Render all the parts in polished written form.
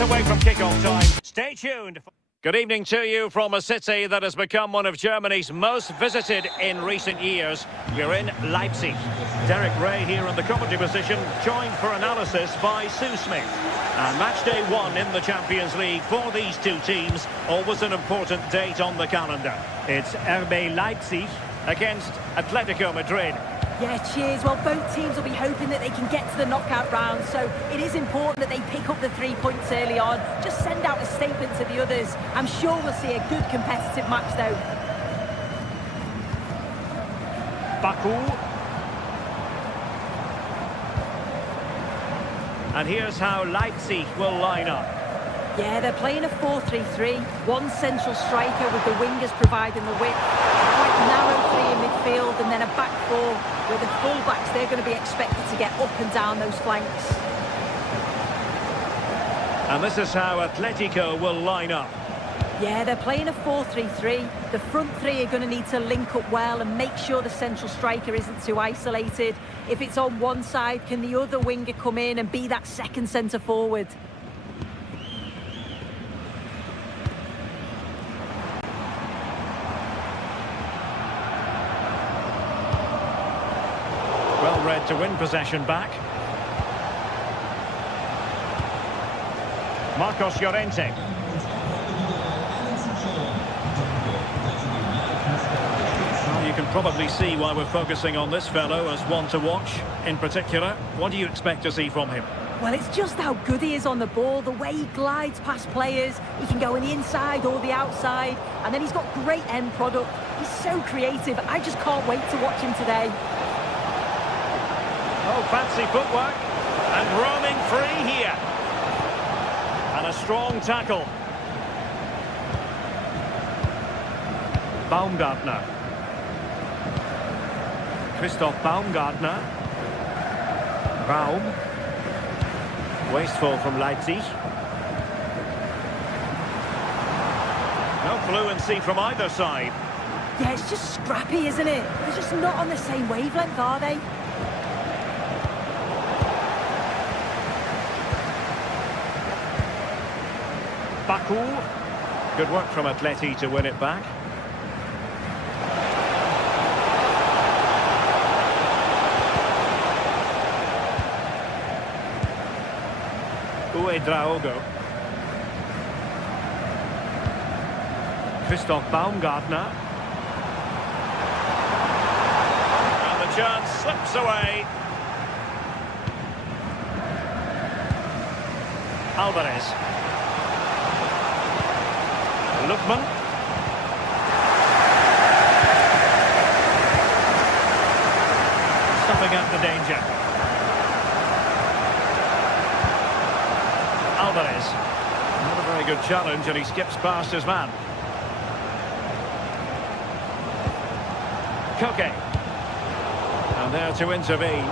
Away from kick-off time. Stay tuned. Good evening to you from a city that has become one of Germany's most visited in recent years. We're in Leipzig. Derek Ray here in the commentary position, joined for analysis by Sue Smith. And match day 1 in the Champions League for these two teams. Always an important date on the calendar. It's RB Leipzig against Atletico Madrid. Yeah, cheers. Well, both teams will be hoping that they can get to the knockout round, so it is important that they pick up the 3 points early on. Just send out a statement to the others. I'm sure we'll see a good competitive match, though. Baku. And here's how Leipzig will line up. Yeah, they're playing a 4-3-3. One central striker with the wingers providing the width. Quite narrow three in midfield, and then a back four where the full-backs, they're going to be expected to get up and down those flanks. And this is how Atletico will line up. Yeah, they're playing a 4-3-3. The front three are going to need to link up well and make sure the central striker isn't too isolated. If it's on one side, can the other winger come in and be that second centre-forward? Well read to win possession back. Marcos Llorente. Well, you can probably see why we're focusing on this fellow as one to watch. In particular, what do you expect to see from him? Well, it's just how good he is on the ball, the way he glides past players. He can go on the inside or the outside, and then he's got great end product. He's so creative. I just can't wait to watch him today. Oh, fancy footwork, and roaming free here. And a strong tackle. Baumgartner. Christoph Baumgartner. Baum. Wasteful from Leipzig. No fluency from either side. Yeah, it's just scrappy, isn't it? They're just not on the same wavelength, are they? Baku. Good work from Atleti to win it back. Uedraogo. Christoph Baumgartner. And the chance slips away. Alvarez. Lookman. Stopping out the danger. Alvarez. Not a very good challenge, and he skips past his man. Koke. And there to intervene.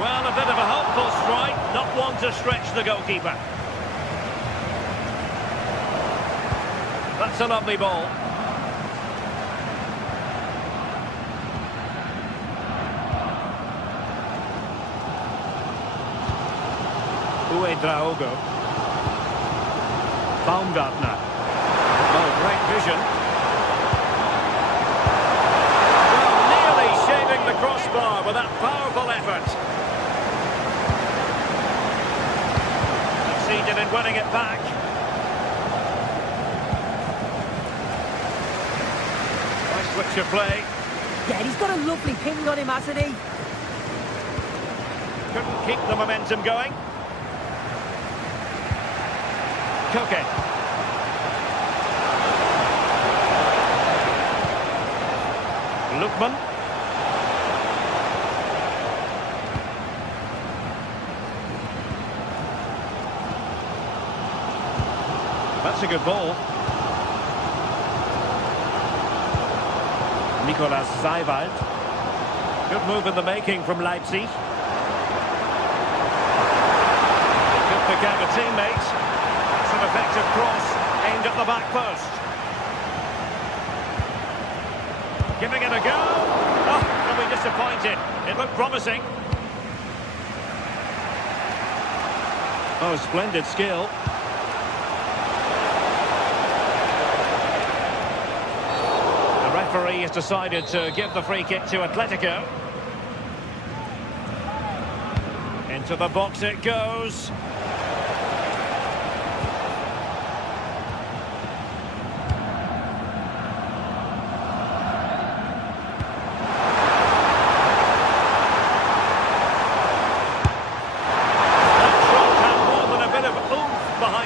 Well, a bit of a hopeful strike, not one to stretch the goalkeeper. That's a lovely ball. Uedraogo. Baumgartner. Oh, great vision. Well, nearly shaving the crossbar with that powerful effort. Succeeded in winning it back. Nice switch of play. Yeah, he's got a lovely ping on him, hasn't he? Couldn't keep the momentum going. Koke. Lookman. That's a good ball. Nicolas Seiwald. Good move in the making from Leipzig. Good pick out a teammate. That's an effective cross aimed at the back post. Giving it a go. Oh, they'll be disappointed. It looked promising. Oh, splendid skill. The referee has decided to give the free kick to Atletico. Into the box it goes.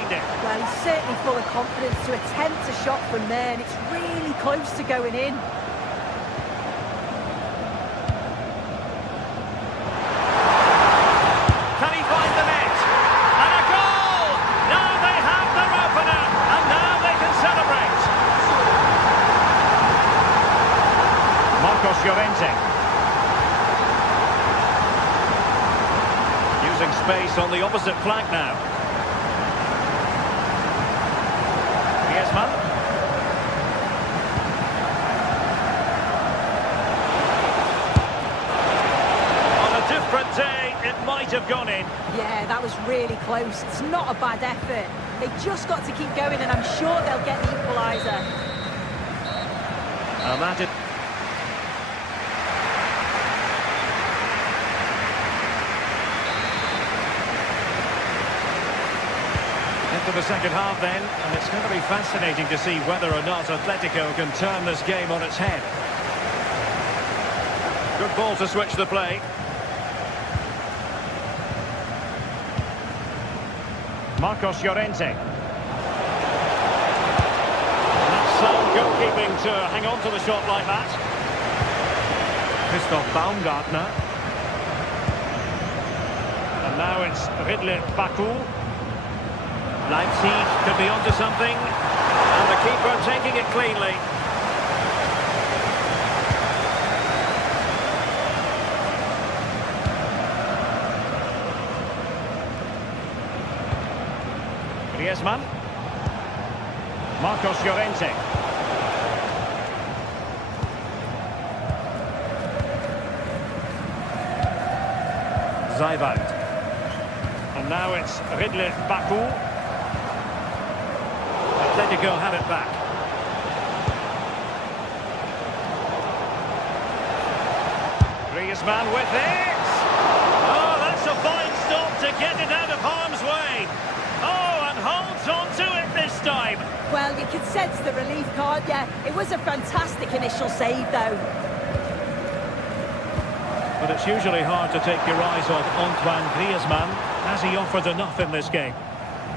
Well, he's certainly full of confidence to attempt a shot from there, and it's really close to going in. Can he find the net? And a goal! Now they have their opener, and now they can celebrate. Marcos Llorente. Using space on the opposite flank now. On a different day, it might have gone in. Yeah, that was really close. It's not a bad effort. They've just got to keep going, and I'm sure they'll get the equaliser. And that is... Into the second half then, and it's going to be fascinating to see whether or not Atletico can turn this game on its head. Good ball to switch the play. Marcos Llorente. That's sound goalkeeping to hang on to the shot like that. Christoph Baumgartner. And now it's Ridley Baku. Leipzig could be onto something, and the keeper taking it cleanly. Griezmann. Marcos Llorente. Seiwald. And now it's Ridley Baku. Atletico have it back. Griezmann with it! Oh, that's a fine stop to get it out of harm's way. Oh, and holds on to it this time. Well, you could sense the relief, can't you? It was a fantastic initial save, though. But it's usually hard to take your eyes off Antoine Griezmann. Has he offered enough in this game?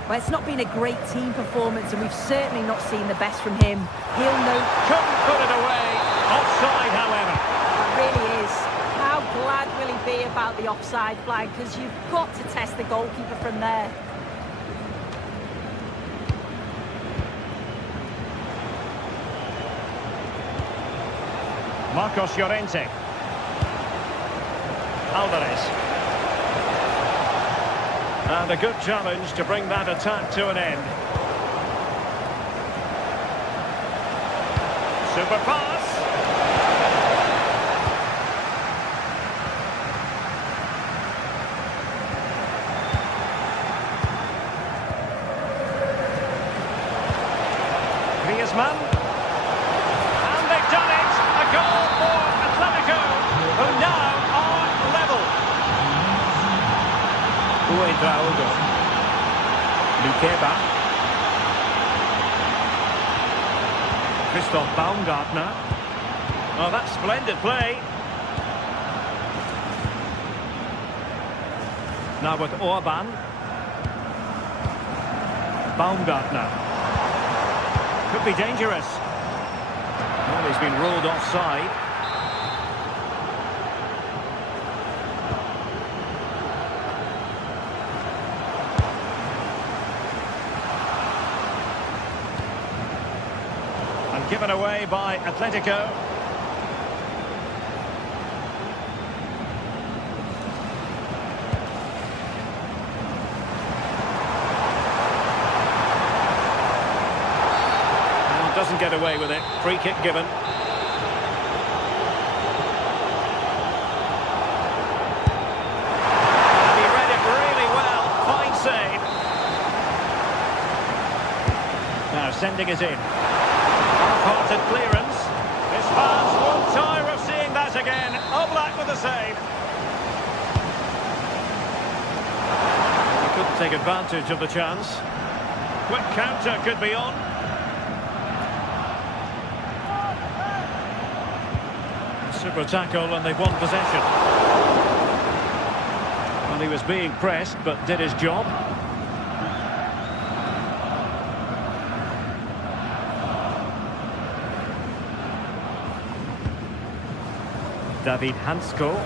Well, it's not been a great team performance, and we've certainly not seen the best from him. He'll know... Couldn't put it away. Offside, however. It really is. How glad will he be about the offside flag, because you've got to test the goalkeeper from there. Marcos Llorente. Alvarez. And a good challenge to bring that attack to an end. Super pass. Griezmann. And they've done it! A goal for Atletico, who now are level. Uedraogo. Lukeba. Christoph Baumgartner. Oh, that's splendid play. Now with Orban. Baumgartner. Could be dangerous. Well, he's been ruled offside. And given away by Atletico. Doesn't get away with it. Free kick given. And he read it really well. Fine save. Now sending it in. Half-hearted clearance. His fans won't tire of seeing that again. Oblak with the save. He couldn't take advantage of the chance. Quick counter could be on. Super tackle, and they've won possession. Well, he was being pressed, but did his job. David Hansko.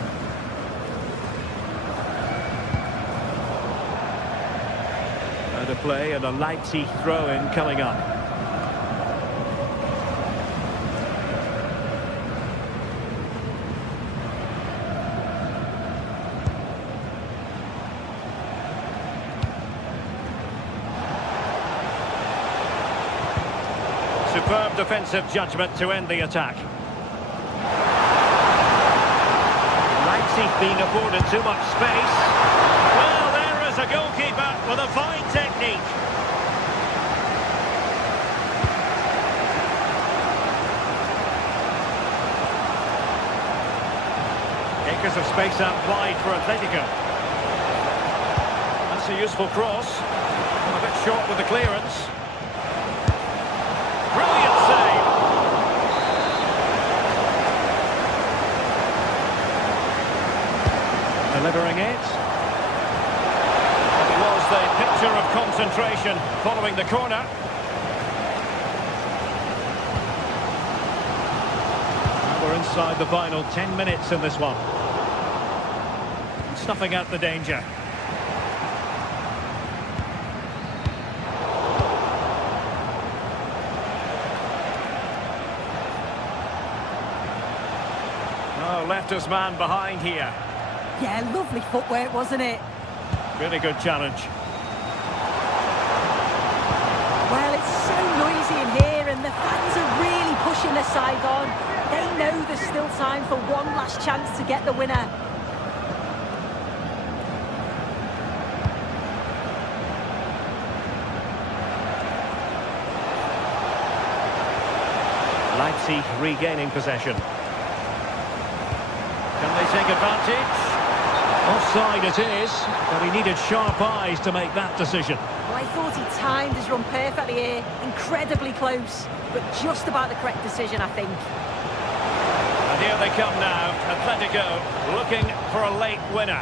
Out of play, and a Leipzig throw-in coming up. Superb defensive judgment to end the attack. Leipzig being afforded too much space. Well, there is a goalkeeper with a fine technique. Acres of space out wide for Atletico. That's a useful cross. A bit short with the clearance. Brilliant save. Delivering it. It was the picture of concentration following the corner. We're inside the final 10 minutes in this one. Snuffing out the danger. Left his man behind here. Yeah, lovely footwork, wasn't it? Really good challenge. Well, it's so noisy in here and the fans are really pushing their side on. They know there's still time for one last chance to get the winner. Leipzig regaining possession. Can they take advantage? Offside it is, but he needed sharp eyes to make that decision. Well, I thought he timed his run perfectly here. Incredibly close, but just about the correct decision, I think. And here they come now. Atletico looking for a late winner.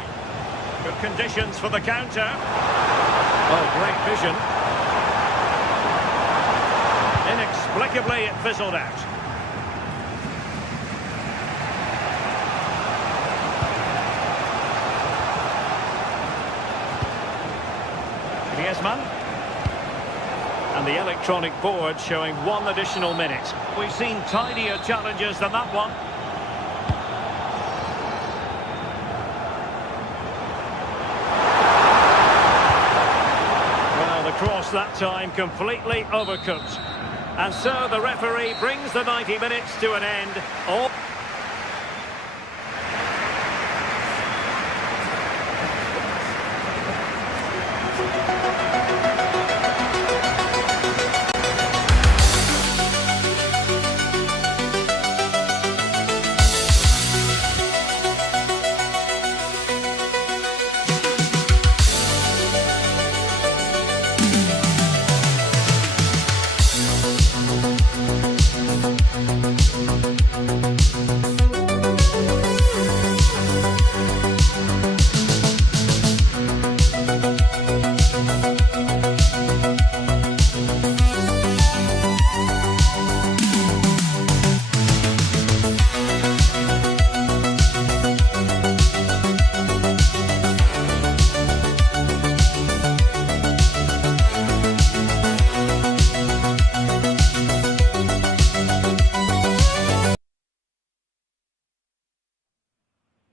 Good conditions for the counter. Oh, great vision. Inexplicably, it fizzled out. Griezmann. And the electronic board showing 1 additional minute. We've seen tidier challenges than that one. Well, the cross that time completely overcooked. And so the referee brings the 90 minutes to an end. All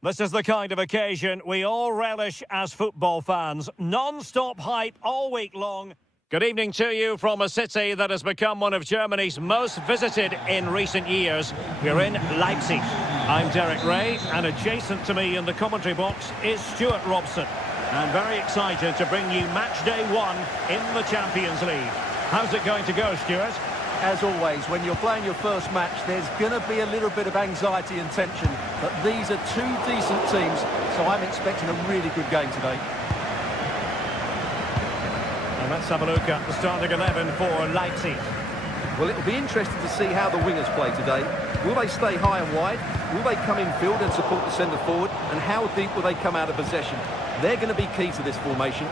This is the kind of occasion we all relish as football fans. Non-stop hype all week long. Good evening to you from a city that has become one of Germany's most visited in recent years. We're in Leipzig. I'm Derek Ray, and adjacent to me in the commentary box is Stuart Robson. And very excited to bring you match day one in the Champions League. How's it going to go, Stuart? As always, when you're playing your first match, there's going to be a little bit of anxiety and tension. But these are two decent teams, so I'm expecting a really good game today. And let's have a look at the starting 11 for Leipzig. Well, it'll be interesting to see how the wingers play today. Will they stay high and wide? Will they come in field and support the centre forward? And how deep will they come out of possession? They're going to be key to this formation.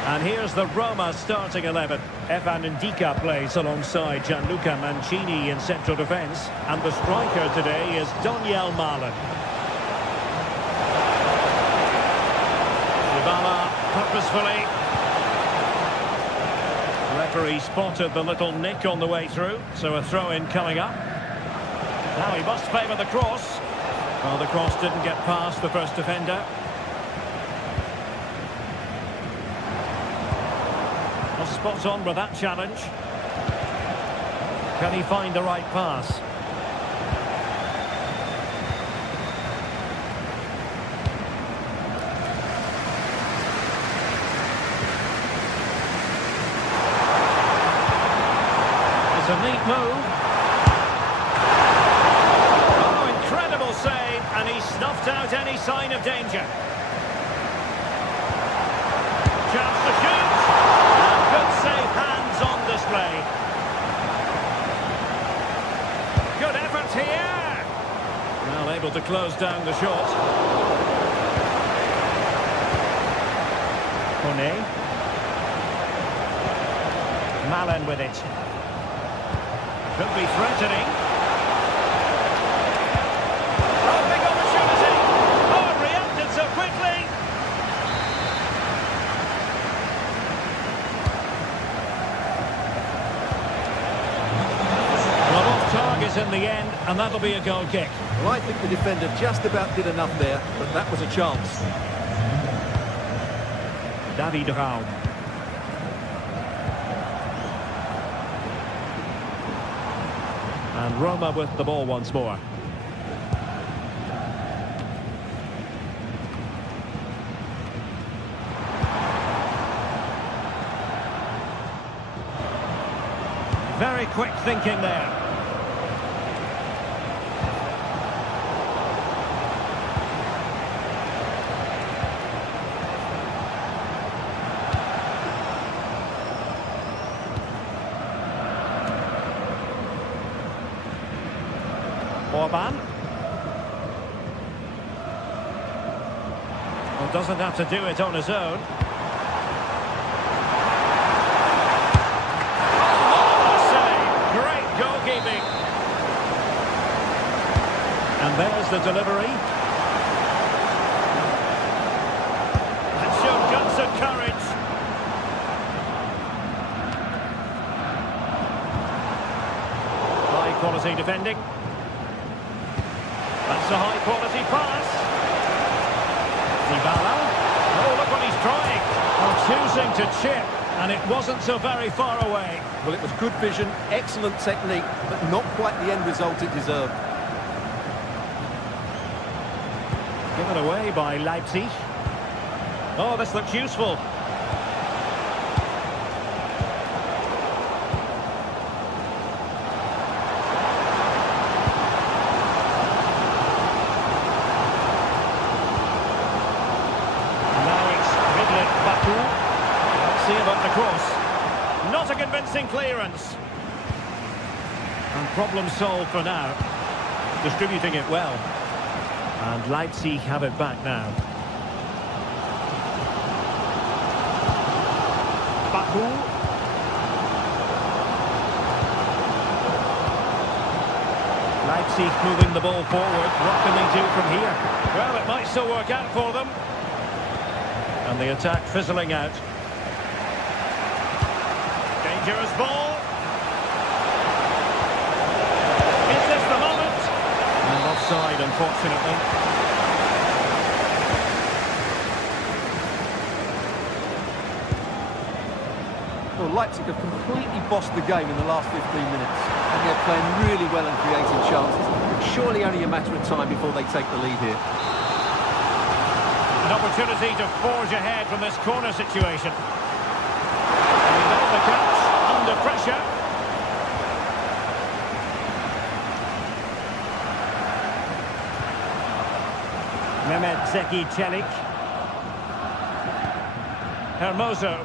And here's the Roma starting 11. Evan Ndika plays alongside Gianluca Mancini in central defence. And the striker today is Daniel Malen. Dybala purposefully. Referee spotted the little nick on the way through, so a throw-in coming up. Now he must favour the cross. Well, the cross didn't get past the first defender. Well, spot on with that challenge. Can he find the right pass? It's a neat move. Oh, incredible save, and he snuffed out any sign of danger. Chance to shoot. And good save, hands on display. Good effort here. Well, able to close down the shot. Kone. Malen with it. Could be threatening. Oh, big opportunity. Oh, it reacted so quickly. Well, off target in the end, and that'll be a goal kick. Well, I think the defender just about did enough there, but that was a chance. David Raum. And Roma with the ball once more. Very quick thinking there. Orban. Well, doesn't have to do it on his own. Oh, save! Great goalkeeping. And there's the delivery. And showed guts and courage. High quality defending. That's a high-quality pass. Dybala. Oh, look what he's trying. Choosing to chip, and it wasn't so very far away. Well, it was good vision, excellent technique, but not quite the end result it deserved. Given away by Leipzig. Oh, this looks useful. About the cross. Not a convincing clearance. And problem solved for now. Distributing it well. And Leipzig have it back now. Baku. Leipzig moving the ball forward. What can they do from here? Well, it might still work out for them. And the attack fizzling out. Dangerous ball. Is this the moment? And offside, unfortunately. Well, Leipzig have completely bossed the game in the last 15 minutes, and they're playing really well and creating chances. Surely only a matter of time before they take the lead here. An opportunity to forge ahead from this corner situation. And he made the catch under pressure. Mehmet Zeki Çelik. Hermoso.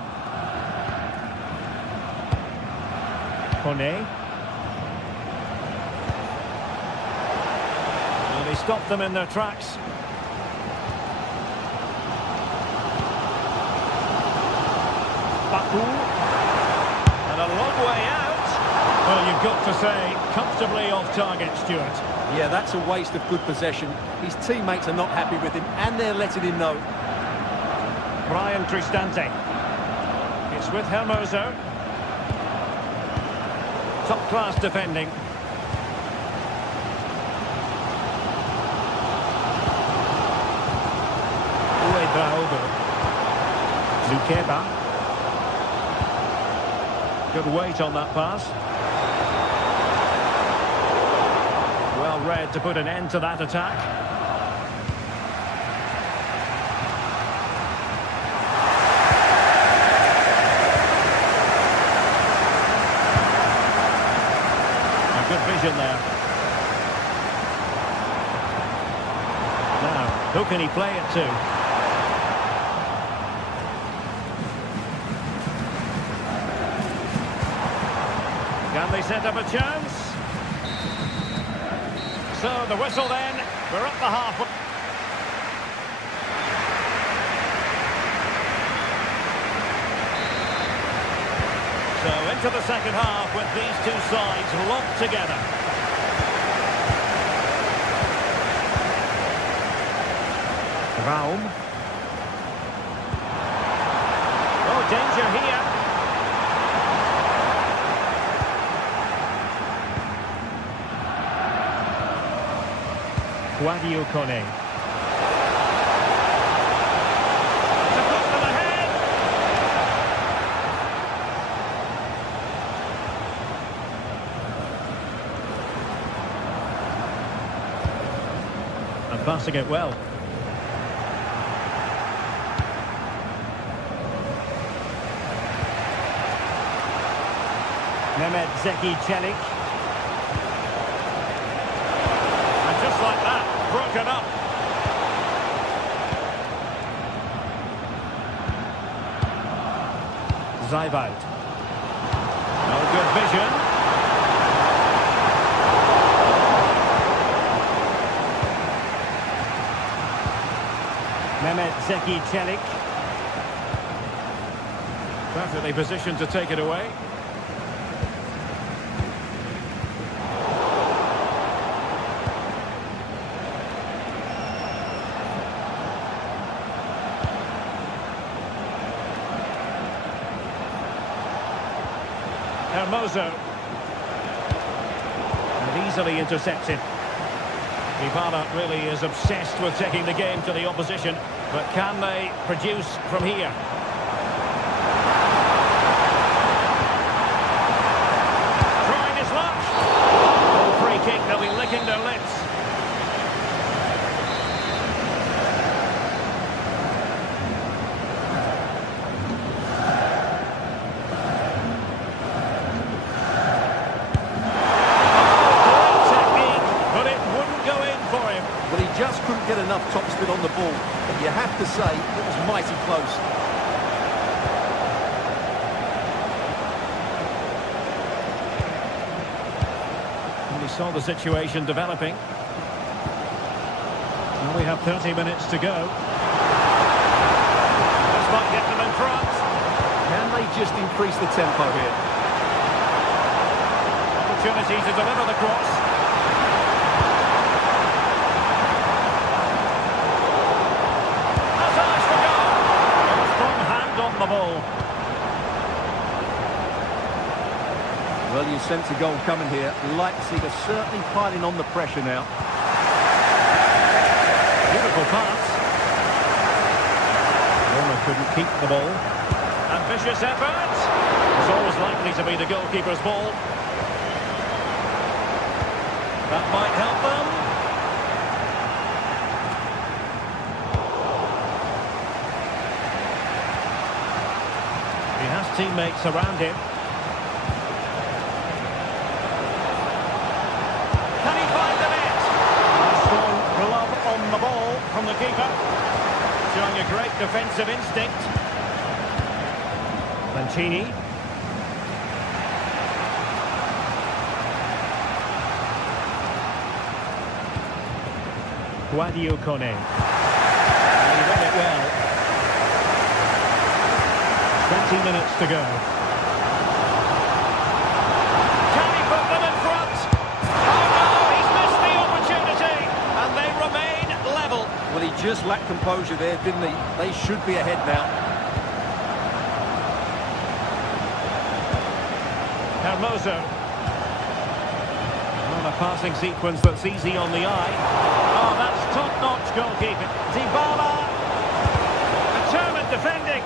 Kone. And he stopped them in their tracks. Baku. And a long way out. Well, you've got to say, comfortably off target, Stuart. Yeah, that's a waste of good possession. His teammates are not happy with him, and they're letting him know. Brian Cristante. It's with Hermoso. Top-class defending. Uedraogo. Zukeba. Good weight on that pass. Well read to put an end to that attack. A good vision there. Now, who can he play it to? Can they set up a chance? So the whistle then, we're up the half. So into the second half with these two sides locked together. Raum. Oh, danger here. Guadio Kone. To put them ahead. And passing it well. Mehmet Zeki Çelik. Just like that, broken up. Zaybout. No good vision. Mehmet Zeki Çelik. Perfectly positioned to take it away. Hermoso. And easily intercepted. Dybala really is obsessed with taking the game to the opposition, but can they produce from here? Trying his luck. Oh, free kick, they'll be licking their lips. Just couldn't get enough topspin on the ball, but you have to say it was mighty close. And we saw the situation developing. And we have 30 minutes to go. This might get them in front. Can they just increase the tempo here? Opportunity to deliver the cross. The ball. Well, you sense a goal coming here. Leipzig are certainly piling on the pressure now. Wonderful pass. Roma couldn't keep the ball. Ambitious effort. It's always likely to be the goalkeeper's ball. That might help them. He has teammates around him. Can he find the net? A strong glove on the ball from the keeper. Showing a great defensive instinct. Mancini. Guadio Kone. He read it well. 20 minutes to go. Can he put them in front? Oh no, he's missed the opportunity. And they remain level. Well, he just lacked composure there, didn't he? They should be ahead now. Hermoso. On a passing sequence that's easy on the eye. Oh, that's top-notch goalkeeping. Dybala. Determined defending.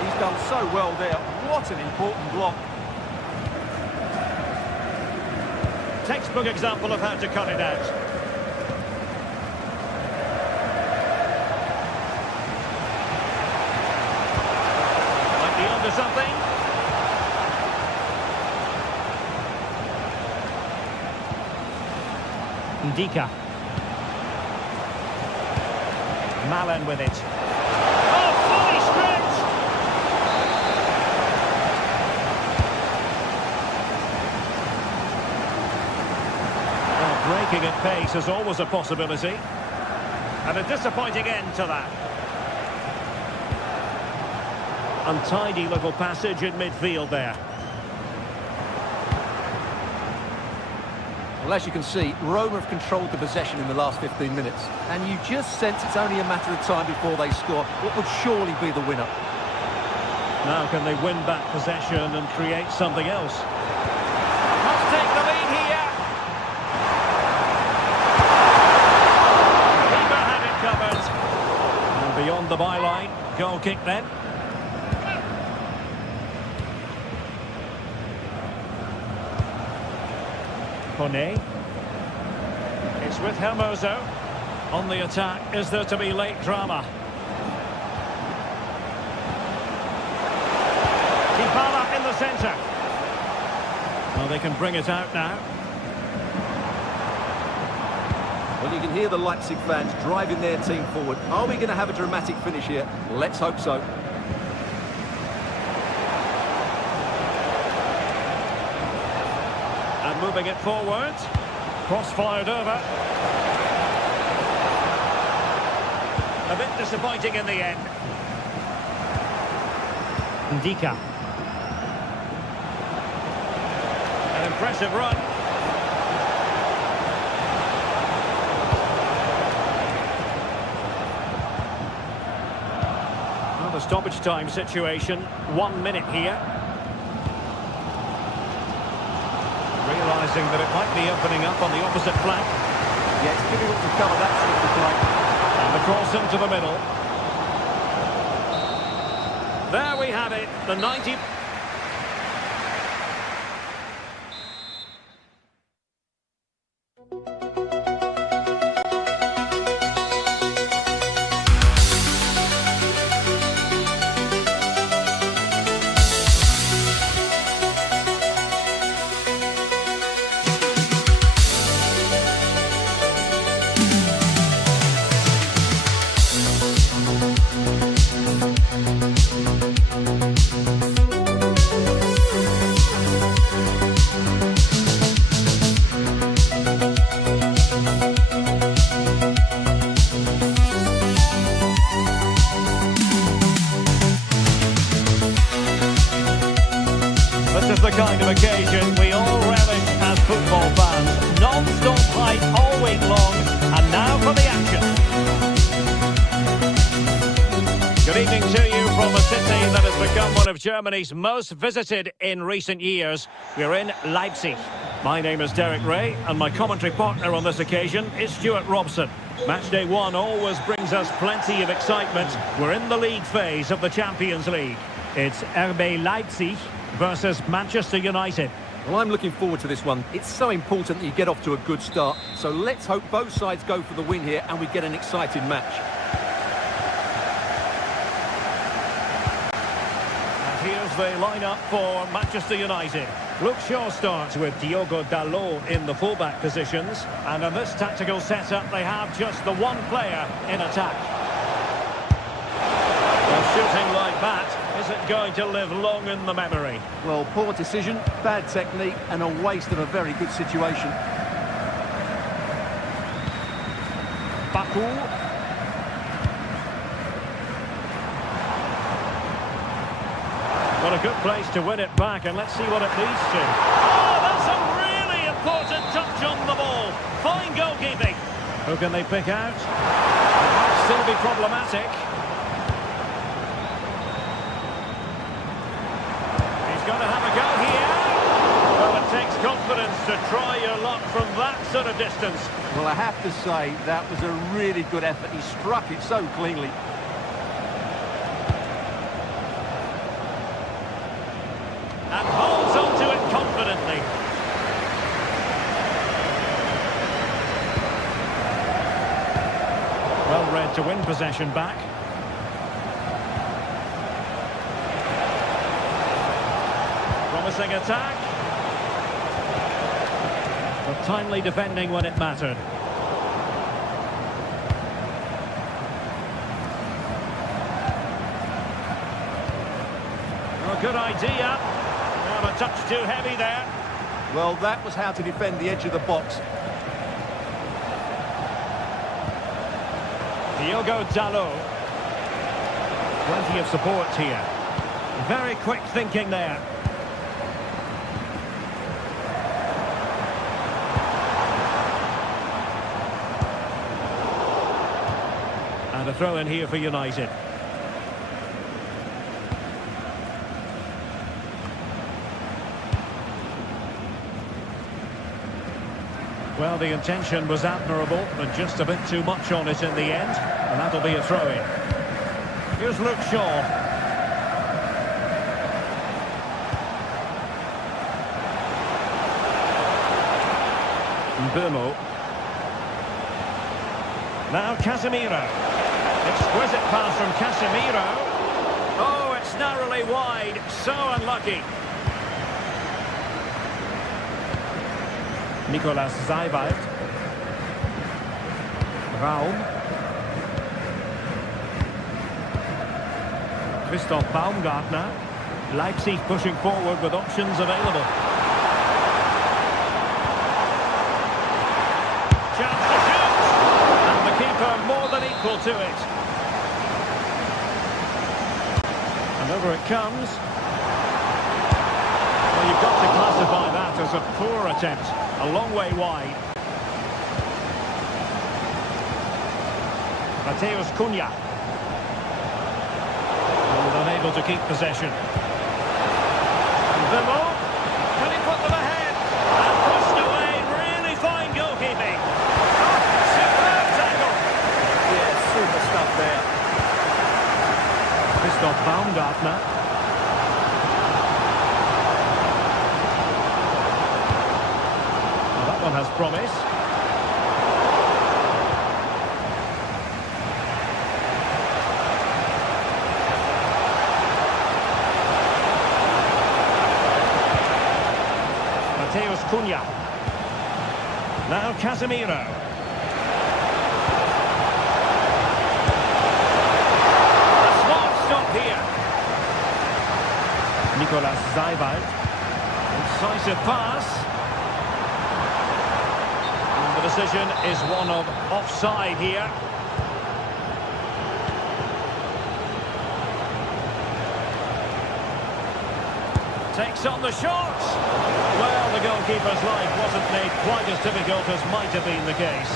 He's done so well there. What an important block. Textbook example of how to cut it out. Might be onto something. Ndika. Malen with it. Oh, fully stripped! Well, breaking at pace is always a possibility. And a disappointing end to that. Untidy little passage in midfield there. Well, as you can see, Roma have controlled the possession in the last 15 minutes. And you just sense it's only a matter of time before they score what would surely be the winner. Now can they win back possession and create something else? Must take the lead here. Keeper had it covered. And beyond the byline, goal kick then. Kone. It's with Hermoso. On the attack, is there to be late drama? Dybala in the centre. Well, they can bring it out now. Well, you can hear the Leipzig fans driving their team forward. Are we going to have a dramatic finish here? Let's hope so. And moving it forward. Cross fired over. A bit disappointing in the end. Ndika. An impressive run. Well, the stoppage time situation. 1 minute here. Realising that it might be opening up on the opposite flank. Yeah, it's difficult to cover that sort of play. And the cross into the middle. There we have it, the 90... This is the kind of occasion we all relish as football fans. Non-stop hype all week long, and now for the action. Good evening to you from a city that has become one of Germany's most visited in recent years. We're in Leipzig. My name is Derek Ray, and my commentary partner on this occasion is Stuart Robson. Match day one always brings us plenty of excitement. We're in the league phase of the Champions League. It's RB Leipzig versus Manchester United. Well, I'm looking forward to this one. It's so important that you get off to a good start. So let's hope both sides go for the win here and we get an exciting match. And here's the lineup for Manchester United. Luke Shaw starts with Diogo Dalot in the fullback positions. And in this tactical setup, they have just the one player in attack. Well, shooting like that isn't going to live long in the memory. Well, poor decision, bad technique, and a waste of a very good situation. Baku. What a good place to win it back, and let's see what it leads to. Oh, that's a really important touch on the ball. Fine goalkeeping. Who can they pick out? It might still be problematic. He's going to have a go here. Well, it takes confidence to try your luck from that sort of distance. Well, I have to say, that was a really good effort. He struck it so cleanly. And holds on to it confidently. Well read to win possession back. Promising attack. But timely defending when it mattered. Oh, good idea. A touch too heavy there. Well, that was how to defend the edge of the box. Diogo Dalot. Plenty of support here. Very quick thinking there. And a throw in here for United. Well, the intention was admirable, but just a bit too much on it in the end, and that'll be a throw-in. Here's Luke Shaw. Mbeumo. Now Casemiro. Exquisite pass from Casemiro. Oh, it's narrowly wide. So unlucky. Nicolas Seiwald. Raum. Christoph Baumgartner. Leipzig pushing forward with options available. Chance to shoot! And the keeper more than equal to it. And over it comes. Well, you've got to classify that as a poor attempt. A long way wide. Mateus Cunha. And unable to keep possession. Mbeumo. Can he put them ahead? And pushed away. Really fine goalkeeping. Superb tackle. Yeah, super stuff there. Christoph Baumgartner. One has promise. Mateus Cunha. Now Casemiro. A smart stop here. Nicolas Seiwald. Incisive pass. The decision is one of offside here. Takes on the shot. Well, the goalkeeper's life wasn't made quite as difficult as might have been the case.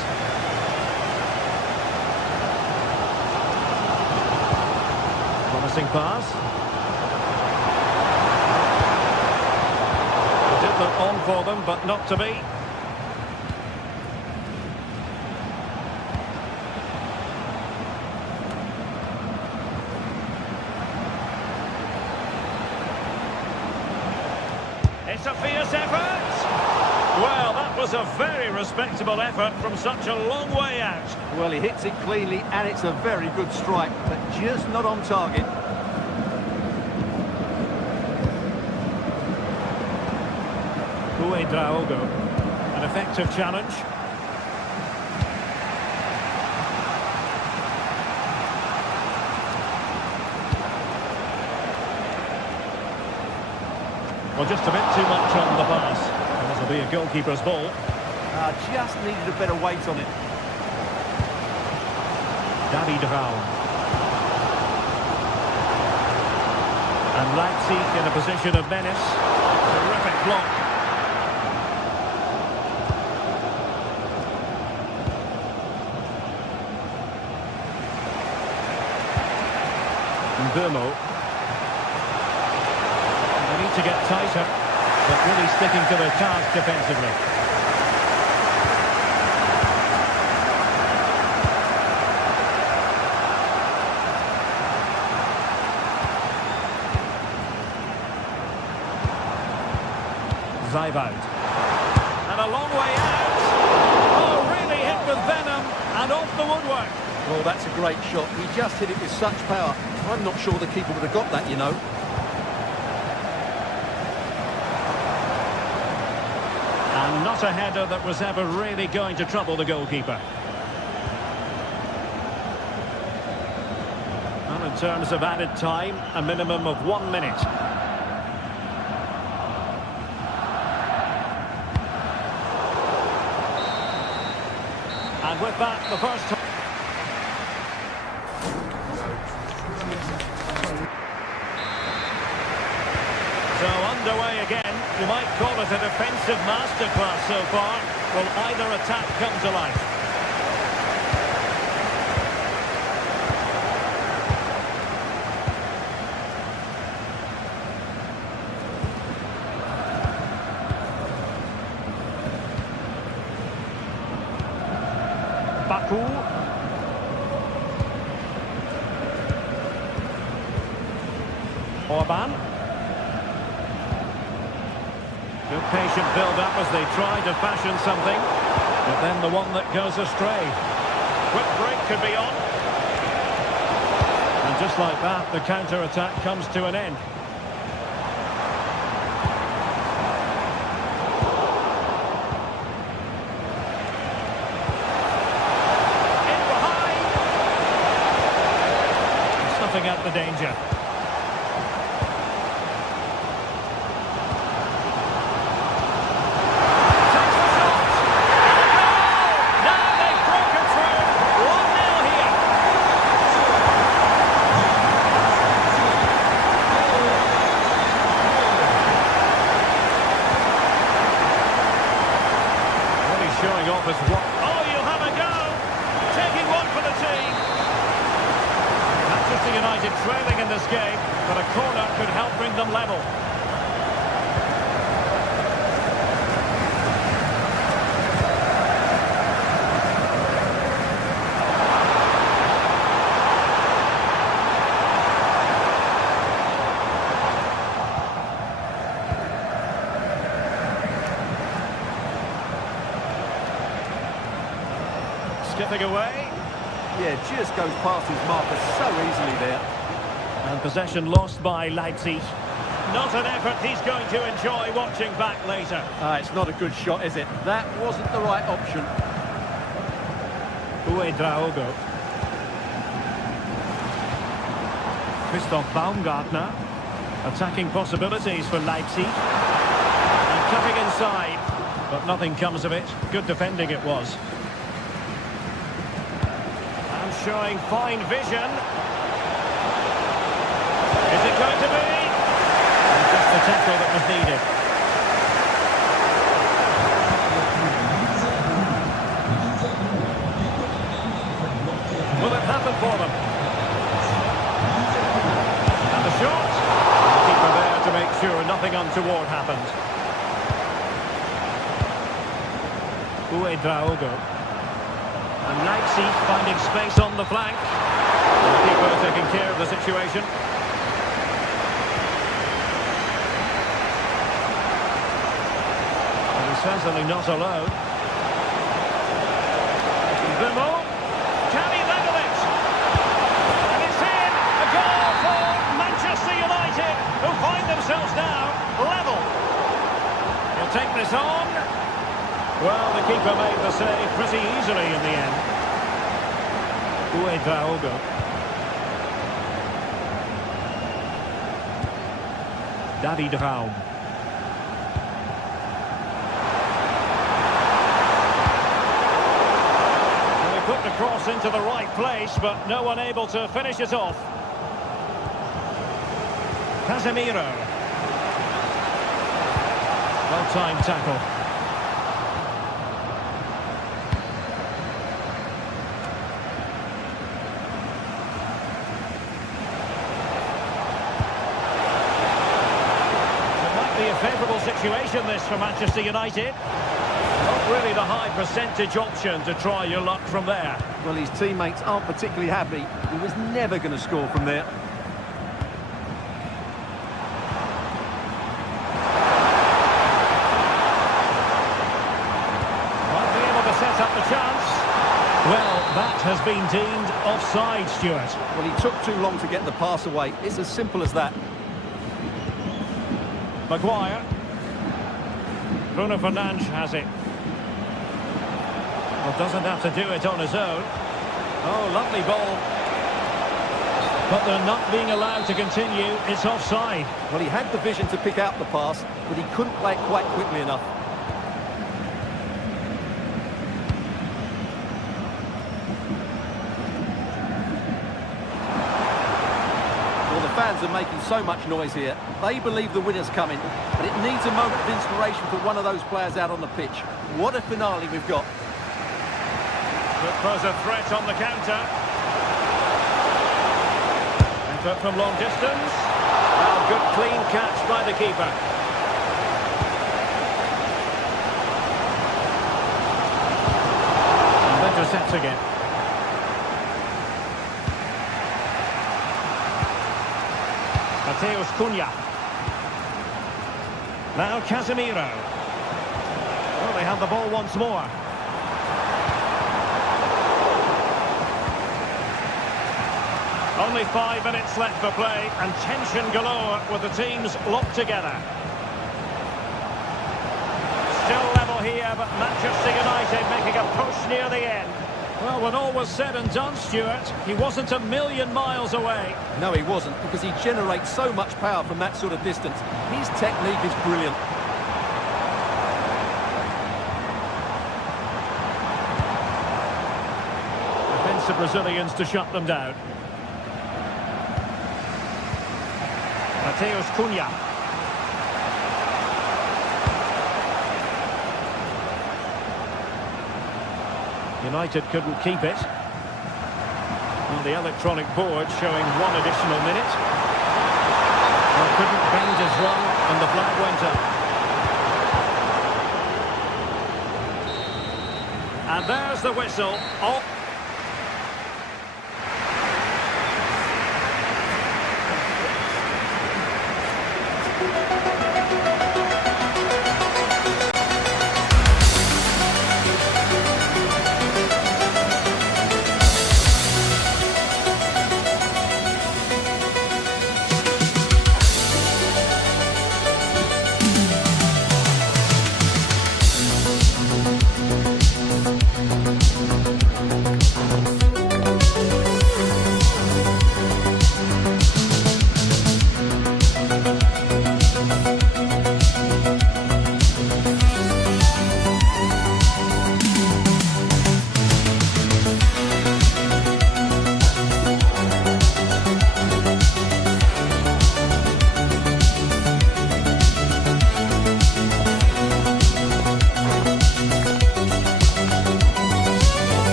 Promising pass. It did look on for them, but not to be. What a fierce effort! Well, that was a very respectable effort from such a long way out. Well, he hits it cleanly, and it's a very good strike, but just not on target. Draogo, an effective challenge. Well, just a bit too much on the pass. This will be a goalkeeper's ball. Just needed a better weight on it. David Raum. And Leipzig in a position of menace. Terrific block. Burmo. They need to get tighter, but really sticking to their task defensively. Zeiboud. And a long way out. Oh, really hit with venom and off the woodwork. Oh, that's a great shot. He just hit it with such power. I'm not sure the keeper would have got that, you know. And not a header that was ever really going to trouble the goalkeeper. And in terms of added time, a minimum of 1 minute. And with that, the first time. So underway again. You might call it a defensive masterclass so far. Will either attack come to life? Baku. Orban. Good patient build-up as they try to fashion something. But then the one that goes astray. Quick break could be on. And just like that, the counter-attack comes to an end. In behind. Snuffing out the danger. Showing off as what? Oh, you'll have a go! Taking one for the team. Manchester United trailing in this game, but a corner could help bring them level. Skipping away. Yeah, just goes past his marker so easily there. And possession lost by Leipzig. Not an effort he's going to enjoy watching back later. It's not a good shot, is it? That wasn't the right option. Draogo. Christoph Baumgartner. Attacking possibilities for Leipzig. And cutting inside. But nothing comes of it. Good defending it was. Showing fine vision. Is it going to be? And just the tackle that was needed. Will it happen for them? And the shot. Keeper there to make sure nothing untoward happened. Draogo. And Leipzig finding space on the flank. The keeper taking care of the situation. certainly not alone. Vimo. Can he level it? And it's in! A goal for Manchester United, who find themselves now level. He'll take this on. Well, the keeper made the save pretty easily in the end. Uedraogo. David Raum. Well, he put the cross into the right place, but no one able to finish it off. Casemiro. Well-timed tackle. Favourable situation this for Manchester United. Not really the high percentage option to try your luck from there. Well, his teammates aren't particularly happy. He was never going to score from there. Might be able to set up the chance. Well, that has been deemed offside, Stuart. Well, he took too long to get the pass away. It's as simple as that. Maguire. Bruno Fernandes has it. Well, doesn't have to do it on his own. Oh, lovely ball. But they're not being allowed to continue. It's offside. Well, he had the vision to pick out the pass, but he couldn't play it quite quickly enough. Fans are making so much noise here. They believe the winner's coming, but it needs a moment of inspiration for one of those players out on the pitch. What a finale we've got. Could pose a threat on the counter. Effort from long distance. Well, good clean catch by the keeper. And intercepts again. Mateus Cunha. Now Casemiro. Well, they have the ball once more. Only 5 minutes left for play, and tension galore with the teams locked together. Still level here, but Manchester United making a push near the end. Well, when all was said and done, Stuart, he wasn't a million miles away. No, he wasn't, because he generates so much power from that sort of distance. His technique is brilliant. Defensive Brazilians to shut them down. Mateus Cunha. United couldn't keep it. Well, the electronic board showing 1 additional minute. Well, couldn't bend his run, and the flag went up. And there's the whistle. Oh.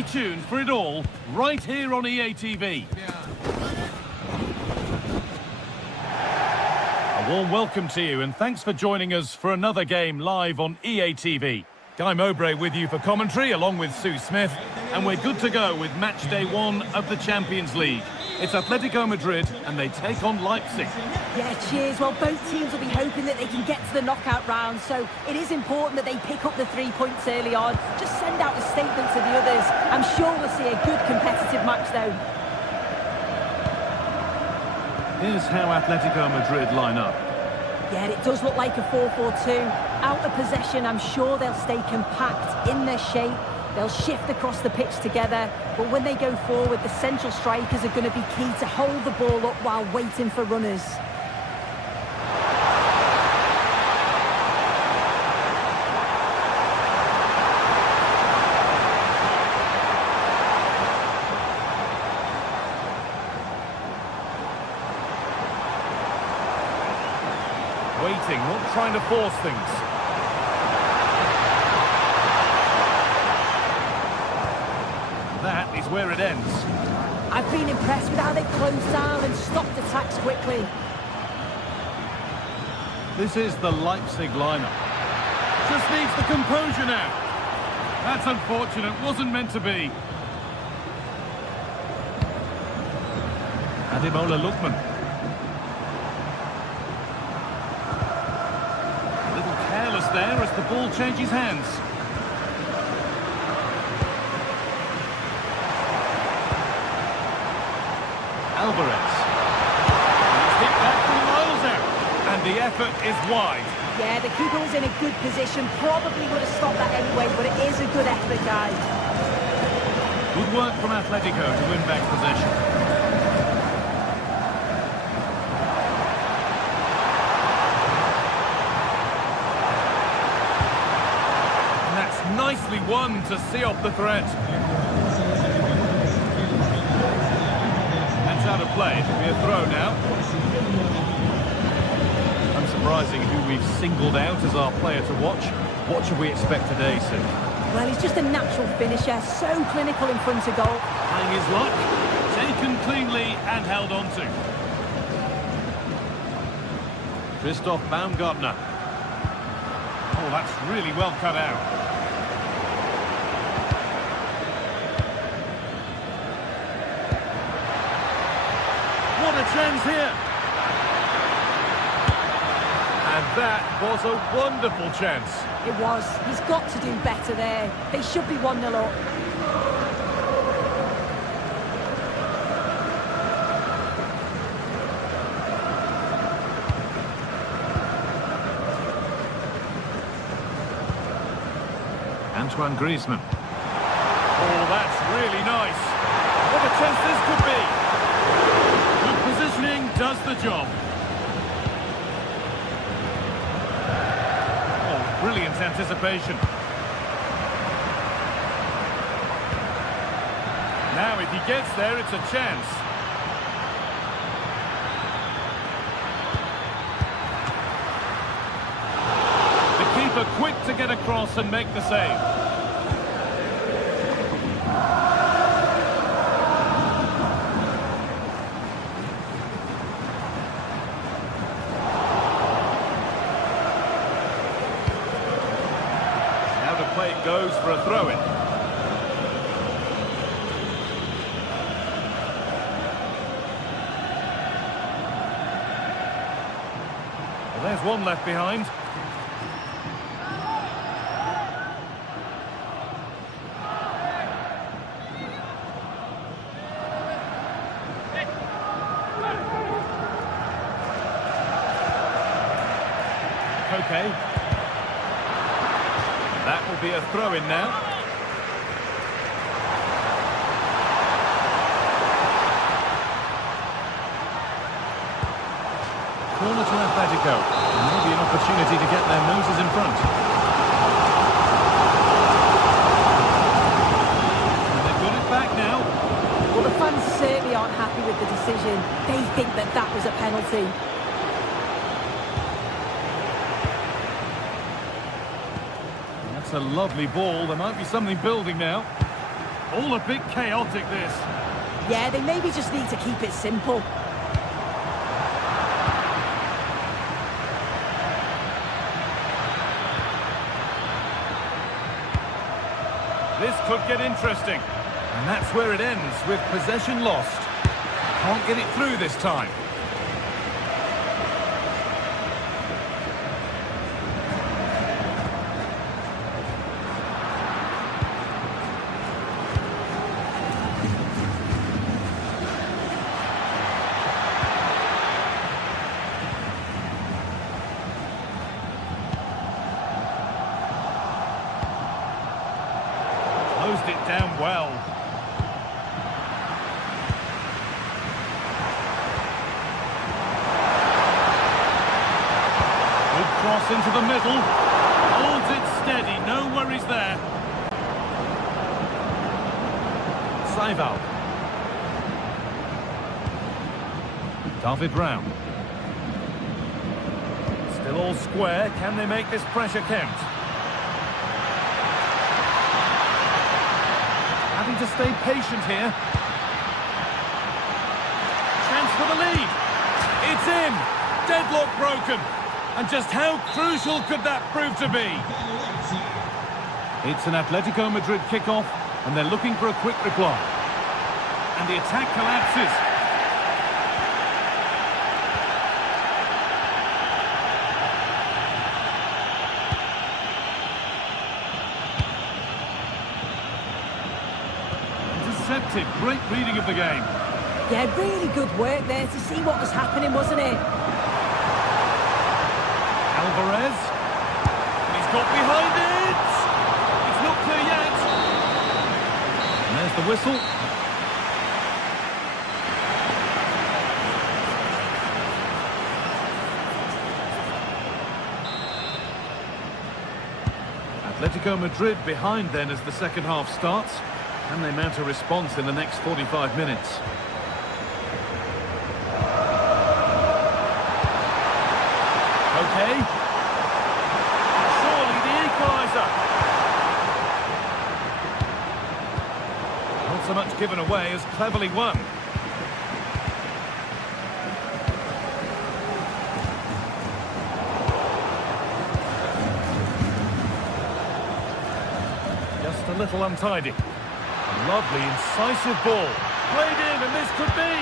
Stay tuned for it all, right here on EA TV. A warm welcome to you, and thanks for joining us for another game live on EA TV. Guy Mowbray with you for commentary, along with Sue Smith, and we're good to go with match day 1 of the Champions League. It's Atletico Madrid, and they take on Leipzig. Yeah, cheers. Well, both teams will be hoping that they can get to the knockout round, so it is important that they pick up the 3 points early on. Just send out a statement to the others. I'm sure we'll see a good competitive match, though. Here's how Atletico Madrid line up. Yeah, it does look like a 4-4-2. Out of possession, I'm sure they'll stay compact in their shape. They'll shift across the pitch together, but when they go forward, the central strikers are going to be key to hold the ball up while waiting for runners. Waiting, not trying to force things. That is where it ends. I've been impressed with how they've closed down and stopped attacks quickly. This is the Leipzig lineup. Just needs the composure now. That's unfortunate, wasn't meant to be. Ademola Lookman. A little careless there as the ball changes hands. Alvarez. He's hit that from miles out, and the effort is wide. Yeah, the keeper was in a good position, probably would have stopped that anyway, but it is a good effort, guys. Good work from Atletico to win back possession. And that's nicely won to see off the threat. Out of play, it'll be a throw now. Unsurprising who we've singled out as our player to watch. What should we expect today, Sue? Well, he's just a natural finisher, so clinical in front of goal. Playing his luck, taken cleanly and held on to. Christoph Baumgartner. Oh, that's really well cut out. What a chance here! And that was a wonderful chance. It was. He's got to do better there. They should be 1-0 up. Antoine Griezmann. Oh, that's really nice. What a chance this could be. Positioning does the job. Oh, brilliant anticipation. Now, if he gets there, it's a chance. The keeper quick to get across and make the save. It goes for a throw-in. Well, there's one left behind. Okay. That will be a throw-in now. Corner to Atletico. Maybe an opportunity to get their noses in front. And they've got it back now. Well, the fans certainly aren't happy with the decision. They think that that was a penalty. That's a lovely ball. There might be something building now. All a bit chaotic, this. Yeah, they maybe just need to keep it simple. This could get interesting. And that's where it ends, with possession lost. Can't get it through this time. Closed it down well. Good cross into the middle. Holds it steady, no worries there. Saival. David Rao. Still all square. Can they make this pressure count? Having to stay patient here. Chance for the lead. It's in. Deadlock broken. And just how crucial could that prove to be? It's an Atletico Madrid kickoff, and they're looking for a quick reply. And the attack collapses. Intercepted. Great reading of the game. Yeah, really good work there to see what was happening, wasn't it? Alvarez. He's got behind it. It's not clear yet. And there's the whistle. Atletico Madrid behind then as the second half starts. Can they mount a response in the next 45 minutes? Okay. Surely the equaliser. Not so much given away as cleverly won. Just a little untidy. A lovely, incisive ball. Played in, and this could be.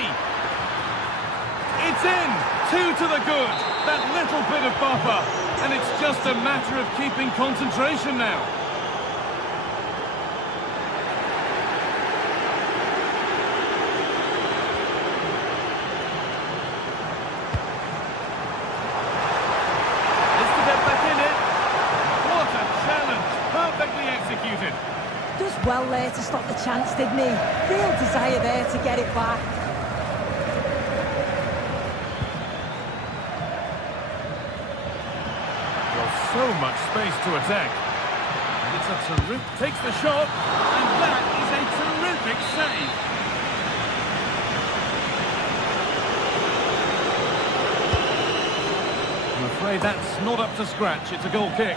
It's in! 2 to the good. That little bit of buffer. And it's just a matter of keeping concentration now. Is to get back in it. What a challenge. Perfectly executed. Does well there to stop the chance, didn't he? Real desire there to get it back. So much space to attack. And it's a terrific... Takes the shot, and that is a terrific save. I'm afraid that's not up to scratch. It's a goal kick.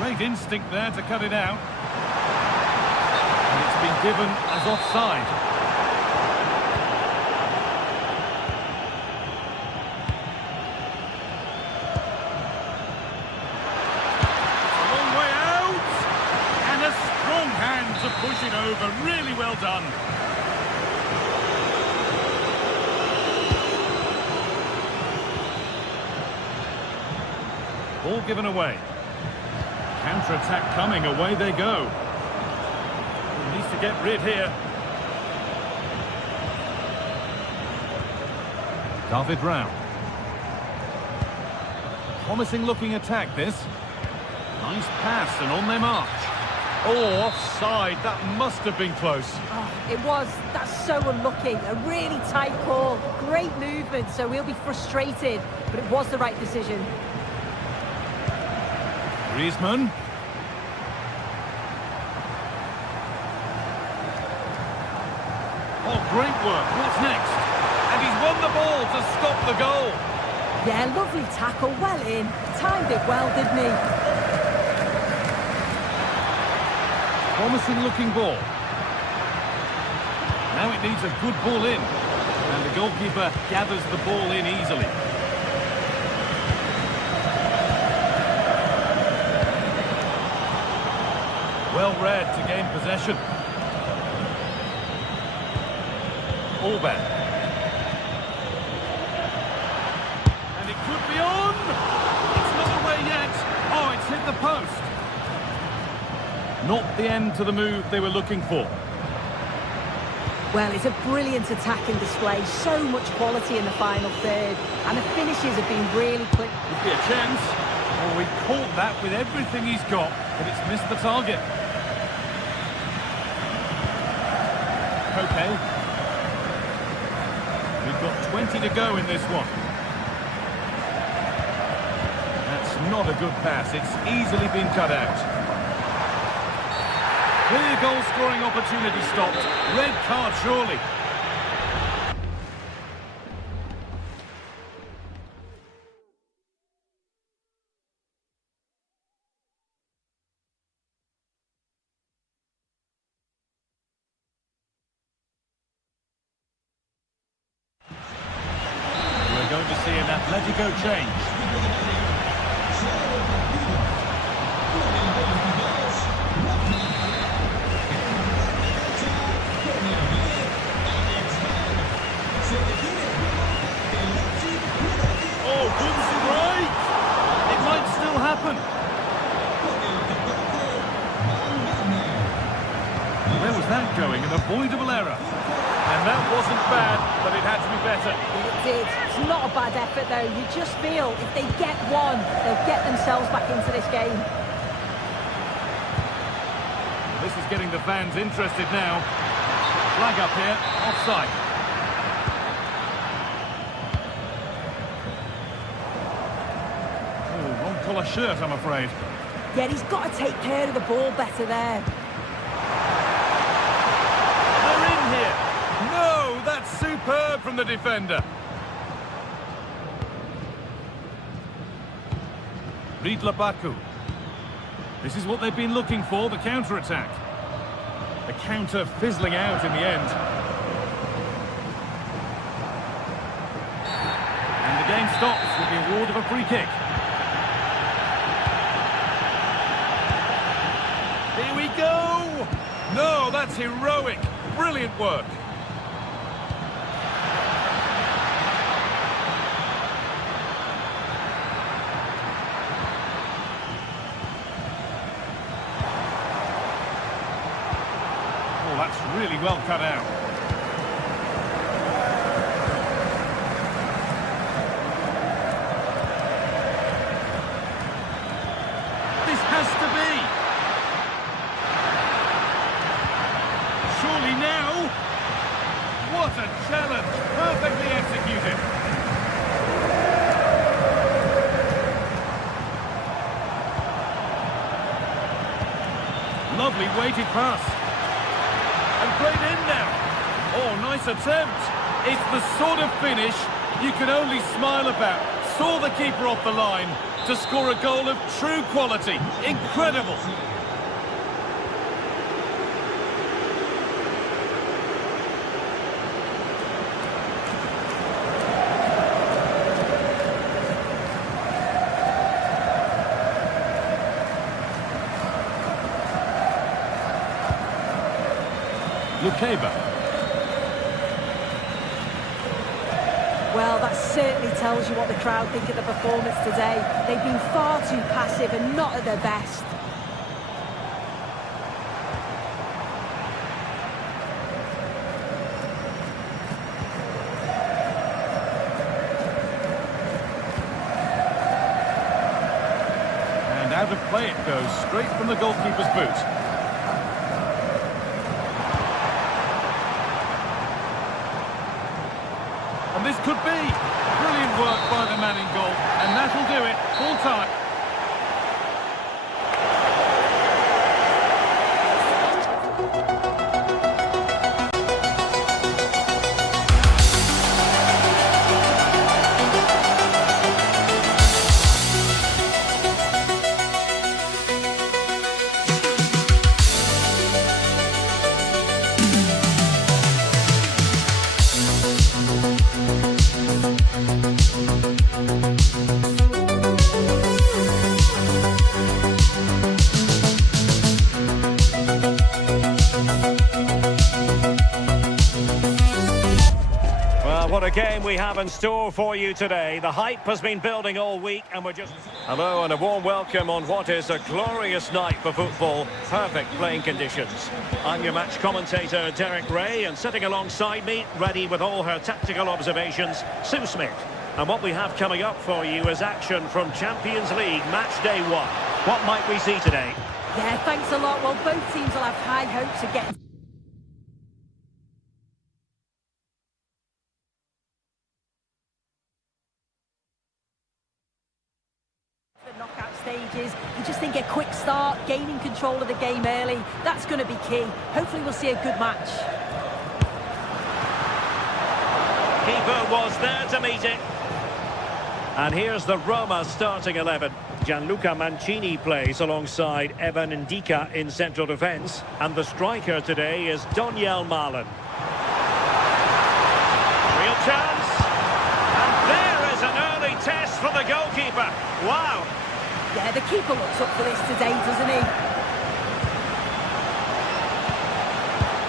Great instinct there to cut it out. And it's been given as offside. A long way out! And a strong hand to push it over. Really well done. Ball given away. Counter-attack coming, away they go. He needs to get rid here. David Rao. Promising looking attack this. Nice pass and on their march. Oh, offside, that must have been close. Oh, it was. That's so unlucky. A really tight call. Great movement, so we'll be frustrated, but it was the right decision. Griezmann. great work. What's next? And he's won the ball to stop the goal. Yeah, lovely tackle, well in. Timed it well, didn't he? Promising looking ball. Now it needs a good ball in. And the goalkeeper gathers the ball in easily. Well read to gain possession. All back. And it could be on! It's not away yet. Oh, it's hit the post. Not the end to the move they were looking for. Well, it's a brilliant attacking display. So much quality in the final third. And the finishes have been really quick. Could be a chance. Oh, he caught that with everything he's got, but it's missed the target. Okay. We've got 20 to go in this one. That's not a good pass. It's easily been cut out. Clear goal-scoring opportunity stopped. Red card, surely. We're going to see an Atletico change. Oh, good strike! It might still happen. Where was that going? An avoidable error. And that wasn't bad, but it had to be better. It did. It's not a bad effort, though. You just feel if they get one, they'll get themselves back into this game. This is getting the fans interested now. Flag up here, offside. Oh, wrong colour shirt, I'm afraid. Yeah, he's got to take care of the ball better there. They're in here. No, that's superb from the defender. Ridla Baku. This is what they've been looking for, the counter-attack. The counter fizzling out in the end. And the game stops with the award of a free kick. Here we go! No, that's heroic. Brilliant work. Oh, that's really well cut out. This has to be. Surely now. What a challenge. Perfectly executed. Lovely weighted pass. And played in now. Oh, nice attempt. It's the sort of finish you can only smile about. Saw the keeper off the line to score a goal of true quality. Incredible. Lukeba. Well, that certainly tells you what the crowd think of the performance today. They've been far too passive and not at their best. And out of play it goes, straight from the goalkeeper's boot. And this could be brilliant work by the man in goal, and that'll do it, full time. we have in store for you today. The hype has been building all week and we're just... Hello and a warm welcome on what is a glorious night for football. Perfect playing conditions. I'm your match commentator, Derek Ray, and sitting alongside me, ready with all her tactical observations, Sue Smith. And what we have coming up for you is action from Champions League match day 1. What might we see today? Yeah, thanks a lot. Well, both teams will have high hopes of getting... the knockout stages. You just think a quick start, gaining control of the game early, that's going to be key. Hopefully we'll see a good match. Keeper was there to meet it. And here's the Roma starting 11. Gianluca Mancini plays alongside Evan Ndika in central defence. And the striker today is Daniel Malen. Real chance. And there is an early test for the goalkeeper. Wow. Yeah, the keeper looks up for this today, doesn't he?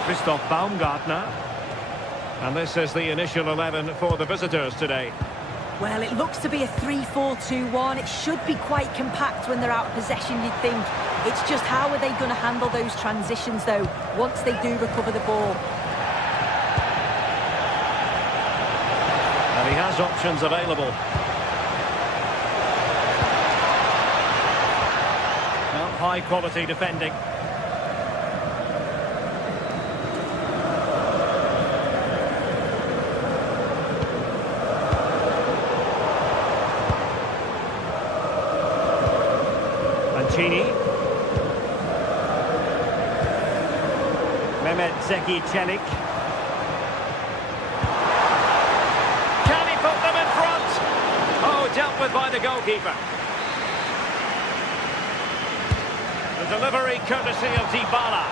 Christoph Baumgartner. And this is the initial 11 for the visitors today. Well, it looks to be a 3-4-2-1. It should be quite compact when they're out of possession, you'd think. It's just how are they going to handle those transitions, though, once they do recover the ball. And he has options available. Well, high-quality defending. Mancini. Mehmet Zeki Çelik. Can he put them in front? Oh, dealt with by the goalkeeper. The delivery courtesy of Dybala.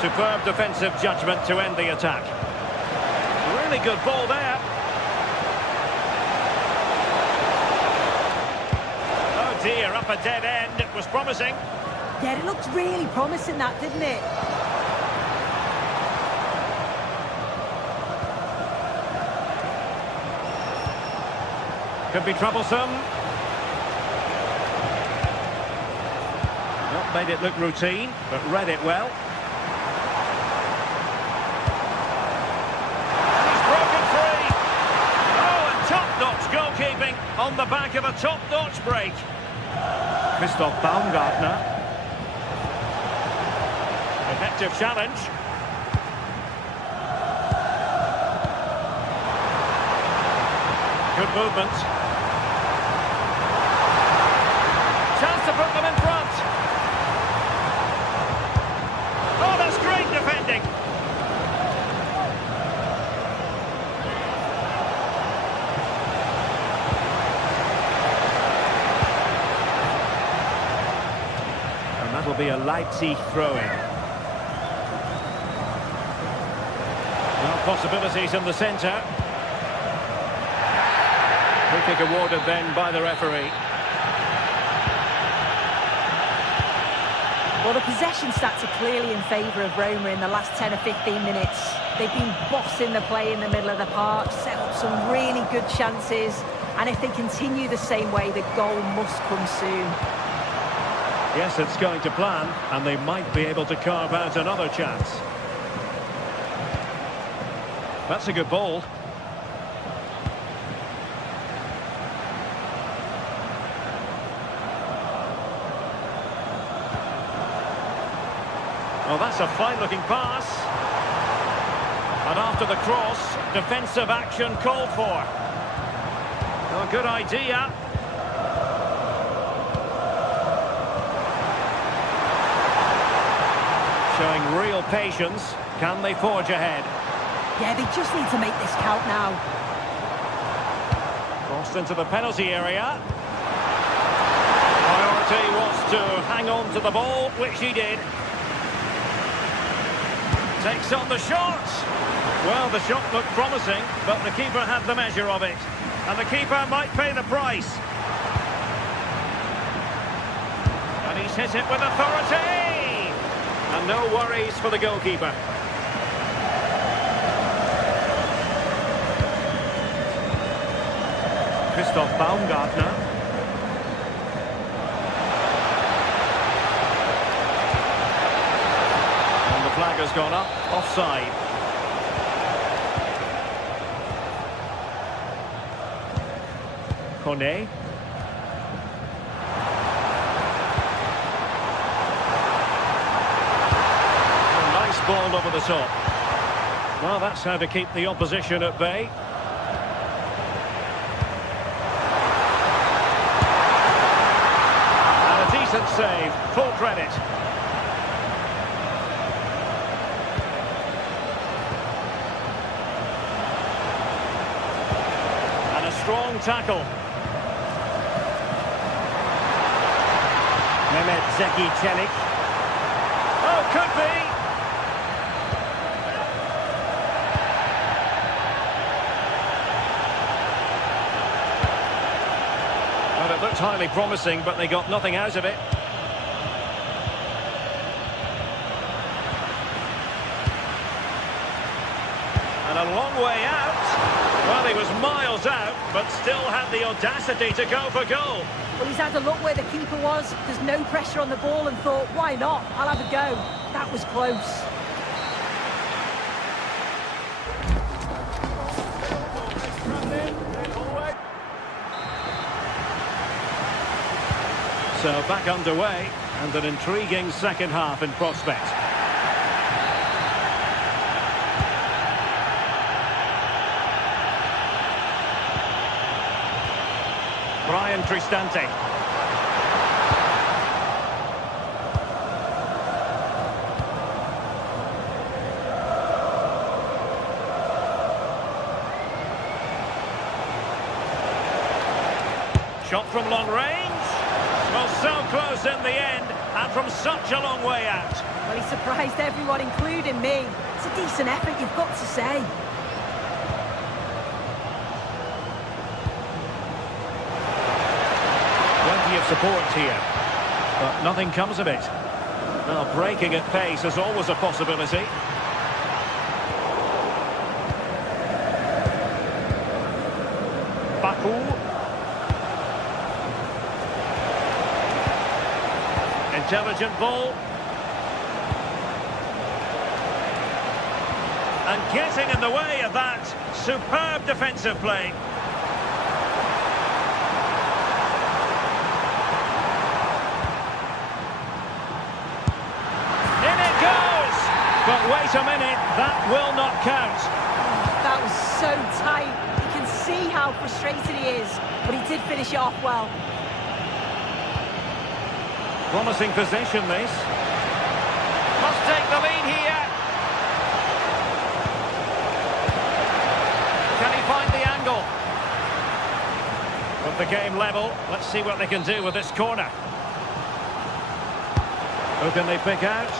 Superb defensive judgment to end the attack. Really good ball there. Oh dear, up a dead end. It was promising. Yeah, it looked really promising, that, didn't it? Could be troublesome. Not made it look routine, but read it well. Goalkeeping on the back of a top-notch break. Christoph Baumgartner. Effective challenge. Good movement. Chance to put them in front. Oh, that's great defending. Will be a Leipzig throw-in. Well, possibilities in the centre. Free kick awarded then by the referee. Well, the possession stats are clearly in favour of Roma in the last 10 or 15 minutes. They've been bossing the play in the middle of the park, set up some really good chances, and if they continue the same way, the goal must come soon. Yes, it's going to plan, and they might be able to carve out another chance. That's a good ball. Oh, that's a fine-looking pass. And after the cross, defensive action called for. Oh, good idea. Showing real patience. Can they forge ahead? Yeah, they just need to make this count now. Crossed into the penalty area. Priority was to hang on to the ball, which he did. Takes on the shot. Well, the shot looked promising, but the keeper had the measure of it. And the keeper might pay the price. And he's hit it with authority! And no worries for the goalkeeper. Christoph Baumgartner. And the flag has gone up, offside. Kone. Nice ball over the top. Well, that's how to keep the opposition at bay. And a decent save, full credit. And a strong tackle. Mehmet Zeki Çelik. Oh, could be. Well, it looked highly promising, but they got nothing out of it. And a long way out. Well, he was miles out, but still had the audacity to go for goal. Well, he's had a look where the keeper was. There's no pressure on the ball and thought, why not? I'll have a go. That was close. So back underway, and an intriguing second half in prospect. Brian Cristante. Shot from long range. Well, so close in the end, and from such a long way out. Well, he surprised everyone, including me. It's a decent effort, you've got to say. Plenty of support here, but nothing comes of it. Now, breaking at pace is always a possibility. Baku. Intelligent ball. And getting in the way of that. Superb defensive play. In it goes! But wait a minute, that will not count. That was so tight. You can see how frustrated he is, but he did finish it off well. Promising possession, this. Must take the lead here. Can he find the angle? With the game level, let's see what they can do with this corner. Who can they pick out?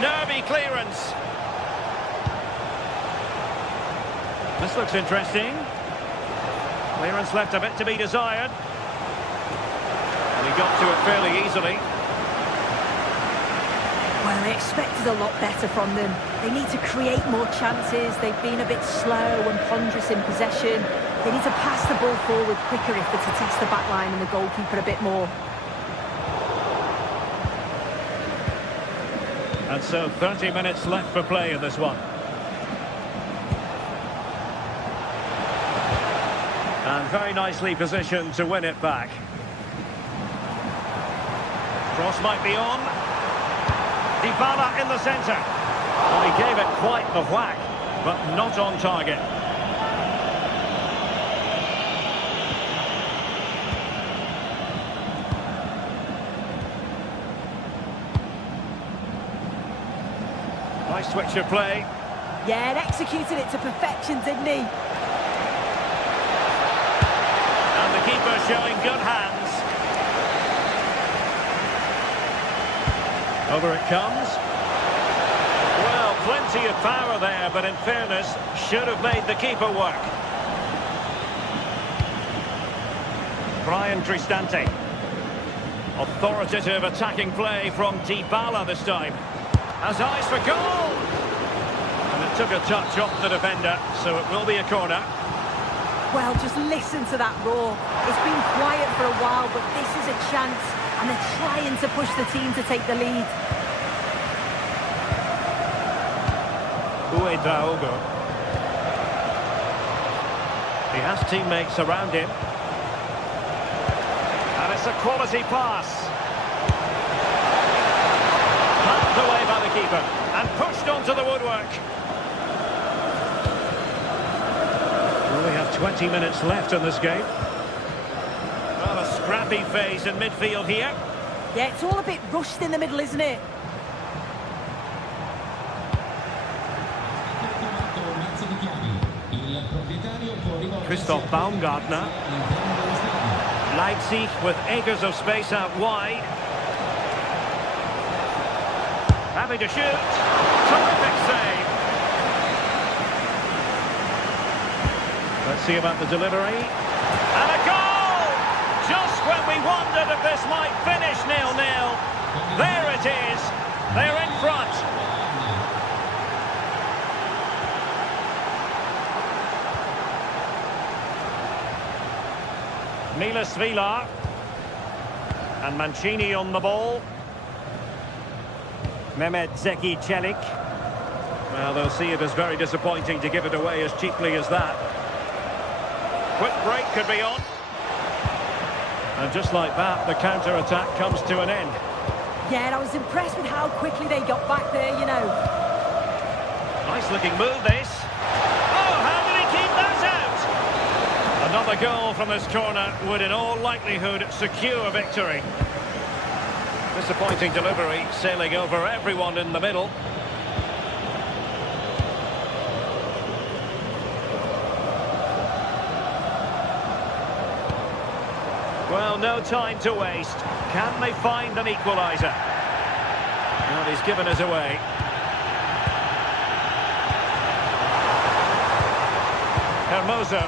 Nervy clearance. This looks interesting. Clearance left a bit to be desired. He got to it fairly easily. Well, they expected a lot better from them. They need to create more chances. They've been a bit slow and ponderous in possession. They need to pass the ball forward quicker if they're to test the back line and the goalkeeper a bit more. And so 30 minutes left for play in this one. And very nicely positioned to win it back. Cross might be on. Dybala in the centre. Well, he gave it quite the whack, but not on target. Nice switch of play. Yeah, and executed it to perfection, didn't he? And the keeper showing good hands. Over it comes. Well, plenty of power there, but in fairness, should have made the keeper work. Brian Cristante. Authoritative attacking play from Dybala this time. Has eyes for goal! And it took a touch off the defender, so it will be a corner. Well, just listen to that roar. It's been quiet for a while, but this is a chance, and they're trying to push the team to take the lead. Uedraogo. He has teammates around him. And it's a quality pass. Pumped away by the keeper and pushed onto the woodwork. Well, we have 20 minutes left in this game. Well, a scrappy phase in midfield here. Yeah, it's all a bit rushed in the middle, isn't it? Christoph Baumgartner. Leipzig with acres of space out wide. Happy to shoot. Terrific save. Let's see about the delivery. And a goal! Just when we wondered if this might finish 0-0. There it is. They're in front. Milas Vila. And Mancini on the ball. Mehmet Zeki Çelik. Well, they'll see it as very disappointing to give it away as cheaply as that. Quick break could be on. And just like that, the counter-attack comes to an end. Yeah, and I was impressed with how quickly they got back there, you know. Nice-looking move, this. Oh, how did he keep that out? Another goal from this corner would in all likelihood secure victory. Disappointing delivery, sailing over everyone in the middle. Well, no time to waste. Can they find an equaliser? Well, he's given us away. Hermoso.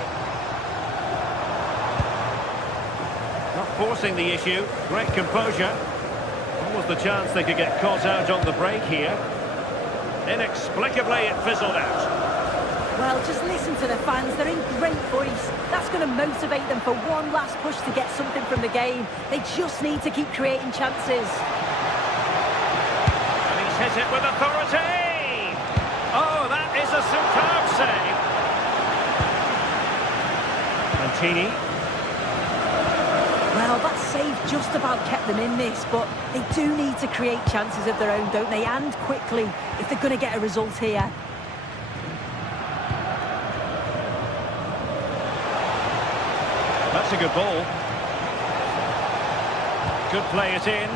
Not forcing the issue. Great composure. What was the chance they could get caught out on the break here? Inexplicably, it fizzled out. Well, just listen to the fans. They're in great voice. That's going to motivate them for one last push to get something from the game. They just need to keep creating chances. And he's hit it with authority. Oh, that is a superb save. Mancini. Well, that save just about kept them in this, but they do need to create chances of their own, don't they? And quickly, if they're going to get a result here. That's a good ball. Could play it in.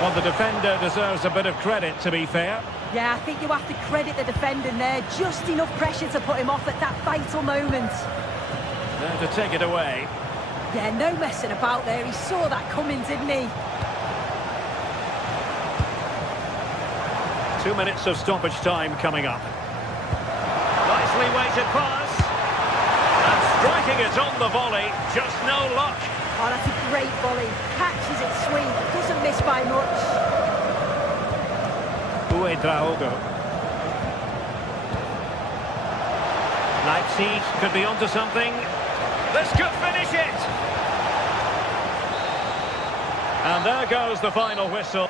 Well, the defender deserves a bit of credit, to be fair. Yeah, I think you have to credit the defending there. Just enough pressure to put him off at that vital moment. There to take it away. Yeah, no messing about there. He saw that coming, didn't he? 2 minutes of stoppage time coming up. Nicely weighted pass. And striking it on the volley, just no luck. Oh, that's a great volley. Catches it sweet, doesn't miss by much. Uedraogo. Leipzig could be onto something. This could finish it. And there goes the final whistle.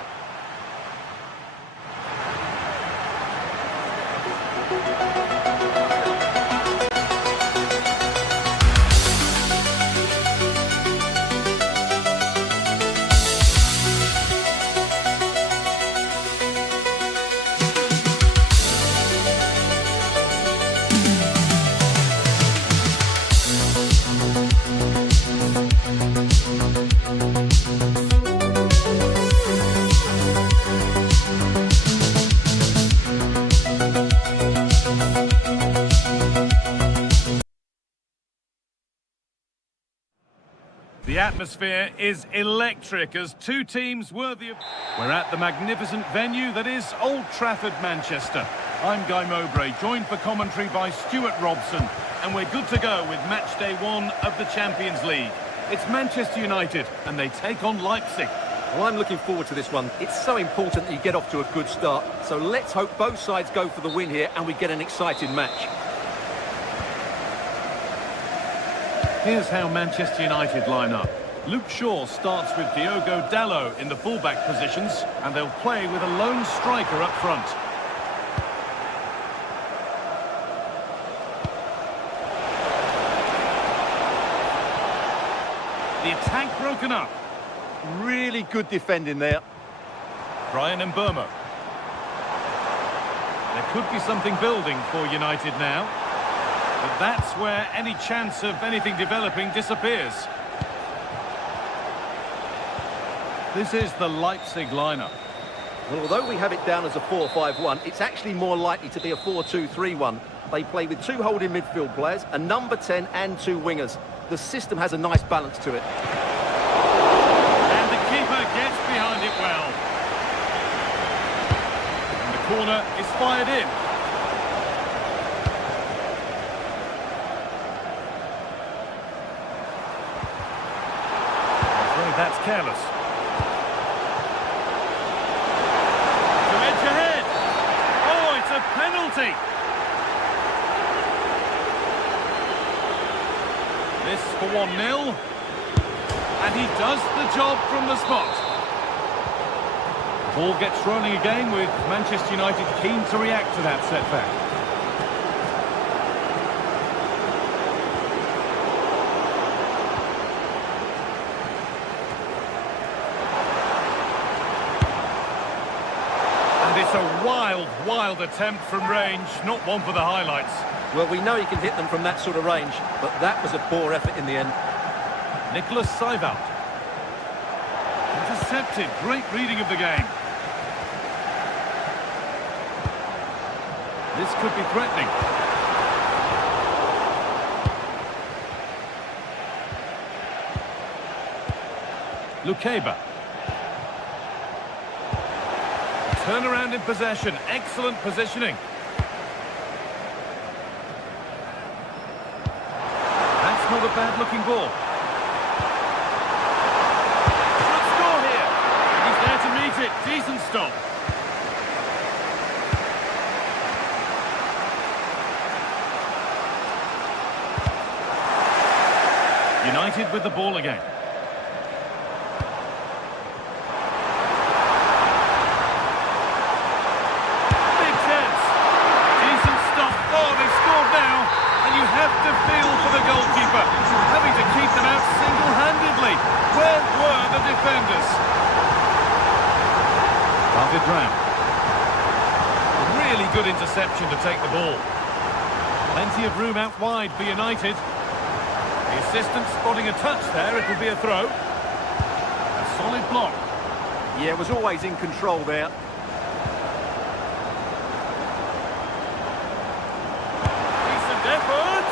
The atmosphere is electric as two teams worthy of... We're at the magnificent venue that is Old Trafford, Manchester. I'm Guy Mowbray, joined for commentary by Stuart Robson, and we're good to go with match day 1 of the Champions League. It's Manchester United, and they take on Leipzig. Well, I'm looking forward to this one. It's so important that you get off to a good start. So let's hope both sides go for the win here and we get an exciting match. Here's how Manchester United line up. Luke Shaw starts with Diogo Dalot in the fullback positions, and they'll play with a lone striker up front. The attack broken up. Really good defending there. Brian Mbeumo. There could be something building for United now, but that's where any chance of anything developing disappears. This is the Leipzig lineup. Well, although we have it down as a 4-5-1, it's actually more likely to be a 4-2-3-1. They play with 2 holding midfield players, a number 10 and 2 wingers. The system has a nice balance to it. And the keeper gets behind it well. And the corner is fired in. I'm afraid that's careless. Penalty. This for 1-0. And he does the job from the spot. Ball gets rolling again with Manchester United keen to react to that setback. It's a wild attempt from range, not one for the highlights. Well, we know he can hit them from that sort of range, but that was a poor effort in the end. Nicholas Seibold. Intercepted, great reading of the game. This could be threatening. Lukeba. Turn around in possession, excellent positioning. That's not a bad looking ball. Good score here. He's there to meet it, decent stop. United with the ball again. Having to keep them out single-handedly. Where were the defenders? David Raum. Really good interception to take the ball. Plenty of room out wide for United. The assistant spotting a touch there. It will be a throw. A solid block. Yeah, it was always in control there. Decent effort.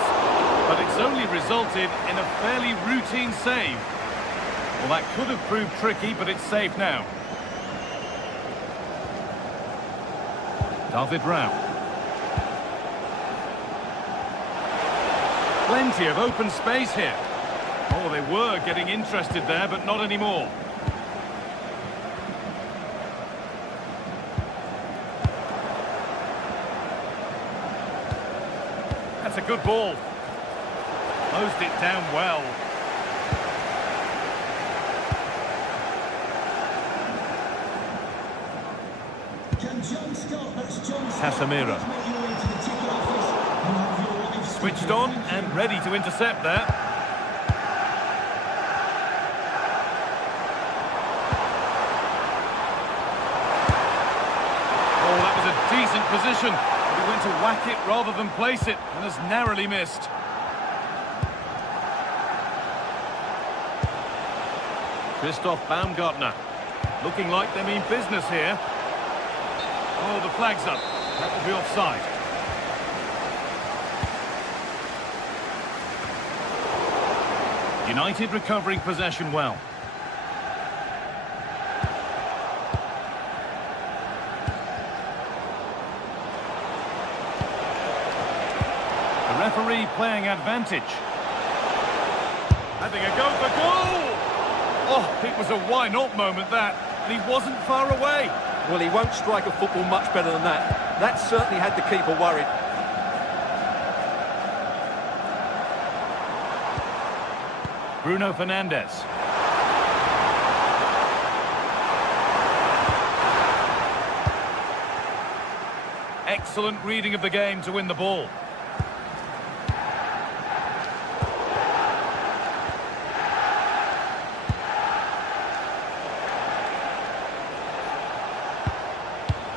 But it's only resulted in a fairly routine save. Well, that could have proved tricky, but it's safe now. David Raum. Plenty of open space here. Oh, they were getting interested there, but not anymore. That's a good ball. Closed it down well. Casemiro. Switched on and ready to intercept there. Oh, that was a decent position. He went to whack it rather than place it and has narrowly missed. Christoph Baumgartner. Looking like they mean business here. Oh, the flag's up. That will be offside. United recovering possession well. The referee playing advantage. Having a go for goal! Oh, it was a why-not moment, that. And he wasn't far away. Well, he won't strike a football much better than that. That certainly had the keeper worried. Bruno Fernandes. Excellent reading of the game to win the ball.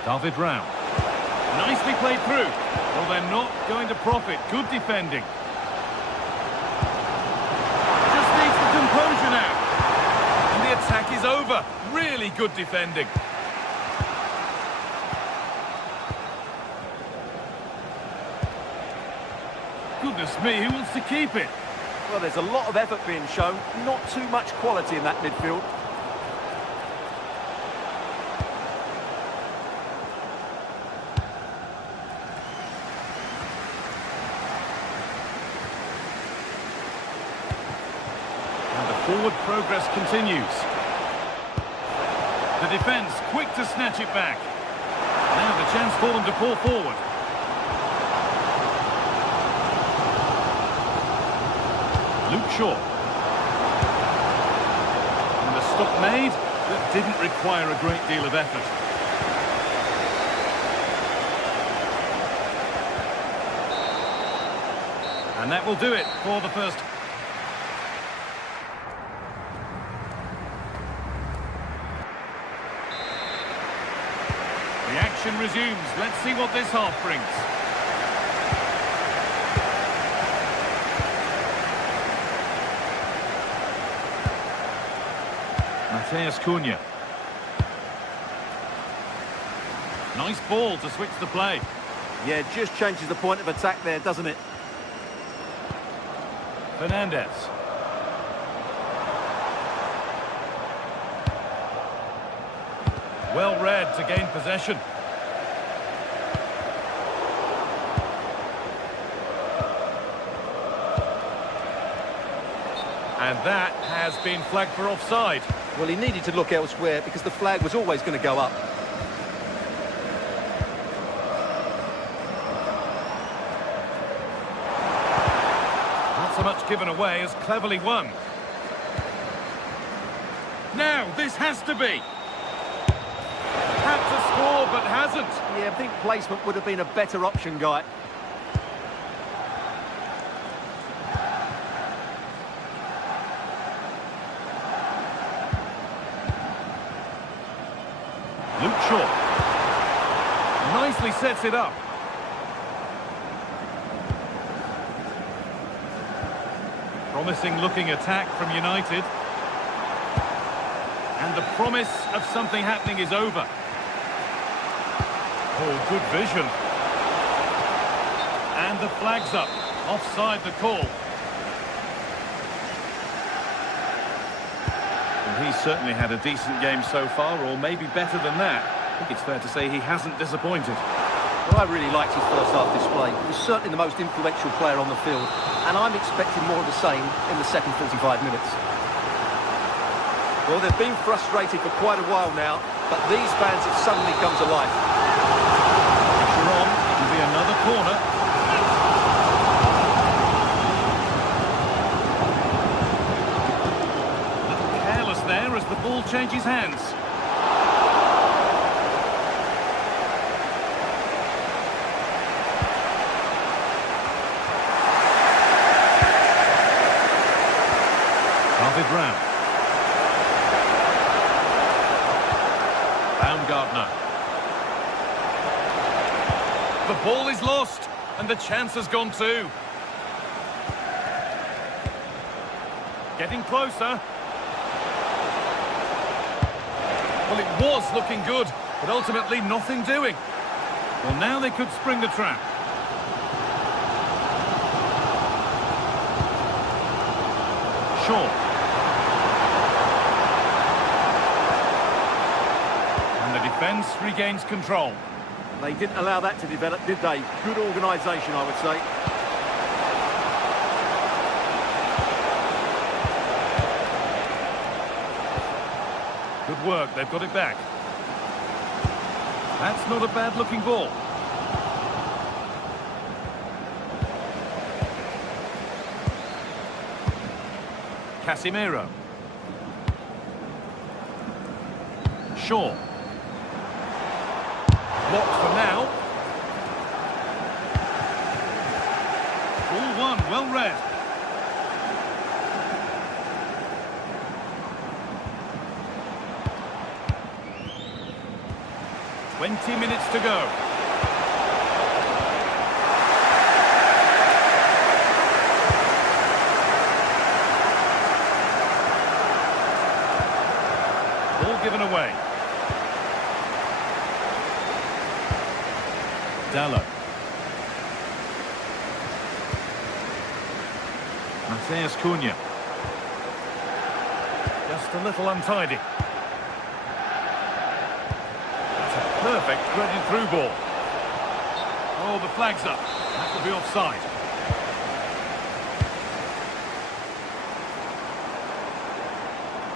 David Rao. Nicely played through. Well, they're not going to profit. Good defending. Just needs the composure now. And the attack is over. Really good defending. Goodness me, who wants to keep it? Well, there's a lot of effort being shown. Not too much quality in that midfield. Forward progress continues. The defence quick to snatch it back. Now the chance for them to pull forward. Luke Shaw. And the stop made that didn't require a great deal of effort. And that will do it for the first. The action resumes. Let's see what this half brings. Mateus Cunha. Nice ball to switch the play. Yeah, it just changes the point of attack there, doesn't it? Fernandes. Well read to gain possession. And that has been flagged for offside. Well, he needed to look elsewhere because the flag was always going to go up. Not so much given away as cleverly won. Now, this has to be. Had to score, but hasn't. Yeah, I think placement would have been a better option, Guy. Luke Shaw. Nicely sets it up. Promising looking attack from United. And the promise of something happening is over. Oh, good vision. And the flag's up. Offside the call. Well, he's certainly had a decent game so far, or maybe better than that. I think it's fair to say he hasn't disappointed. Well, I really liked his first half display. He was certainly the most influential player on the field, and I'm expecting more of the same in the second 45 minutes. Well, they've been frustrated for quite a while now, but these fans have suddenly come to life. Pressure on, it'll be another corner. A little careless there as the ball changes hands. David Rao. Baumgartner. The ball is lost, and the chance has gone too. Getting closer. Well, it was looking good, but ultimately nothing doing. Well, now they could spring the trap. Shaw. Defence regains control. They didn't allow that to develop, did they? Good organisation, I would say. Good work, they've got it back. That's not a bad-looking ball. Casemiro. Shaw. Blocked for now. Ball one, well read. "20 minutes to go. Ball given away. Dallo. Matheus Cunha. Just a little untidy. That's a perfect threaded through ball. Oh, the flag's up. That will be offside.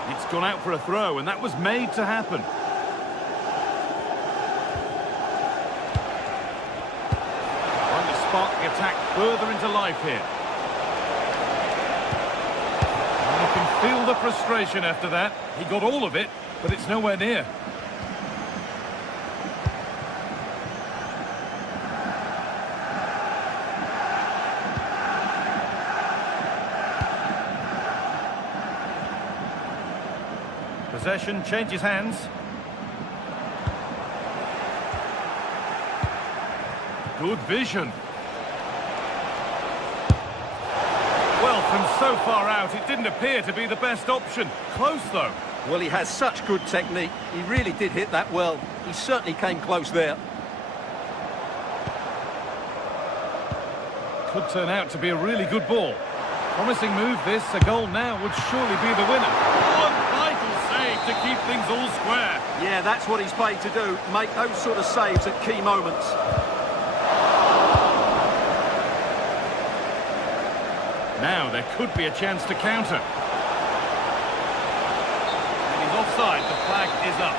It's gone out for a throw, and that was made to happen. Trying to spark the attack further into life here. And you can feel the frustration after that. He got all of it, but it's nowhere near. Possession changes hands. Good vision. Well, from so far out, it didn't appear to be the best option. Close, though. Well, he has such good technique. He really did hit that well. He certainly came close there. Could turn out to be a really good ball. Promising move this. A goal now would surely be the winner. One vital save to keep things all square. Yeah, that's what he's paid to do. Make those sort of saves at key moments. Now there could be a chance to counter. And he's offside. The flag is up.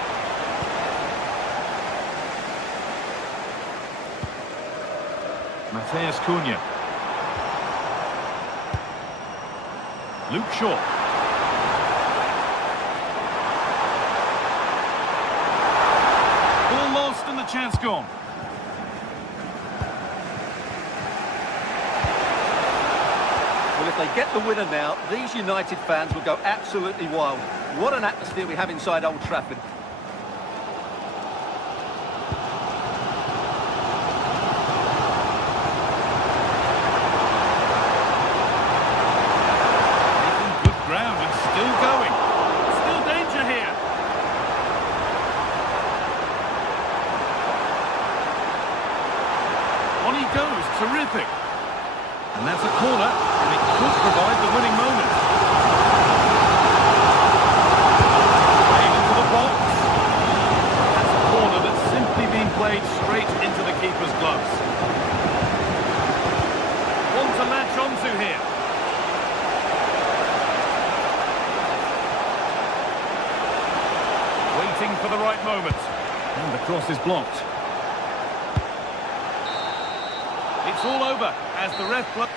Matheus Cunha. Luke Shaw. Ball lost and the chance gone. Well, if they get the winner now, these United fans will go absolutely wild. What an atmosphere we have inside Old Trafford. On he goes, terrific. And that's a corner, and it could provide the winning moment. Playing into the box. That's a corner that's simply been played straight into the keeper's gloves. One to latch onto here. Waiting for the right moment. And the cross is blocked. It's all over as the ref blows.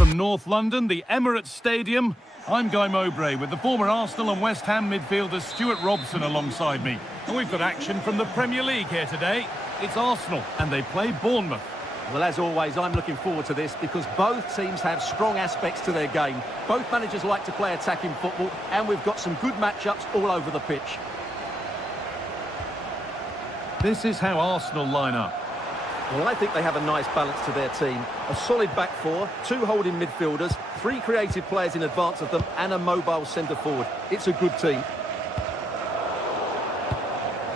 From North London, the Emirates Stadium, I'm Guy Mowbray with the former Arsenal and West Ham midfielder Stuart Robson alongside me. And we've got action from the Premier League here today. It's Arsenal and they play Bournemouth. Well, as always, I'm looking forward to this because both teams have strong aspects to their game. Both managers like to play attacking football and we've got some good matchups all over the pitch. This is how Arsenal line up. Well, I think they have a nice balance to their team. A solid back four, 2 holding midfielders, 3 creative players in advance of them, and a mobile centre-forward. It's a good team.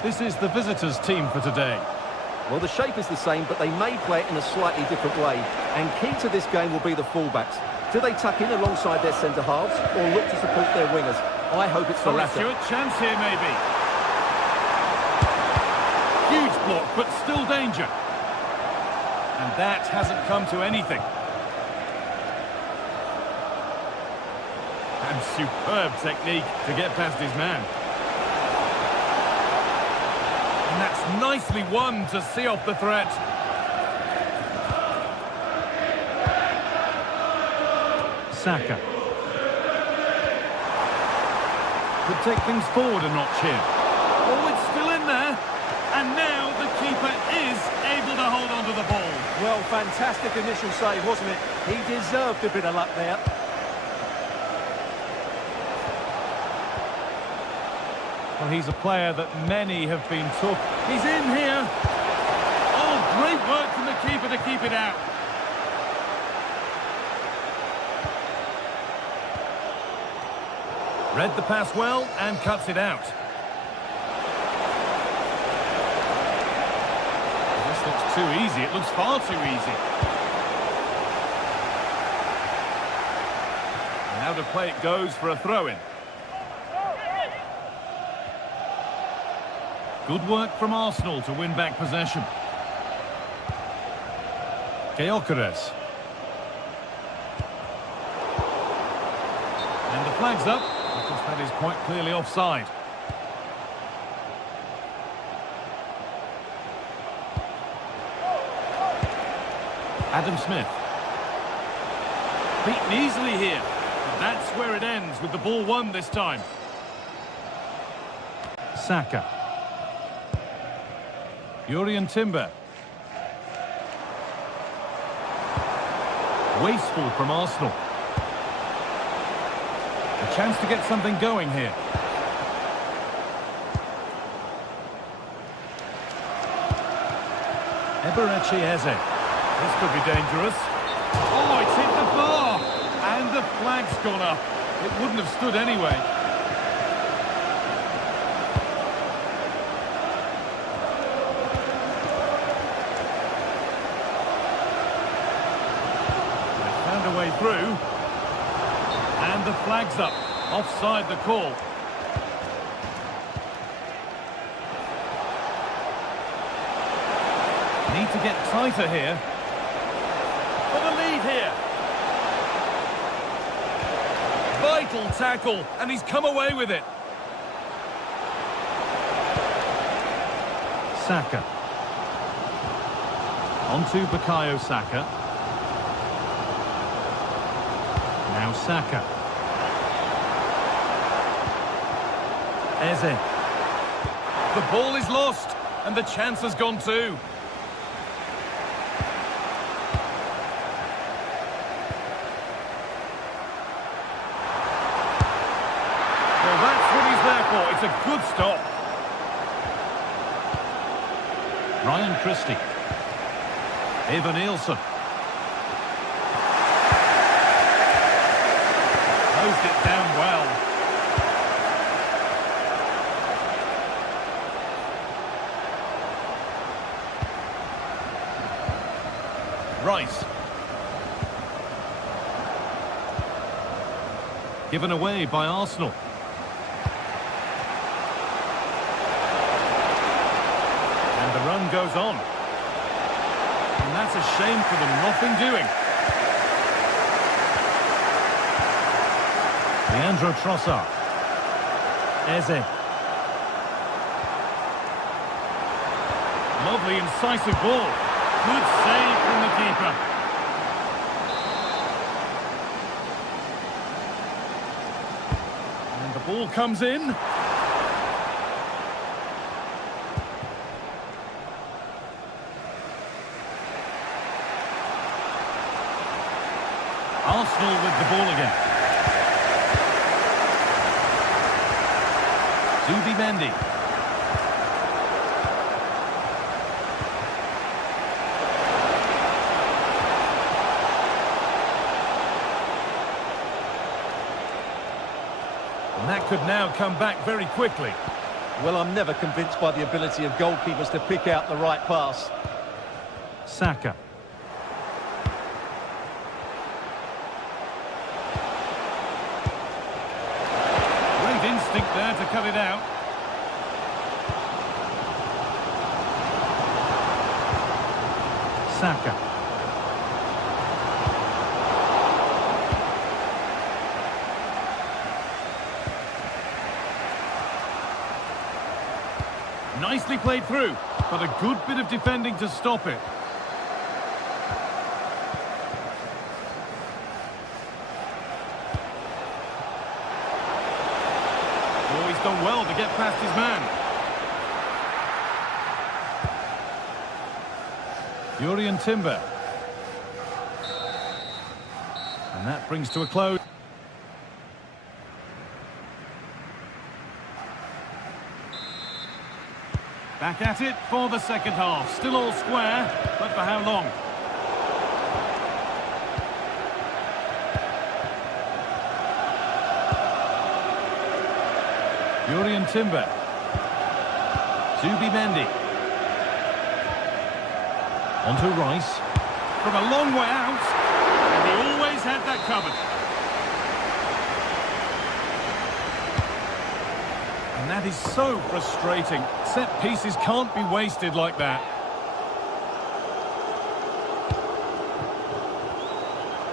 This is the visitors' team for today. Well, the shape is the same, but they may play it in a slightly different way. And key to this game will be the fullbacks. Do they tuck in alongside their centre-halves or look to support their wingers? I hope it's the latter. Stuart, chance here maybe. Huge block, but still danger. And that hasn't come to anything. And superb technique to get past his man. And that's nicely won to see off the threat. Saka. Could take things forward a notch here. Oh, it's still in there. And now the keeper is able to hold on to the ball. Well, fantastic initial save, wasn't it? He deserved a bit of luck there. Well, he's a player that many have been took. He's in here. Oh, great work from the keeper to keep it out. Read the pass well and cuts it out. This looks too easy. It looks far too easy. And out of play it goes for a throw-in. Good work from Arsenal to win back possession. Gyökeres. And the flag's up, because that is quite clearly offside. Adam Smith. Beaten easily here. But that's where it ends, with the ball won this time. Saka. Urian Timber. Wasteful from Arsenal. A chance to get something going here. Eberechi Eze. This could be dangerous. Oh, it's hit the bar! And the flag's gone up. It wouldn't have stood anyway. Way through, and the flag's up. Offside the call. Need to get tighter here. For the lead here. Vital tackle, and he's come away with it. Saka. On to Bukayo Saka. Now Saka. Eze. The ball is lost, and the chance has gone too. Well, that's what he's there for. It's a good stop. Ryan Christie. Evan Nielsen. Closed it down well. Rice. Given away by Arsenal. And the run goes on. And that's a shame for them. Nothing doing. Leandro Trossard. Eze. Lovely incisive ball. Good save from the keeper. And the ball comes in. Arsenal with the ball again. Zubimendi. That could now come back very quickly. Well, I'm never convinced by the ability of goalkeepers to pick out the right pass. Saka. Great instinct there to cut it out. Saka. Nicely played through, but a good bit of defending to stop it. Oh, he's done well to get past his man. Jurrien Timber. And that brings to a close. Back at it for the second half. Still all square, but for how long? Jurrien Timber. Zubimendi. Onto Rice. From a long way out. And he always had that covered. And that is so frustrating. Set pieces can't be wasted like that.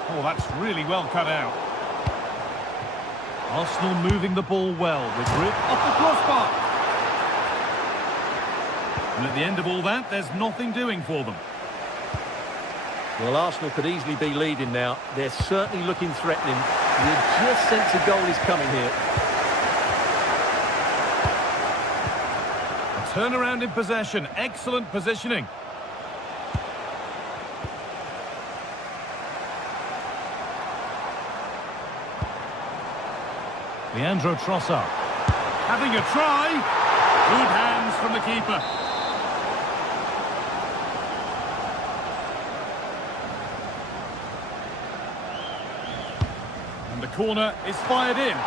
Oh, that's really well cut out. Arsenal moving the ball well with grip off the crossbar. And at the end of all that, there's nothing doing for them. Well, Arsenal could easily be leading now. They're certainly looking threatening. You just sense a goal is coming here. A turnaround in possession. Excellent positioning. Leandro Trossard. Having a try. Good hands from the keeper. And the corner is fired in.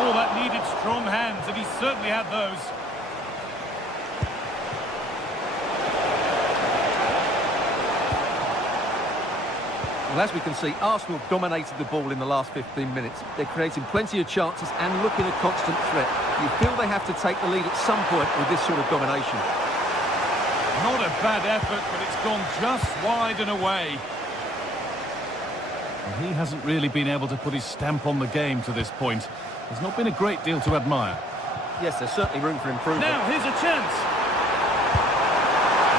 Oh, that needed strong hands, and he certainly had those. Well, as we can see, Arsenal dominated the ball in the last 15 minutes. They're creating plenty of chances and looking a constant threat. You feel they have to take the lead at some point with this sort of domination. Not a bad effort, but it's gone just wide and away. And he hasn't really been able to put his stamp on the game to this point. There's not been a great deal to admire. Yes, there's certainly room for improvement. Now, here's a chance.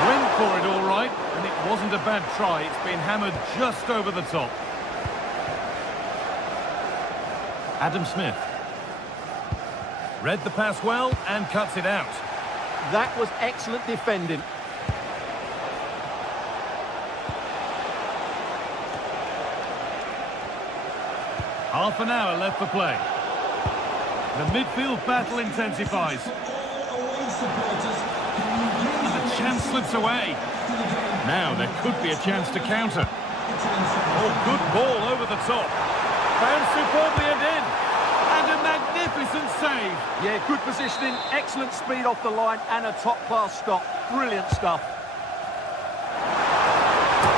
Went for it all right, and it wasn't a bad try. It's been hammered just over the top. Adam Smith. Read the pass well and cuts it out. That was excellent defending. Half an hour left for play. The midfield battle intensifies. And the chance slips away. Now there could be a chance to counter. Oh, good ball over the top. Found superbly and in. And a magnificent save. Yeah, good positioning, excellent speed off the line, and a top-class stop. Brilliant stuff.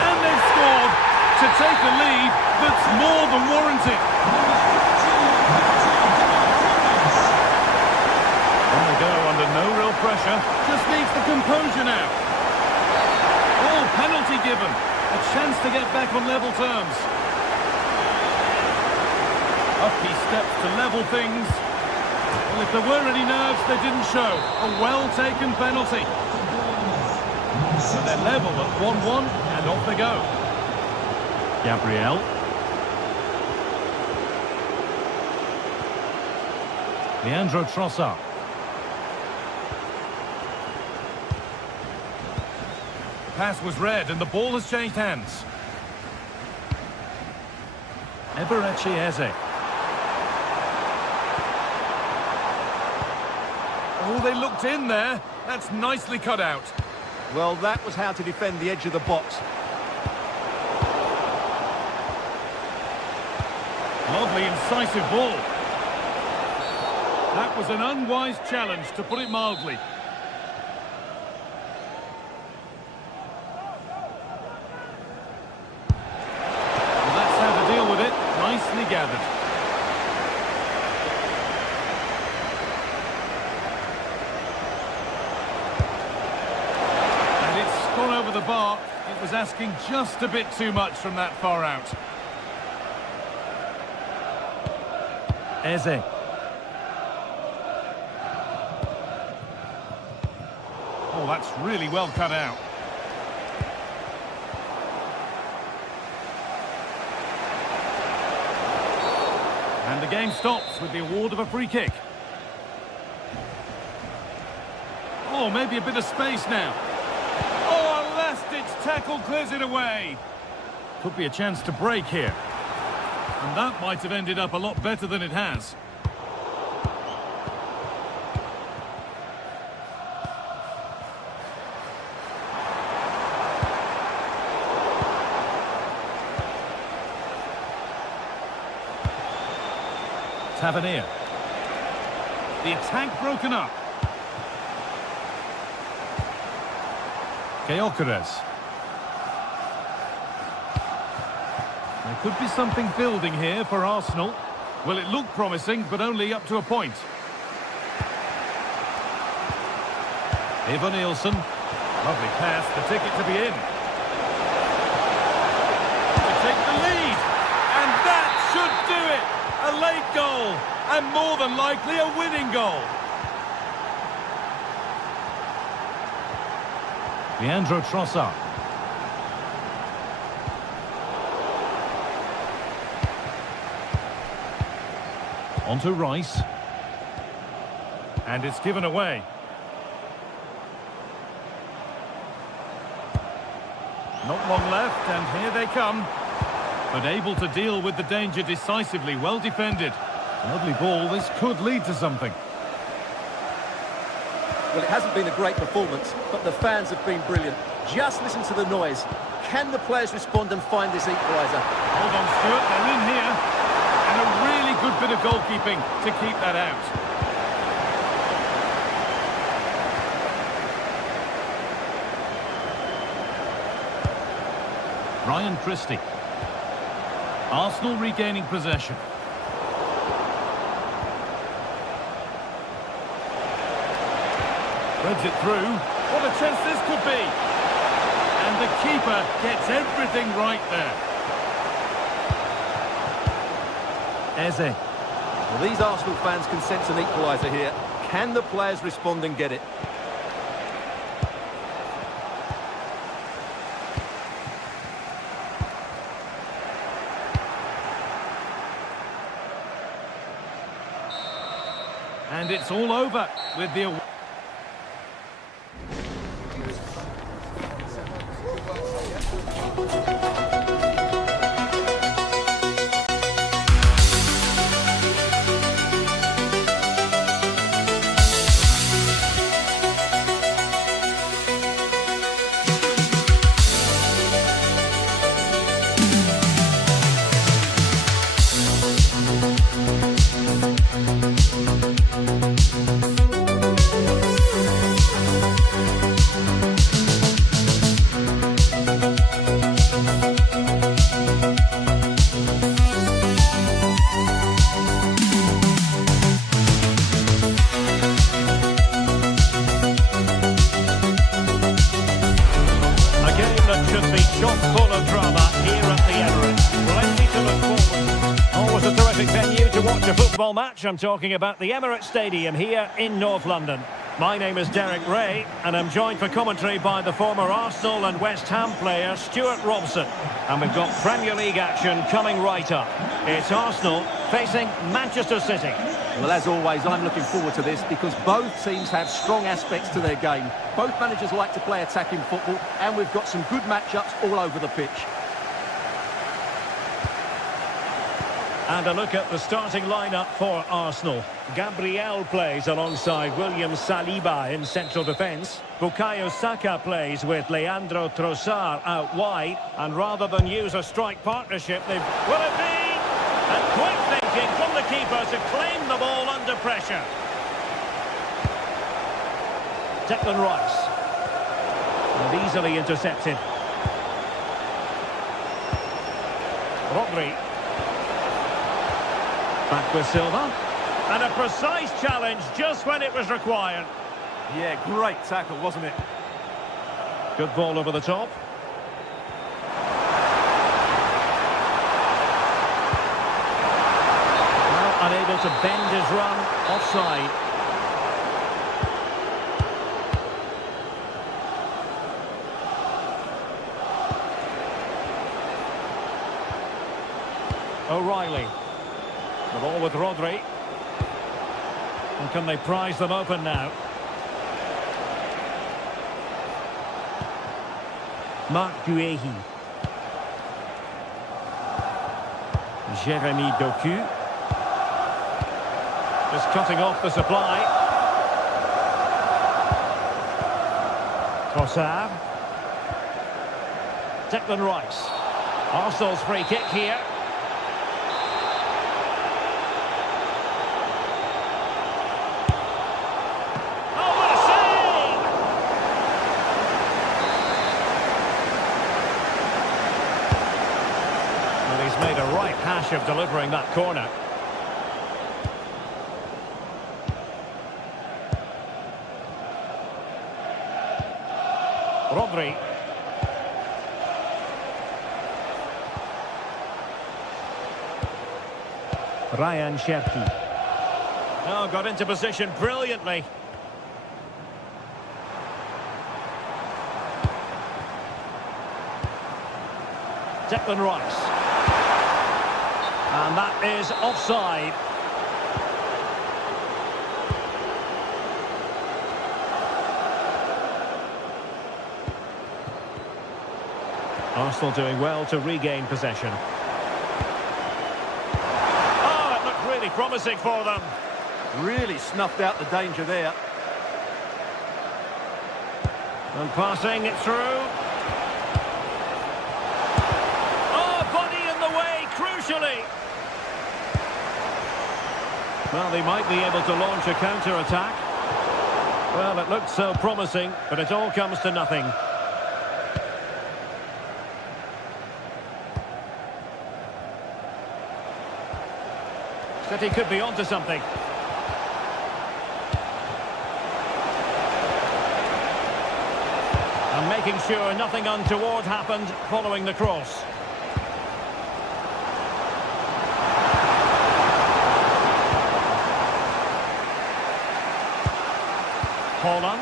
And they've scored to take a lead that's more than warranted. On they go under no real pressure. Just needs the composure now. Oh, penalty given. A chance to get back on level terms. Up he steps to level things. Well, if there were any nerves, they didn't show. A well-taken penalty. And they're level at 1-1, and off they go. Gabriel. Leandro Trossard. Pass was read, and the ball has changed hands. Eberechi Eze. Oh, they looked in there. That's nicely cut out. Well, that was how to defend the edge of the box. Lovely, incisive ball. That was an unwise challenge, to put it mildly. Well, that's how to deal with it. Nicely gathered. And it's gone over the bar. It was asking just a bit too much from that far out. Eze. Oh, that's really well cut out. And the game stops with the award of a free kick. Oh, maybe a bit of space now. Oh, a last-ditch tackle clears it away. Could be a chance to break here. And that might have ended up a lot better than it has. Tavernier. The attack broken up. Gyökeres. There could be something building here for Arsenal. Well, it looked promising, but only up to a point. Ivan Nielsen. Lovely pass, the ticket to be in. To take the lead. And that should do it. A late goal. And more than likely a winning goal. Leandro Trossard. Onto Rice. And it's given away. Not long left, and here they come. But able to deal with the danger decisively, well defended. Lovely ball, this could lead to something. Well, it hasn't been a great performance, but the fans have been brilliant. Just listen to the noise. Can the players respond and find this equaliser? Hold on, Stuart, they're in here. And a really good bit of goalkeeping to keep that out. Ryan Christie. Arsenal regaining possession. Threads it through. What a chance this could be. And the keeper gets everything right there. Eze. Well, these Arsenal fans can sense an equaliser here. Can the players respond and get it? And it's all over with the... Chock full of drama here at the Emirates. Plenty to look forward. Always a terrific venue to watch a football match. I'm talking about the Emirates Stadium here in North London. My name is Derek Ray, and I'm joined for commentary by the former Arsenal and West Ham player Stuart Robson. And we've got Premier League action coming right up. It's Arsenal facing Manchester City. Well, as always, I'm looking forward to this because both teams have strong aspects to their game. Both managers like to play attacking football, and we've got some good matchups all over the pitch. And a look at the starting lineup for Arsenal. Gabriel plays alongside William Saliba in central defence. Bukayo Saka plays with Leandro Trossard out wide. And rather than use a strike partnership, they've... Will it be? And quick thinking from the the keeper to claim the ball under pressure. Declan Rice. And easily intercepted. Rodri. Back with Silva. And a precise challenge just when it was required. Yeah, great tackle, wasn't it? Good ball over the top. Well, unable to bend his run. Offside. O'Reilly. The ball with Rodri. And can they prize them open now? Marc Guéhi. Jérémy Doku. Just cutting off the supply. Trossard. Declan Rice. Arsenal's free kick here. Made a right hash of delivering that corner. Rodri. Ryan Cherki. Oh, got into position brilliantly. Declan Rice. And that is offside. Arsenal doing well to regain possession. Oh, it looked really promising for them. Really snuffed out the danger there. And passing it through. Oh, body in the way, crucially. Well, they might be able to launch a counter-attack. Well, it looked so promising, but it all comes to nothing. City could be onto something. And making sure nothing untoward happened following the cross. Holland.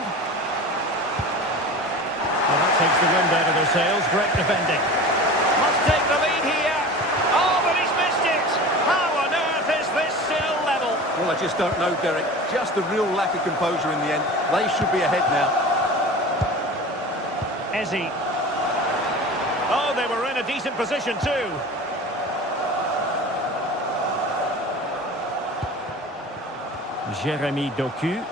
Well, that takes the wind out of their sails. Great defending. Must take the lead here. Oh, but he's missed it. How on earth is this still level? Well, I just don't know, Derek. Just a real lack of composure in the end. They should be ahead now. Eze. Oh, they were in a decent position too. Jérémy Doku.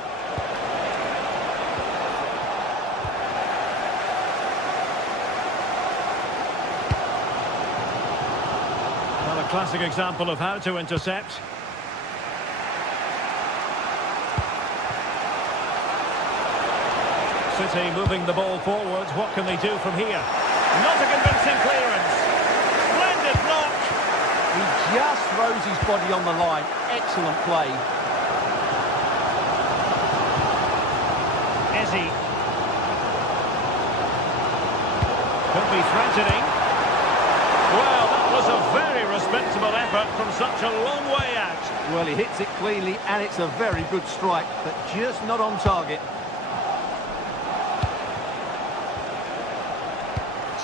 Well, a classic example of how to intercept. City moving the ball forwards. What can they do from here? Not a convincing clearance. Splendid block. He just throws his body on the line. Excellent play. Eze. Could be threatening. Well, that was a very respectable effort from such a long way out. Well, he hits it cleanly, and it's a very good strike, but just not on target.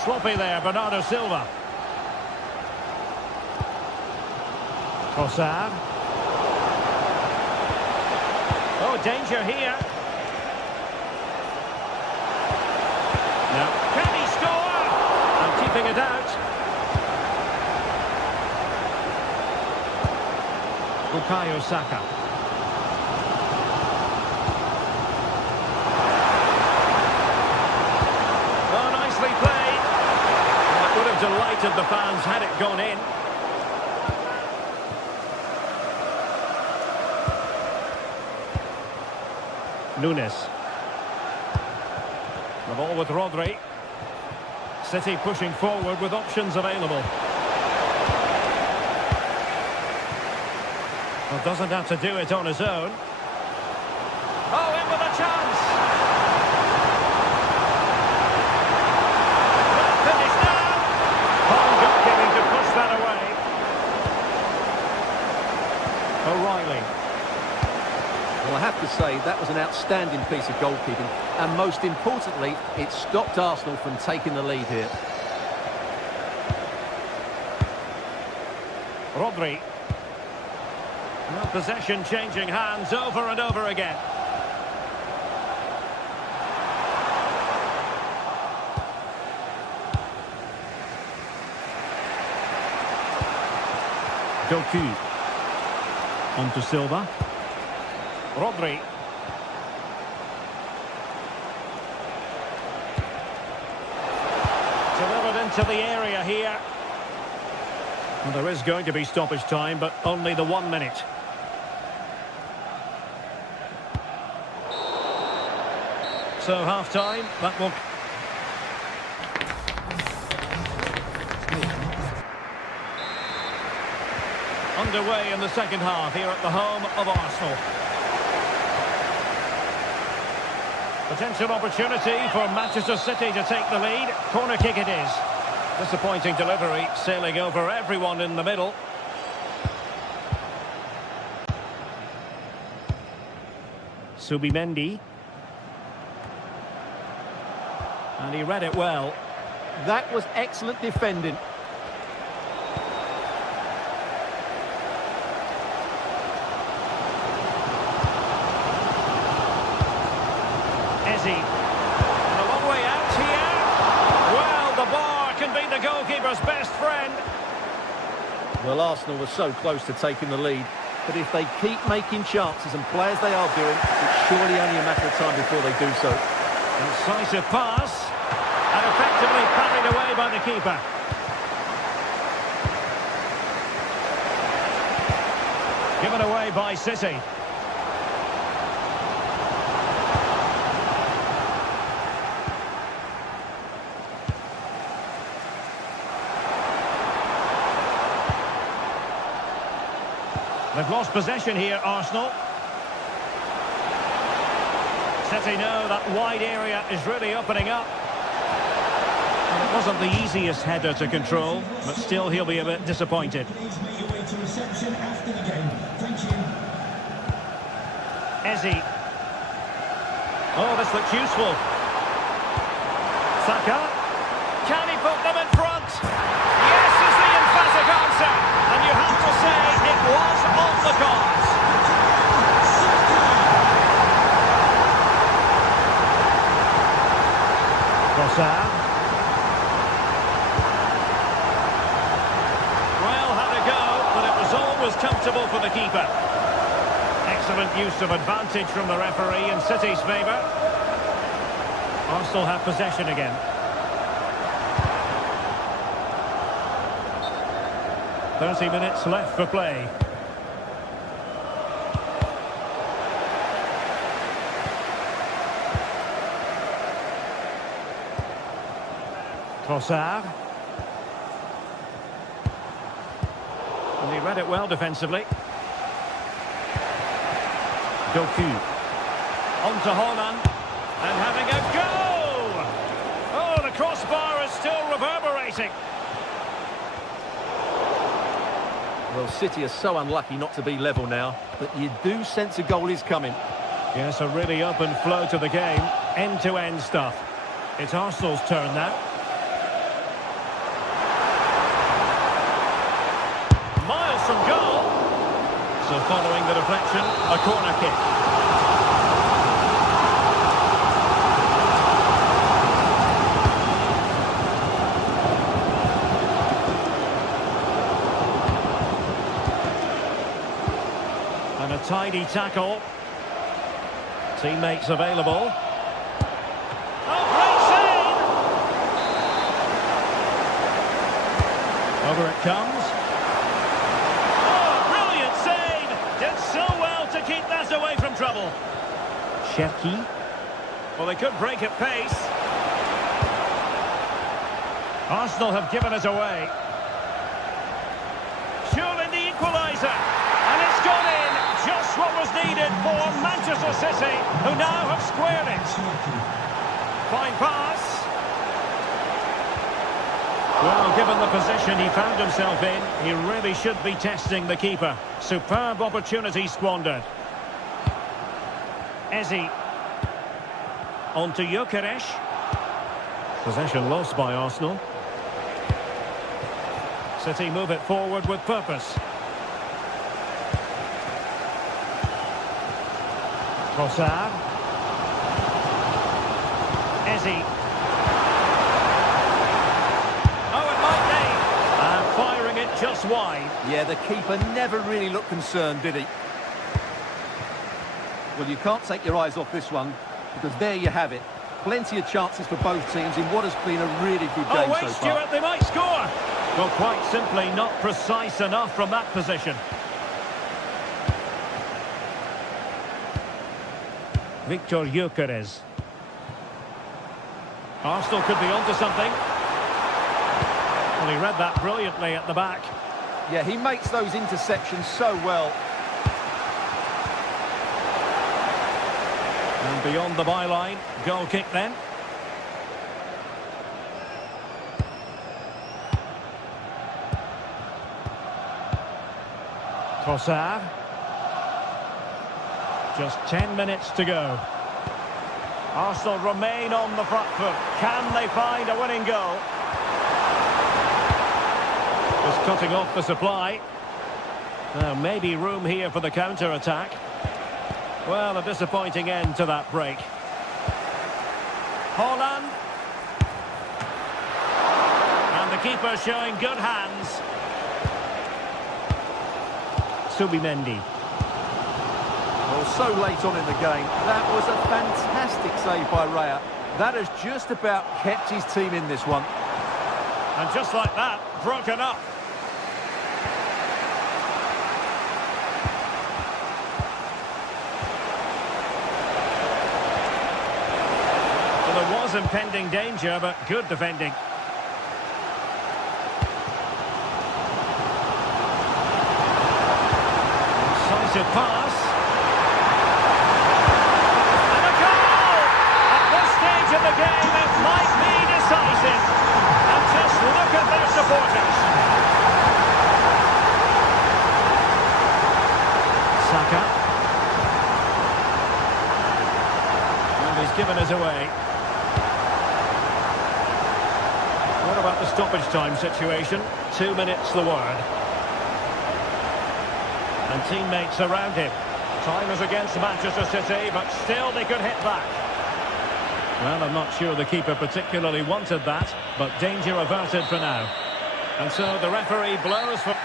Sloppy there, Bernardo Silva. Trossard. Oh, danger here. Now, can he score? And keeping it out. Bukayo Saka. Oh, nicely played. That would have delighted the fans had it gone in. Nunes. The ball with Rodri. City pushing forward with options available. Well, doesn't have to do it on his own. Oh, in with a chance! Well, finished now! Home goalkeeping to push that away. O'Reilly. Well, I have to say, that was an outstanding piece of goalkeeping. And most importantly, it stopped Arsenal from taking the lead here. Rodri. Well, possession changing hands over and over again. Doku. On to Silva. Rodri. Delivered into the area here. Well, there is going to be stoppage time, but only the 1 minute. So half-time, that will... Underway in the second half here at the home of Arsenal. Potential opportunity for Manchester City to take the lead. Corner kick it is. Disappointing delivery, sailing over everyone in the middle. Subimendi. And he read it well. That was excellent defending. Ezzy. And a long way out here. Well, the bar can be the goalkeeper's best friend. Well, Arsenal were so close to taking the lead. But if they keep making chances and play as they are doing, it's surely only a matter of time before they do so. Incisive pass. And effectively parried away by the keeper. Given away by City. They've lost possession here, Arsenal. City know that wide area is really opening up. And it wasn't the easiest header to control, but still he'll be a bit disappointed. Ezzy. Oh, this looks useful. Saka. Can he put them in front? Yes is the emphatic answer. And you have to say it was on the cards. Trossard. Well, had a go, but it was always comfortable for the keeper. Excellent use of advantage from the referee in City's favour. Arsenal have possession again. "30 minutes left for play. Trossard. And he read it well defensively. Doku. On to Haaland. And having a go! Oh, the crossbar is still reverberating. Well, City are so unlucky not to be level now, but you do sense a goal is coming. Yes, a really open flow to the game. End-to-end stuff. It's Arsenal's turn now. Miles from goal. So following the deflection, a corner kick. And a tidy tackle. Teammates available. Oh, great save! Over it comes. Oh, brilliant save! Did so well to keep that away from trouble. Cherki. Well, they could break at pace. Arsenal have given it away. Surely the equaliser. And it's gone in. Just what was needed for Manchester City, who now have squared it. Fine pass. Well, given the position he found himself in, he really should be testing the keeper. Superb opportunity squandered. Eze. On to Gyökeres. Possession lost by Arsenal. City move it forward with purpose. Trossard. Eze. Oh, it might be. And firing it just wide. Yeah, the keeper never really looked concerned, did he? Well, you can't take your eyes off this one, because there you have it. Plenty of chances for both teams in what has been a really good game wait, so far. Stuart, they might score. Well, quite simply not precise enough from that position. Victor Gyökeres. Arsenal could be onto something. Well, he read that brilliantly at the back. Yeah, he makes those interceptions so well. And beyond the byline, goal kick then. Trossard. Just 10 minutes to go. Arsenal remain on the front foot. Can they find a winning goal? Just cutting off the supply. Now maybe room here for the counter-attack. Well, a disappointing end to that break. Haaland. And the keeper showing good hands. Subimendi. Well, so late on in the game, that was a fantastic save by Raya. That has just about kept his team in this one. And just like that, broken up. Well, there was impending danger, but good defending. Decisive pass. And a goal! At this stage of the game, it might be decisive. And just look at their supporters. Saka. And he's given us away. What about the stoppage time situation? 2 minutes the word. And teammates around him. Time is against Manchester City, but still they could hit back. Well, I'm not sure the keeper particularly wanted that, but danger averted for now. And so the referee blows for...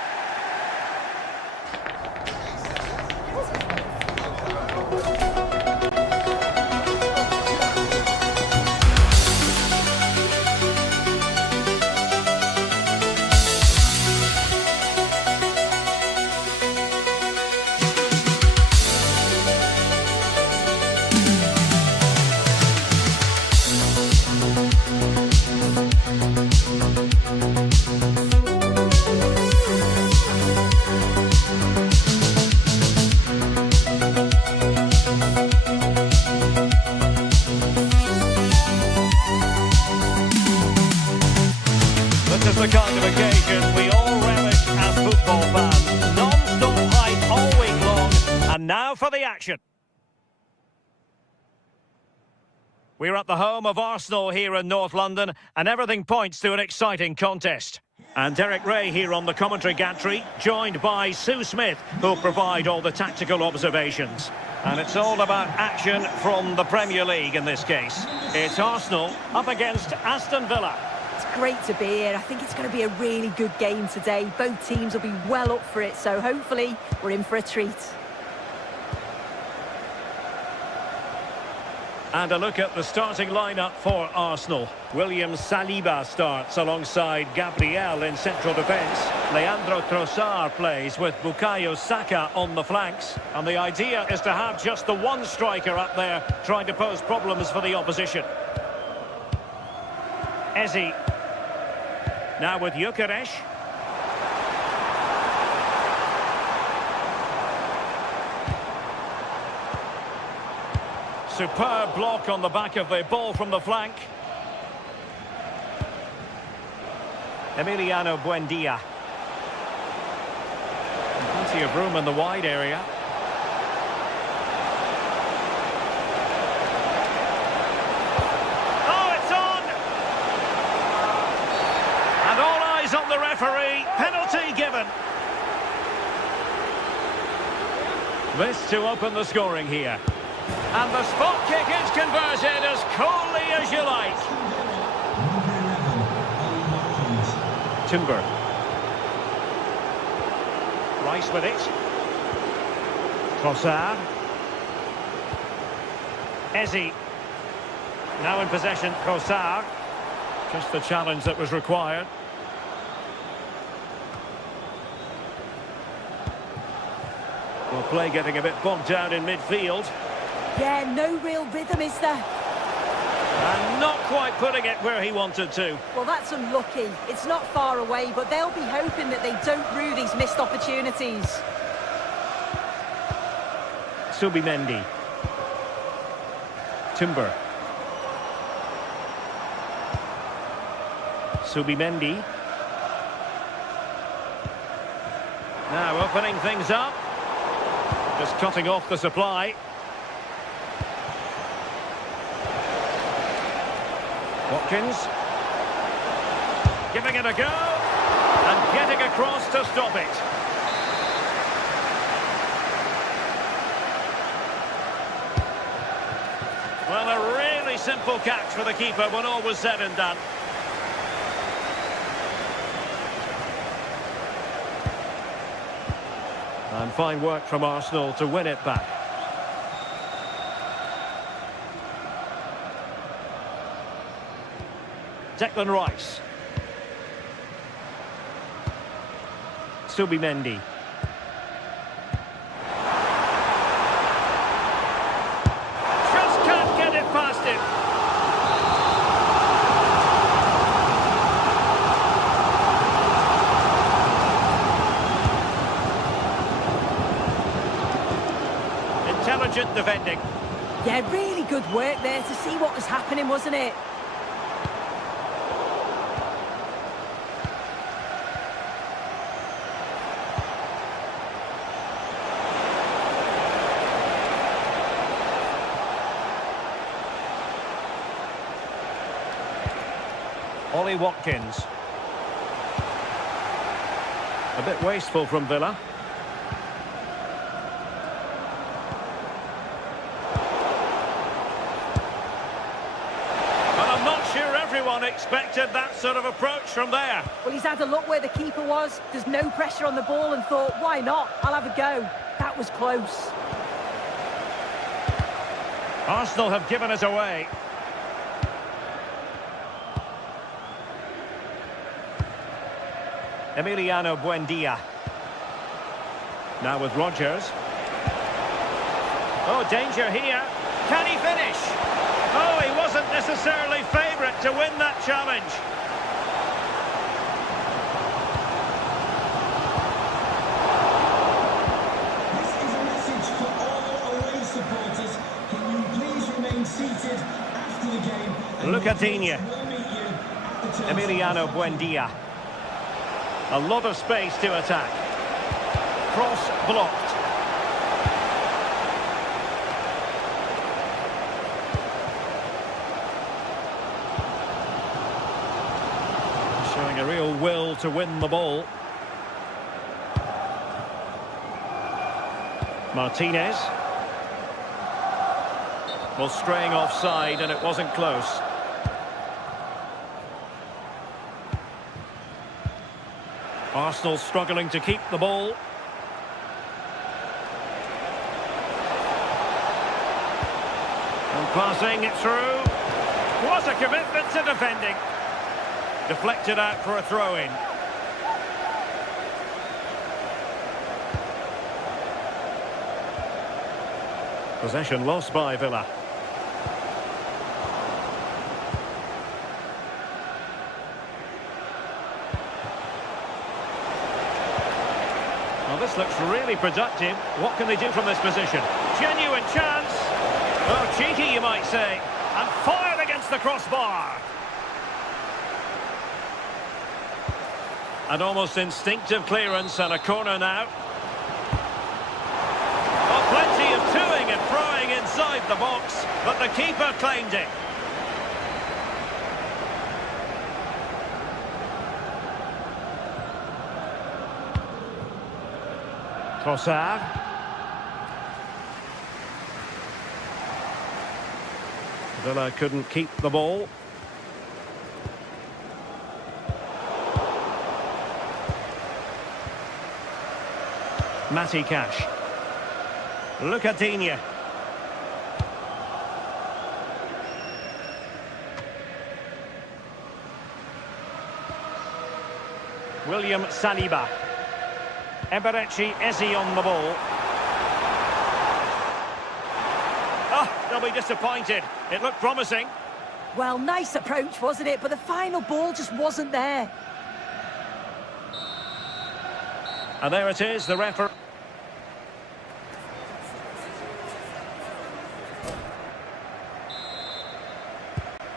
This is the kind of occasion we all relish as football fans. Non-stop hype all week long. And now for the action. We're at the home of Arsenal here in North London, and everything points to an exciting contest. And Derek Ray here on the commentary gantry, joined by Sue Smith, who'll provide all the tactical observations. And it's all about action from the Premier League in this case. It's Arsenal up against Aston Villa. It's great to be here. I think it's going to be a really good game today. Both teams will be well up for it, so hopefully we're in for a treat. And a look at the starting lineup for Arsenal. William Saliba starts alongside Gabriel in central defence. Leandro Trossard plays with Bukayo Saka on the flanks. And the idea is to have just the one striker up there trying to pose problems for the opposition. Eze. Now with Gyökeres. Superb block on the back of the ball from the flank. Emiliano Buendia. Plenty of room in the wide area. Oh, it's on! And all eyes on the referee. Penalty given. This to open the scoring here. And the spot kick is converted as coolly as you like. Timber. Rice with it. Trossard. Eze. Now in possession, Trossard. Just the challenge that was required. Well, play getting a bit bogged down in midfield. Yeah, no real rhythm, is there? And not quite putting it where he wanted to. Well, that's unlucky. It's not far away, but they'll be hoping that they don't rue these missed opportunities. Subimendi. Timber. Subimendi. Now opening things up. Just cutting off the supply. Watkins. Giving it a go. And getting across to stop it. Well, a really simple catch for the keeper when all was said and done. And fine work from Arsenal to win it back. Declan Rice. Subimendi. Just can't get it past him. Intelligent defending. Yeah, really good work there to see what was happening, wasn't it? Ollie Watkins. A bit wasteful from Villa. But I'm not sure everyone expected that sort of approach from there. Well, he's had a look where the keeper was. There's no pressure on the ball and thought, why not? I'll have a go. That was close. Arsenal have given it away. Emiliano Buendia. Now with Rodgers. Oh, danger here. Can he finish? Oh, he wasn't necessarily favourite to win that challenge. This is a message for all away supporters. Can you please remain seated after the game? Look at Digne. Emiliano Buendia. A lot of space to attack. Cross blocked. Showing a real will to win the ball. Martinez. Well, straying offside and it wasn't close. Arsenal struggling to keep the ball. And Passing it through. What a commitment to defending. Deflected out for a throw-in. Possession lost by Villa. Well, this looks really productive. What can they do from this position? Genuine chance. Oh, cheeky, you might say. And fired against the crossbar. An almost instinctive clearance and a corner now. Oh, plenty of toing and throwing inside the box, but the keeper claimed it. Trossard. Villa couldn't keep the ball. Matty Cash. Lucadinha. William Saliba. Eberechi Eze on the ball. Oh, they'll be disappointed. It looked promising. Well, nice approach, wasn't it? But the final ball just wasn't there. And there it is, the referee.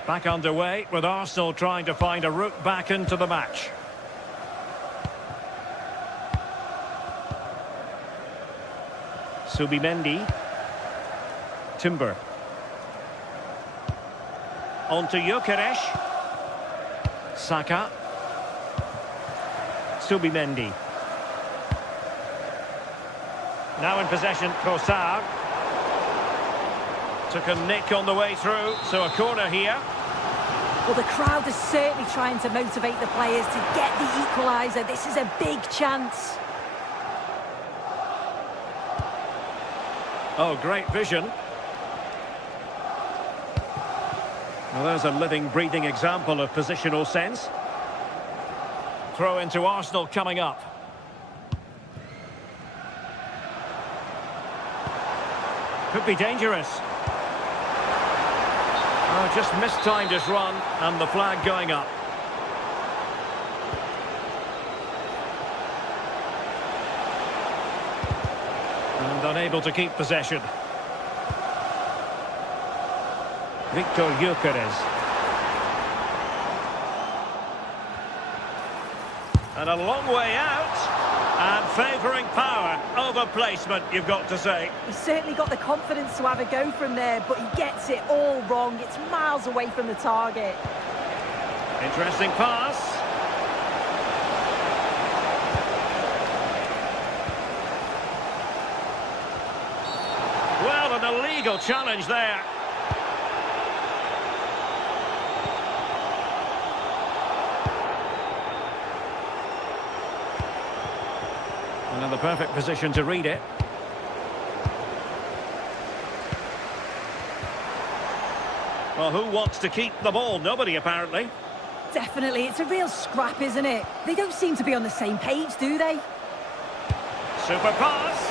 Back underway with Arsenal trying to find a route back into the match. Subimendi. Timber. On to Gyökeres. Saka. Subimendi. Now in possession, Trossard. Took a nick on the way through, so a corner here. Well, the crowd is certainly trying to motivate the players to get the equaliser. This is a big chance. Oh, great vision. Well, there's a living, breathing example of positional sense. Throw into Arsenal coming up. Could be dangerous. Oh, just mistimed his run, and the flag going up. And unable to keep possession. Victor Gyökeres. And a long way out. And favouring power over placement, you've got to say. He's certainly got the confidence to have a go from there, but he gets it all wrong. It's miles away from the target. Interesting pass. Well, an illegal challenge there. And in the perfect position to read it. Well, who wants to keep the ball? Nobody, apparently. Definitely, it's a real scrap, isn't it? They don't seem to be on the same page, do they? Super pass.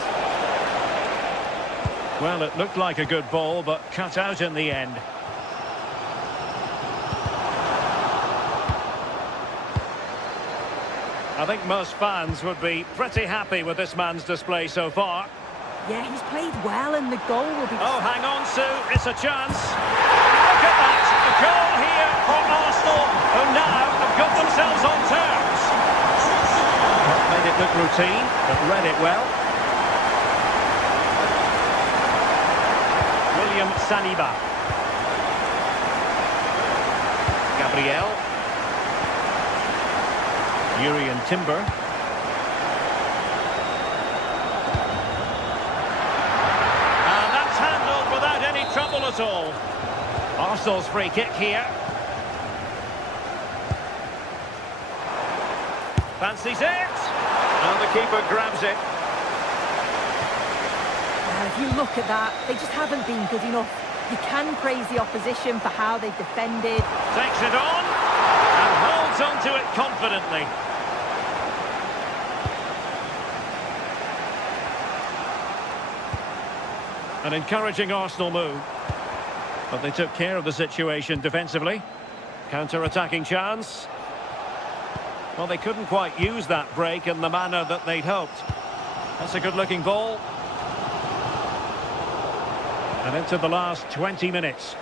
Well, it looked like a good ball, but cut out in the end. I think most fans would be pretty happy with this man's display so far. Yeah, he's played well and the goal will be... Oh, hang on, Sue. It's a chance. Look at that. A goal here from Arsenal, who now have got themselves on terms. Made it look routine, but read it well. William Saliba. Gabriel. Urian Timber. And that's handled without any trouble at all. Arsenal's free kick here. Fancies it. And the keeper grabs it. Well, if you look at that, they just haven't been good enough. You can praise the opposition for how they've defended. Takes it on and holds on to it confidently. An encouraging Arsenal move. But they took care of the situation defensively. Counter-attacking chance. Well, they couldn't quite use that break in the manner that they'd hoped. That's a good-looking ball. And into the last 20 minutes.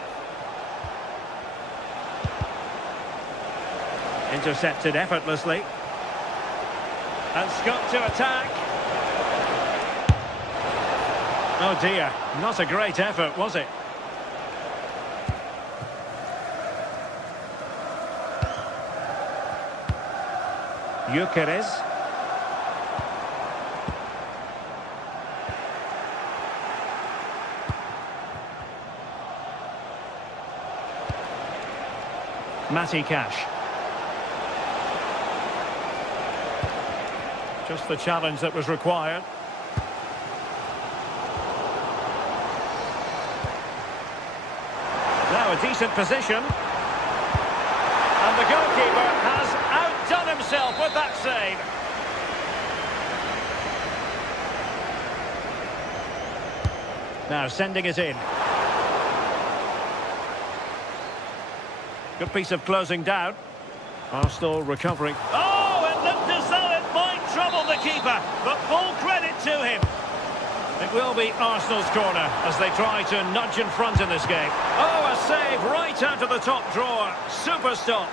Intercepted effortlessly. And Scott to attack. Oh dear, not a great effort, was it? Gyökeres. Matty Cash. Just the challenge that was required. Now a decent position. And the goalkeeper has outdone himself with that save. Now sending it in. Good piece of closing down. Arsenal recovering. Oh, it looked as though it might trouble the keeper, but full credit to him. It will be Arsenal's corner as they try to nudge in front in this game. Oh, a save right out of the top drawer. Super stop.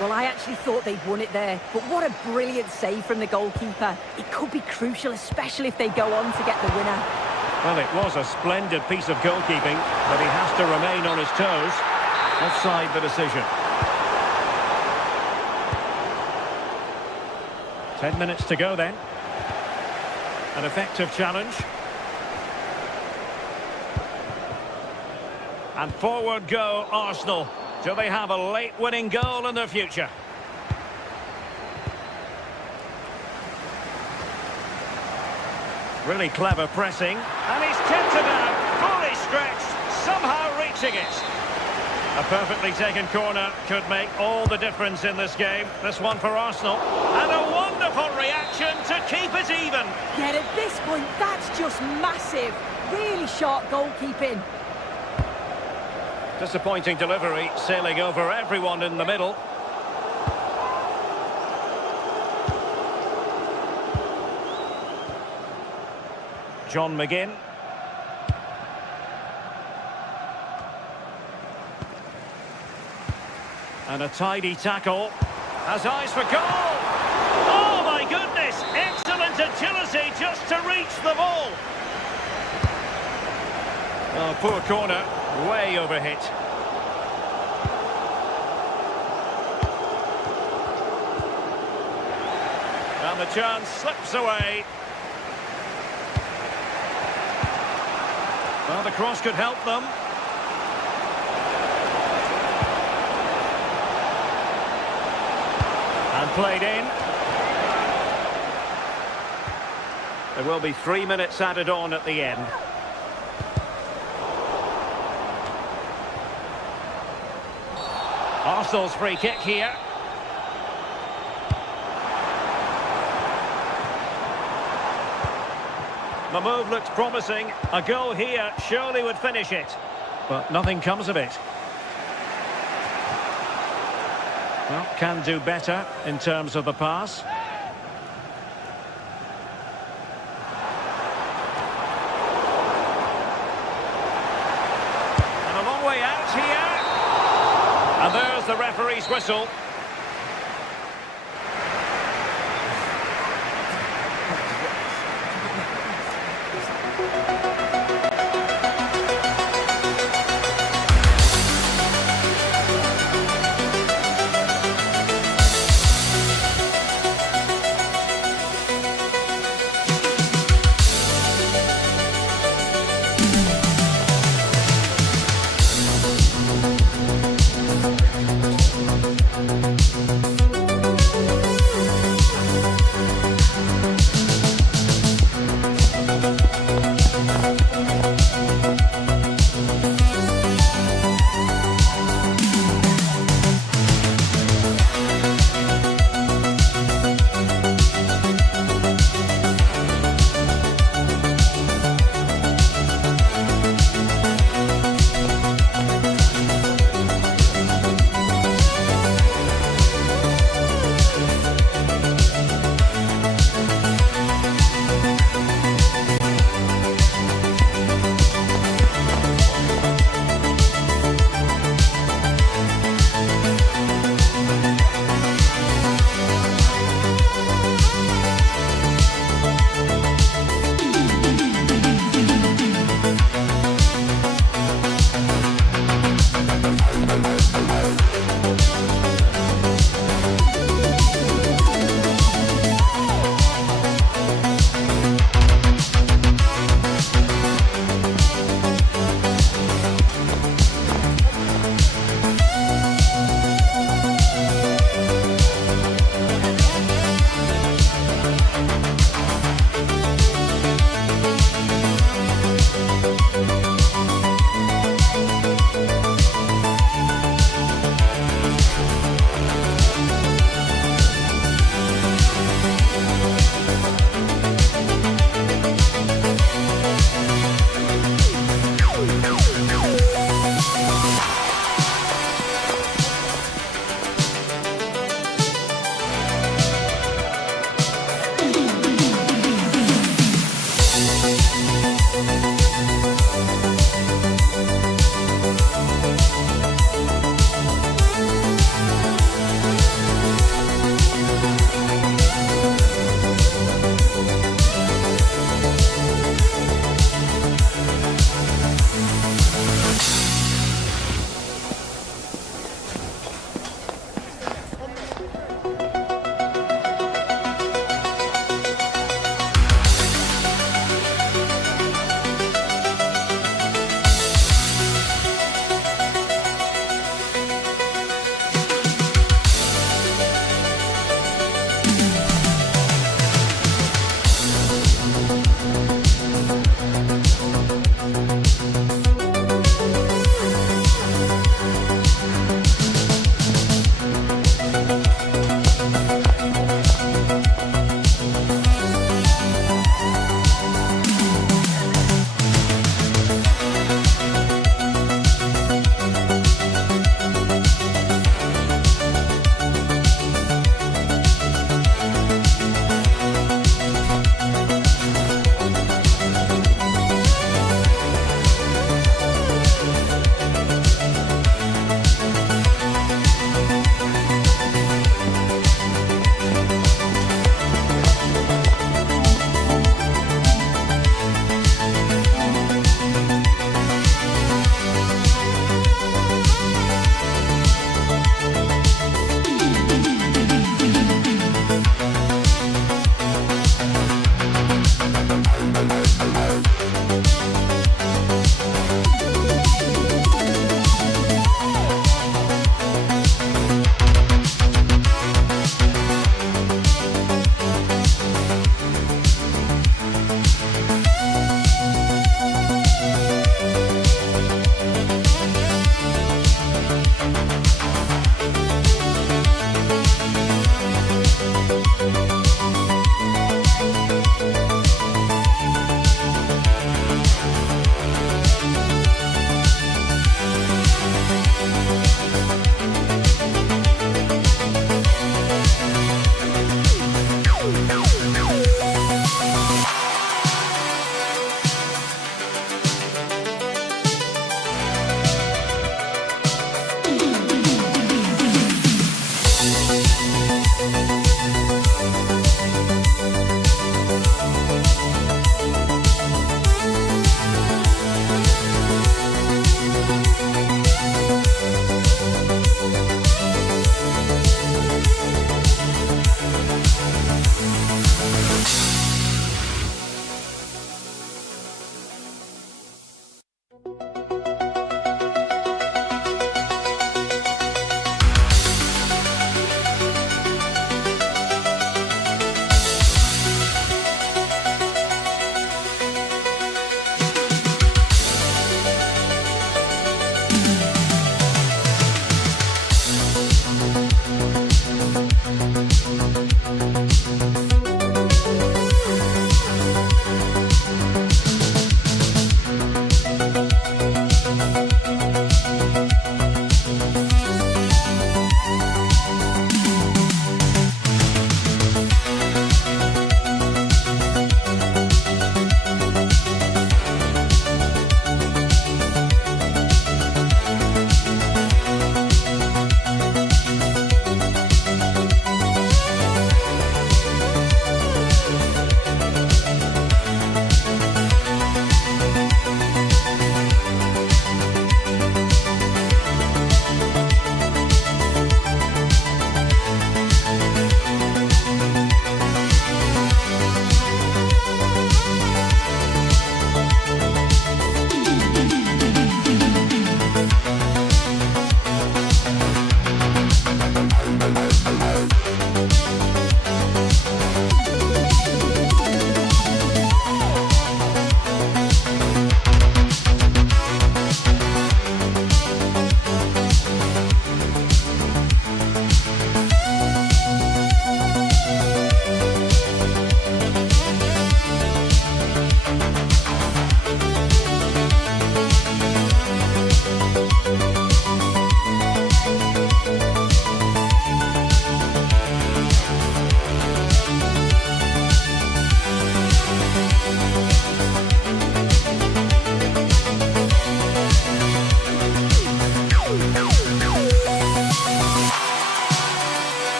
Well, I actually thought they'd won it there, but what a brilliant save from the goalkeeper. It could be crucial, especially if they go on to get the winner. Well, it was a splendid piece of goalkeeping, but he has to remain on his toes. Offside the decision. 10 minutes to go then. An effective challenge. And forward go Arsenal. Do they have a late winning goal in their future? Really clever pressing. And he's tipped it out. Fully stretched. Somehow reaching it. A perfectly taken corner could make all the difference in this game. This one for Arsenal. And a wonderful reaction to keep it even. Yet at this point, that's just massive. Really sharp goalkeeping. Disappointing delivery, sailing over everyone in the middle. John McGinn. And a tidy tackle. Has eyes for goal. Oh my goodness! Excellent agility just to reach the ball. Oh, poor corner. Way overhit. And the chance slips away. Well, the cross could help them. And played in. There will be 3 minutes added on at the end. Arsenal's free kick here. The move looks promising. A goal here surely would finish it. But nothing comes of it. Well, can do better in terms of the pass. And a long way out here. And there's the referee's whistle.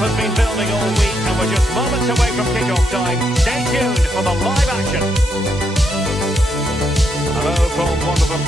has been building all week, and we're just moments away from kick-off time. Stay tuned for the live action. Hello from one of the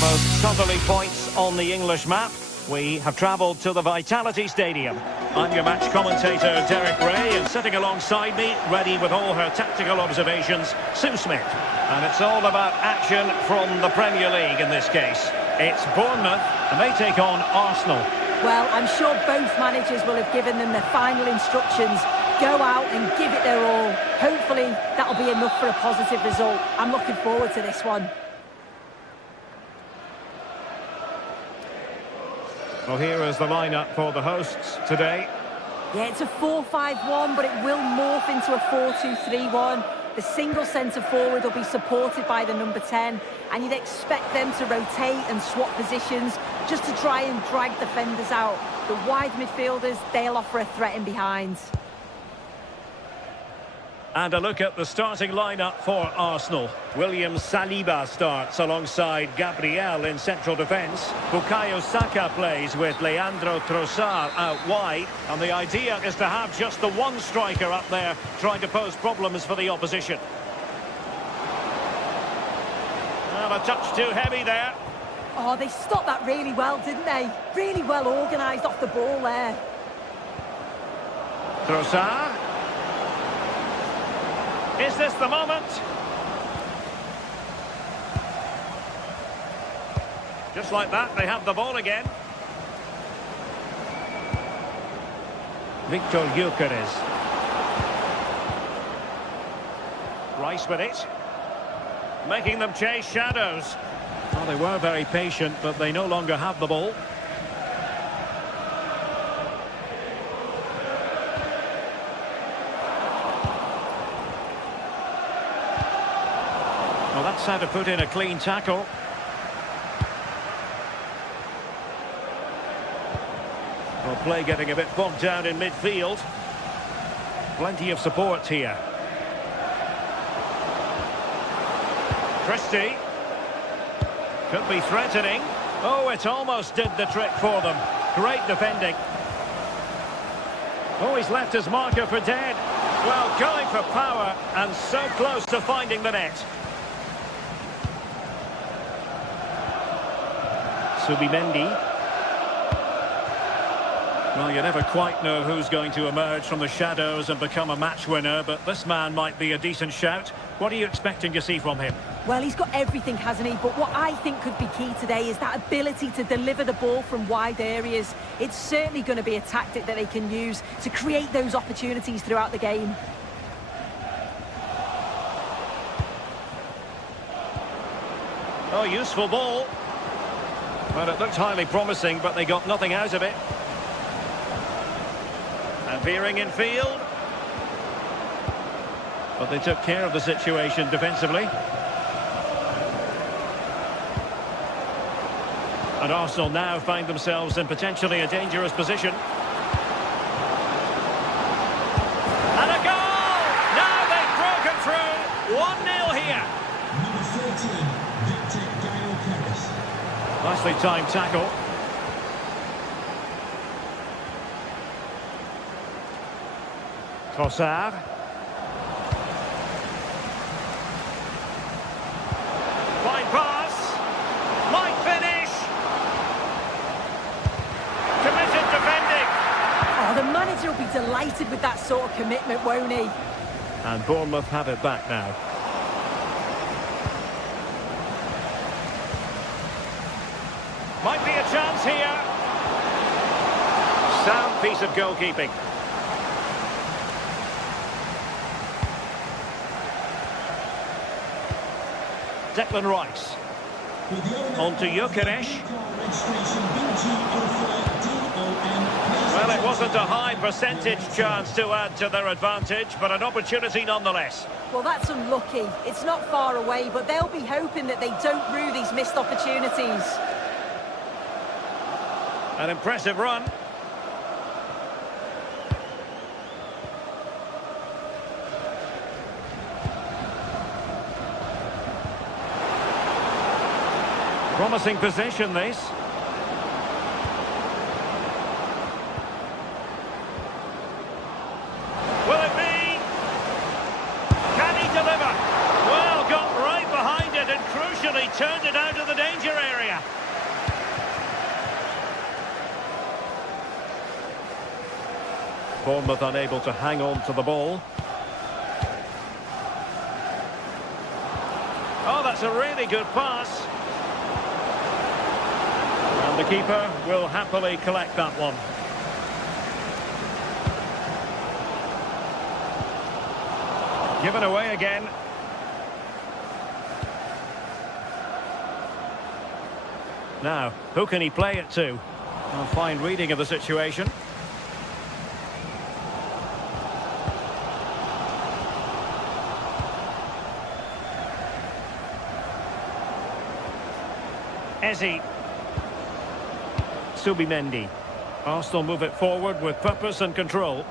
most southerly points on the English map. We have travelled to the Vitality Stadium. I'm your match commentator, Derek Ray, and sitting alongside me, ready with all her tactical observations, Sue Smith. And it's all about action from the Premier League in this case. It's Bournemouth, and they take on Arsenal. Well, I'm sure both managers will have given them their final instructions. Go out and give it their all. Hopefully, that'll be enough for a positive result. I'm looking forward to this one. Well, here is the lineup for the hosts today. Yeah, it's a 4-5-1, but it will morph into a 4-2-3-1. The single centre-forward will be supported by the number 10, and you'd expect them to rotate and swap positions just to try and drag defenders out. The wide midfielders, they'll offer a threat in behind. And a look at the starting lineup for Arsenal. William Saliba starts alongside Gabriel in central defence. Bukayo Saka plays with Leandro Trossard out wide. And the idea is to have just the one striker up there trying to pose problems for the opposition. Well, a touch too heavy there. Oh, they stopped that really well, didn't they? Really well organised off the ball there. Trossard. Is this the moment? Just like that, they have the ball again. Victor Gyökeres. Rice with it. Making them chase shadows. Well, they were very patient, but they no longer have the ball. Well, that's how to put in a clean tackle. Well, play getting a bit bogged down in midfield. Plenty of support here. Christie. Could be threatening. Oh, it almost did the trick for them. Great defending. Oh, he's left his marker for dead. Well, going for power and so close to finding the net. Subimendi. Well, you never quite know who's going to emerge from the shadows and become a match winner, but this man might be a decent shout. What are you expecting to see from him? Well, he's got everything, hasn't he? But what I think could be key today is that ability to deliver the ball from wide areas. It's certainly going to be a tactic that they can use to create those opportunities throughout the game. Oh, useful ball. Well, it looked highly promising, but they got nothing out of it. And veering in field. But they took care of the situation defensively. And Arsenal now find themselves in potentially a dangerous position. And a goal! Now they've broken through. 1-0 here. Number 13, Victor Gyökeres. Nicely timed tackle. Trossard. Fine pass. Might finish. Committed defending. Oh, the manager will be delighted with that sort of commitment, won't he? And Bournemouth have it back now. Might be a chance here. Sound piece of goalkeeping. Declan Rice. On to Gyökeres. Well, it wasn't a high percentage chance to add to their advantage, but an opportunity nonetheless. Well, that's unlucky. It's not far away, but they'll be hoping that they don't rue these missed opportunities. An impressive run. Promising position, this. Bournemouth unable to hang on to the ball. Oh, that's a really good pass. And the keeper will happily collect that one. Given away again. Now, who can he play it to? A fine reading of the situation. Eze. Subimendi. Arsenal move it forward with purpose and control.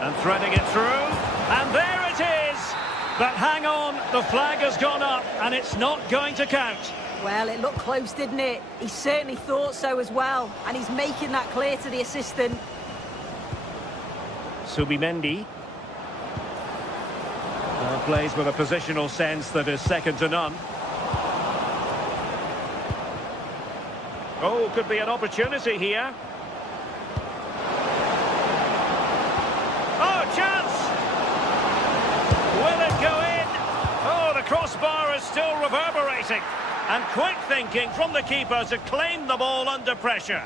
And threading it through. And there it is! But hang on, the flag has gone up and it's not going to count. Well, it looked close, didn't it? He certainly thought so as well. And he's making that clear to the assistant. Subimendi. Plays with a positional sense that is second to none. Oh, could be an opportunity here. Oh, chance! Will it go in? Oh, the crossbar is still reverberating. And quick thinking from the keeper to claim the ball under pressure.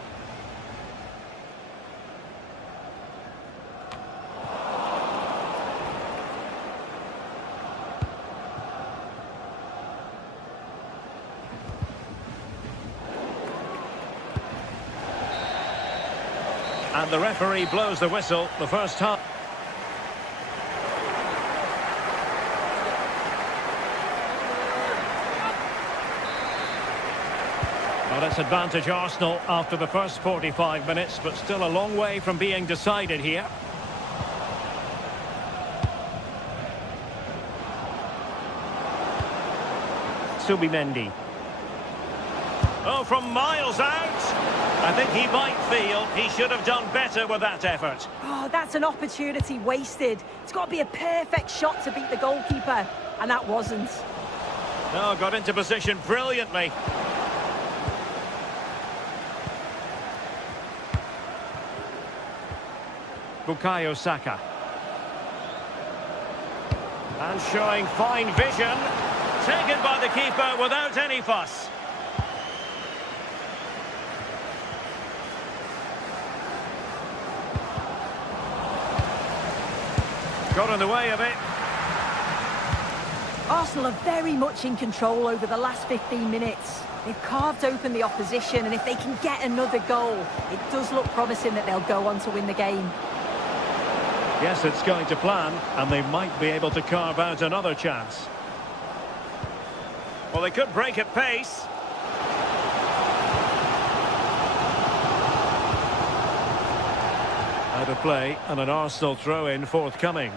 And the referee blows the whistle, the first half. Well, it's advantage Arsenal after the first 45 minutes, but still a long way from being decided here. Subimendi. Oh, from miles out. I think he might feel he should have done better with that effort. Oh, that's an opportunity wasted. It's got to be a perfect shot to beat the goalkeeper, and that wasn't. Oh, got into position brilliantly. Bukayo Saka. And showing fine vision. Taken by the keeper without any fuss. Got in the way of it. Arsenal are very much in control over the last 15 minutes. They've carved open the opposition, and if they can get another goal, it does look promising that they'll go on to win the game. Yes, it's going to plan, and they might be able to carve out another chance. Well, they could break at pace. Out of play, and an Arsenal throw-in forthcoming.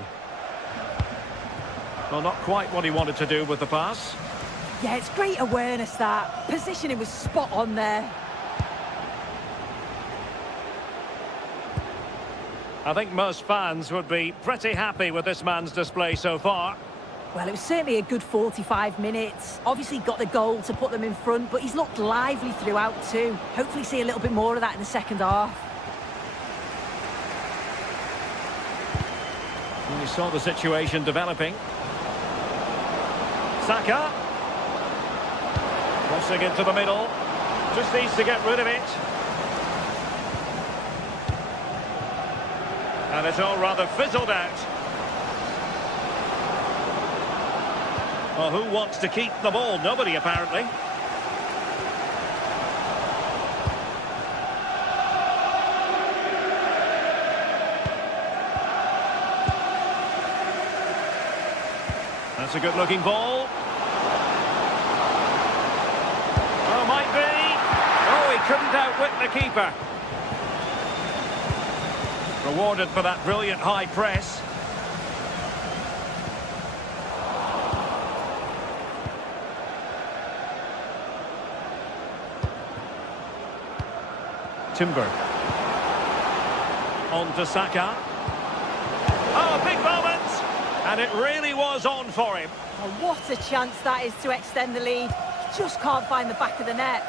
Well, not quite what he wanted to do with the pass. Yeah, it's great awareness, that. Positioning was spot on there. I think most fans would be pretty happy with this man's display so far. Well, it was certainly a good 45 minutes. Obviously got the goal to put them in front, but he's looked lively throughout too. Hopefully see a little bit more of that in the second half. We saw the situation developing. Saka. Crossing into the middle. Just needs to get rid of it. And it's all rather fizzled out. Well, who wants to keep the ball? Nobody, apparently. That's a good-looking ball. Oh, might be. Oh, he couldn't outwit the keeper. Rewarded for that brilliant high press. Timber. On to Saka. Oh, big moment! And it really was on for him. Oh, what a chance that is to extend the lead. Just can't find the back of the net.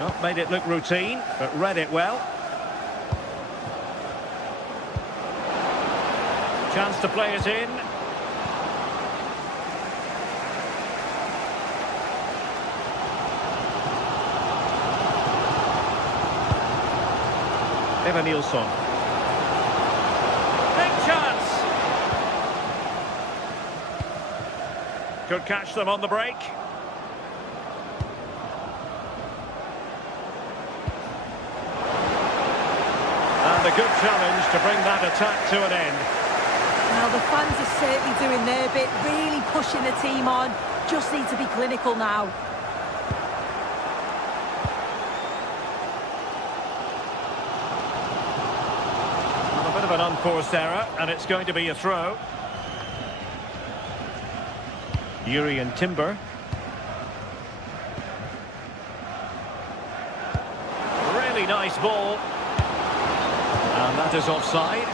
Well, made it look routine, but read it well. Chance to play it in. Eva Nilsson. Big chance! Could catch them on the break. And a good challenge to bring that attack to an end. Now the fans are certainly doing their bit, really pushing the team on. Just need to be clinical now. Well, a bit of an unforced error, and it's going to be a throw. Yuri and Timber. Really nice ball. And that is offside.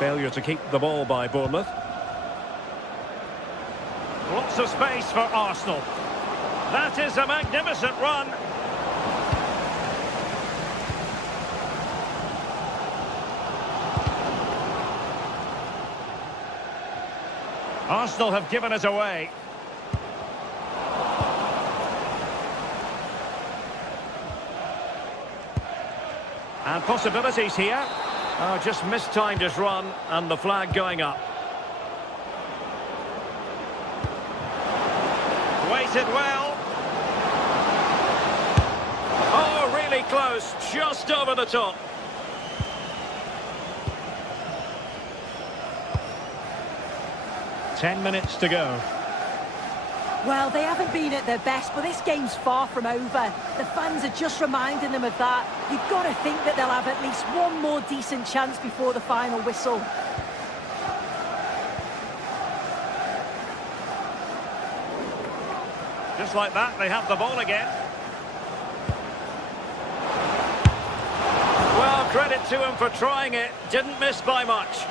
Failure to keep the ball by Bournemouth. Lots of space for Arsenal. That is a magnificent run. Arsenal have given it away. And possibilities here. Oh, just mistimed his run, and the flag going up. Waited well. Oh, really close, just over the top. Ten minutes to go. Well, they haven't been at their best, but this game's far from over. The fans are just reminding them of that. You've got to think that they'll have at least one more decent chance before the final whistle. Just like that, they have the ball again. Well, credit to him for trying it. Didn't miss by much.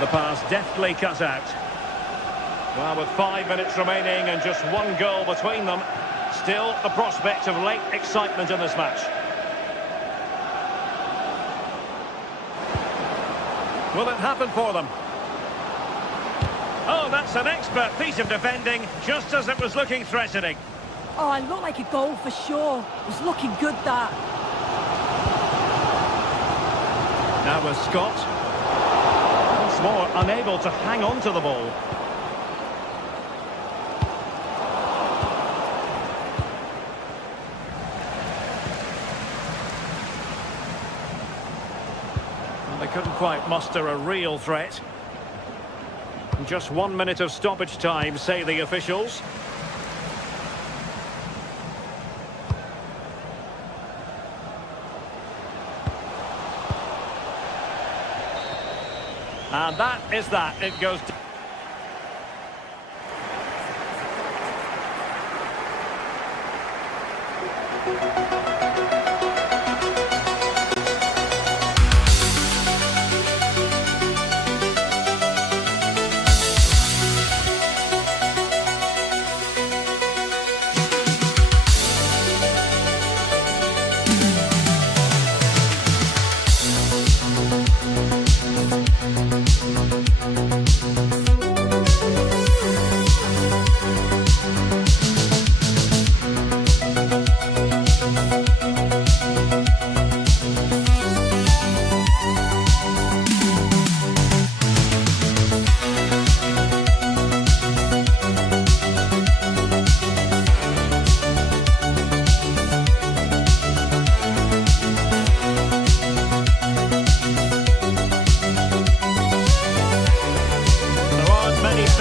The pass deftly cut out. Well, with 5 minutes remaining and just one goal between them, still the prospect of late excitement in this match. Will it happen for them? Oh, that's an expert piece of defending, just as it was looking threatening. Oh, it looked like a goal for sure. It was looking good, that. Now with Scott. More unable to hang on to the ball. And they couldn't quite muster a real threat. Just 1 minute of stoppage time, say the officials. And that is that. It goes to...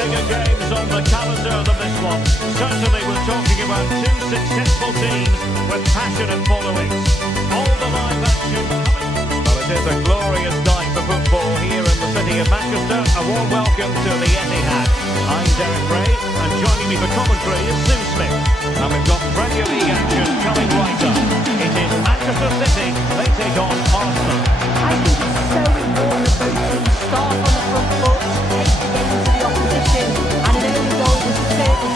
bigger games on the calendar than this one. Certainly we're talking about two successful teams with passionate followings. All the live action coming. Well, it is a glorious night for football here in the city of Manchester. A warm welcome to the Etihad. I'm Derek Ray, and joining me for commentary is Sue Smith. And we've got Premier League action coming right up. It is Manchester City. They take on Arsenal. I think it's so important that both teams start on the front foot, take the game to the opposition, and an early goal was certainly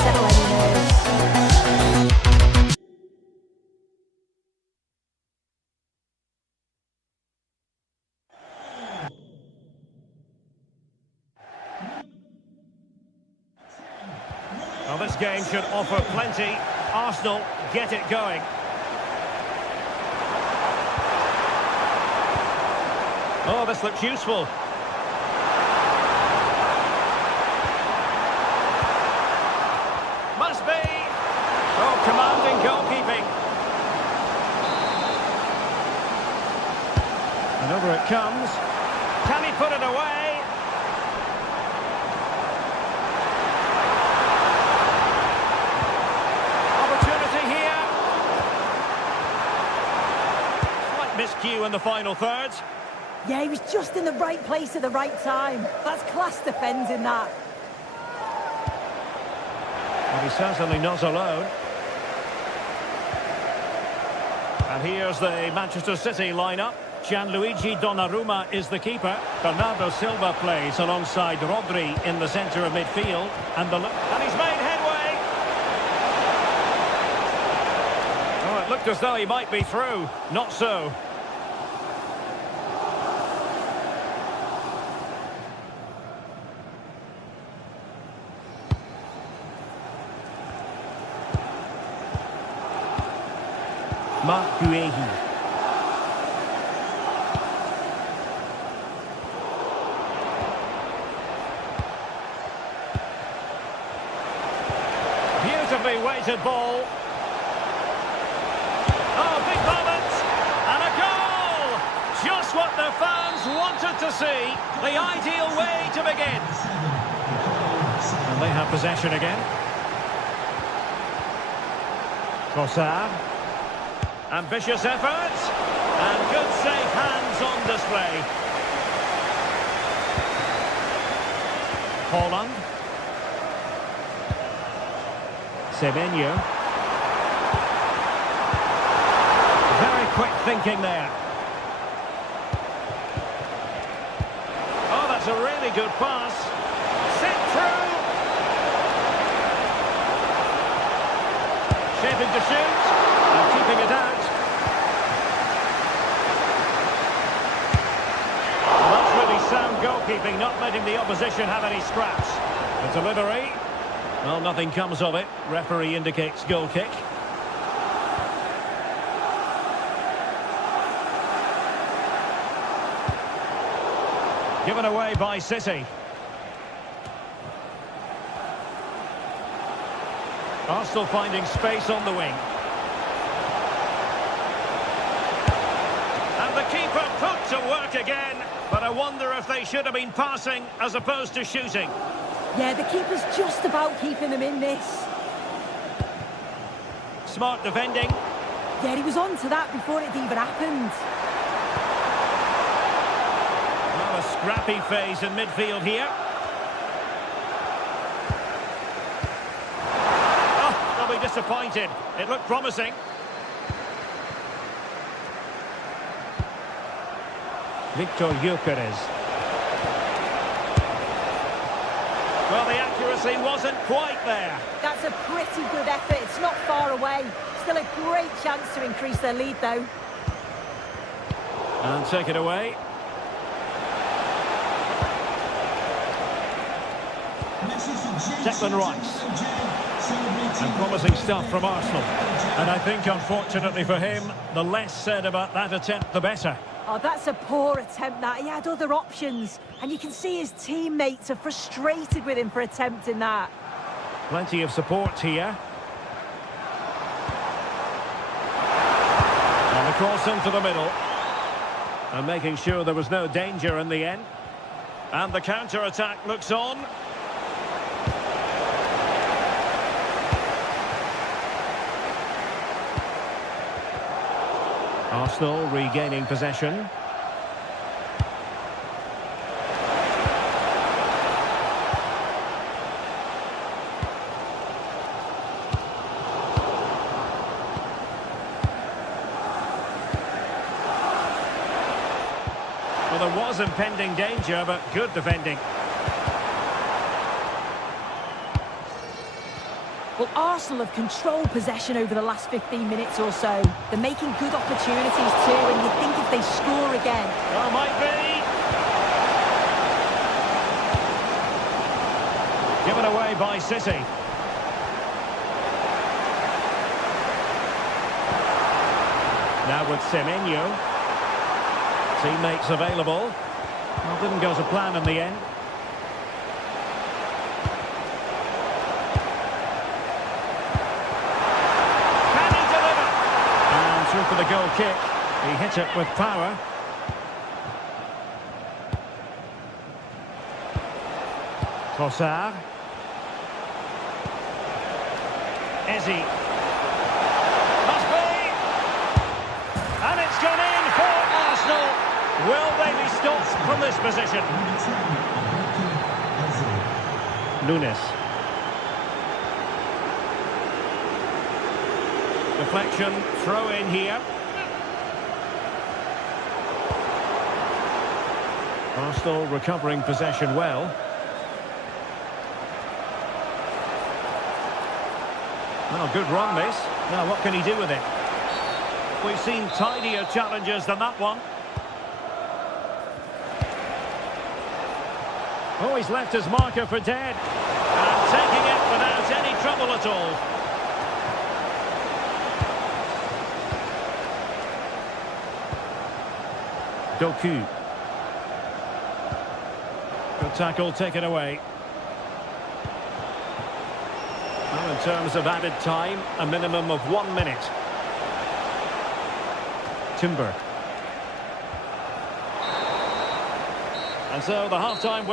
This game should offer plenty. Arsenal get it going. Oh, this looks useful. Must be. Oh, commanding goalkeeping. And over it comes. Can he put it away? Opportunity here. Slight miscue in the final third. Yeah, he was just in the right place at the right time. That's class defending, that. But he's certainly not alone. And here's the Manchester City lineup. Gianluigi Donnarumma is the keeper. Bernardo Silva plays alongside Rodri in the centre of midfield. And he's made headway. Oh, it looked as though he might be through. Not so. Marc Guehi. Beautifully weighted ball. Oh, big moment. And a goal! Just what the fans wanted to see. The ideal way to begin. And they have possession again. Trossard. Ambitious effort. And good safe hands on display. Holland. Semenyo. Very quick thinking there. Oh, that's a really good pass. Sent through. Shaping to shoot. And keeping it out. Well, that's really sound goalkeeping, not letting the opposition have any scraps. The delivery. Well, nothing comes of it. Referee indicates goal kick. Given away by City. Arsenal finding space on the wing. And the keeper put to work again. But I wonder if they should have been passing as opposed to shooting. Yeah, the keeper's just about keeping them in this. Smart defending. Yeah, he was on to that before it even happened. Well, a scrappy phase in midfield here. Oh, they'll be disappointed. It looked promising. Victor Gyökeres. Well, the accuracy wasn't quite there. That's a pretty good effort. It's not far away. Still a great chance to increase their lead, though. And take it away. Declan Rice. And promising stuff from Arsenal. And I think, unfortunately for him, the less said about that attempt, the better. Oh, that's a poor attempt, that. He had other options. And you can see his teammates are frustrated with him for attempting that. Plenty of support here. And the cross into the middle. And making sure there was no danger in the end. And the counter-attack looks on. Arsenal regaining possession. Well, there was impending danger, but good defending. Well, Arsenal have controlled possession over the last 15 minutes or so. They're making good opportunities too, and you think if they score again... Well, might be. Given away by City. Now with Semenyo. Teammates available. Well, didn't go to plan in the end. Can he deliver? And through for the goal kick. He hit it with power. Trossard. Ezzy. Must be! And it's gone in for Arsenal. Will they be stopped from this position? Nunes. Deflection, throw in here. Arsenal recovering possession well. Well, good run this. Now what can he do with it? We've seen tidier challenges than that one. Oh, he's left his marker for dead. And taking it without any trouble at all. Doku. Good tackle taken away. Well, in terms of added time, a minimum of 1 minute. Timber. And so the half-time...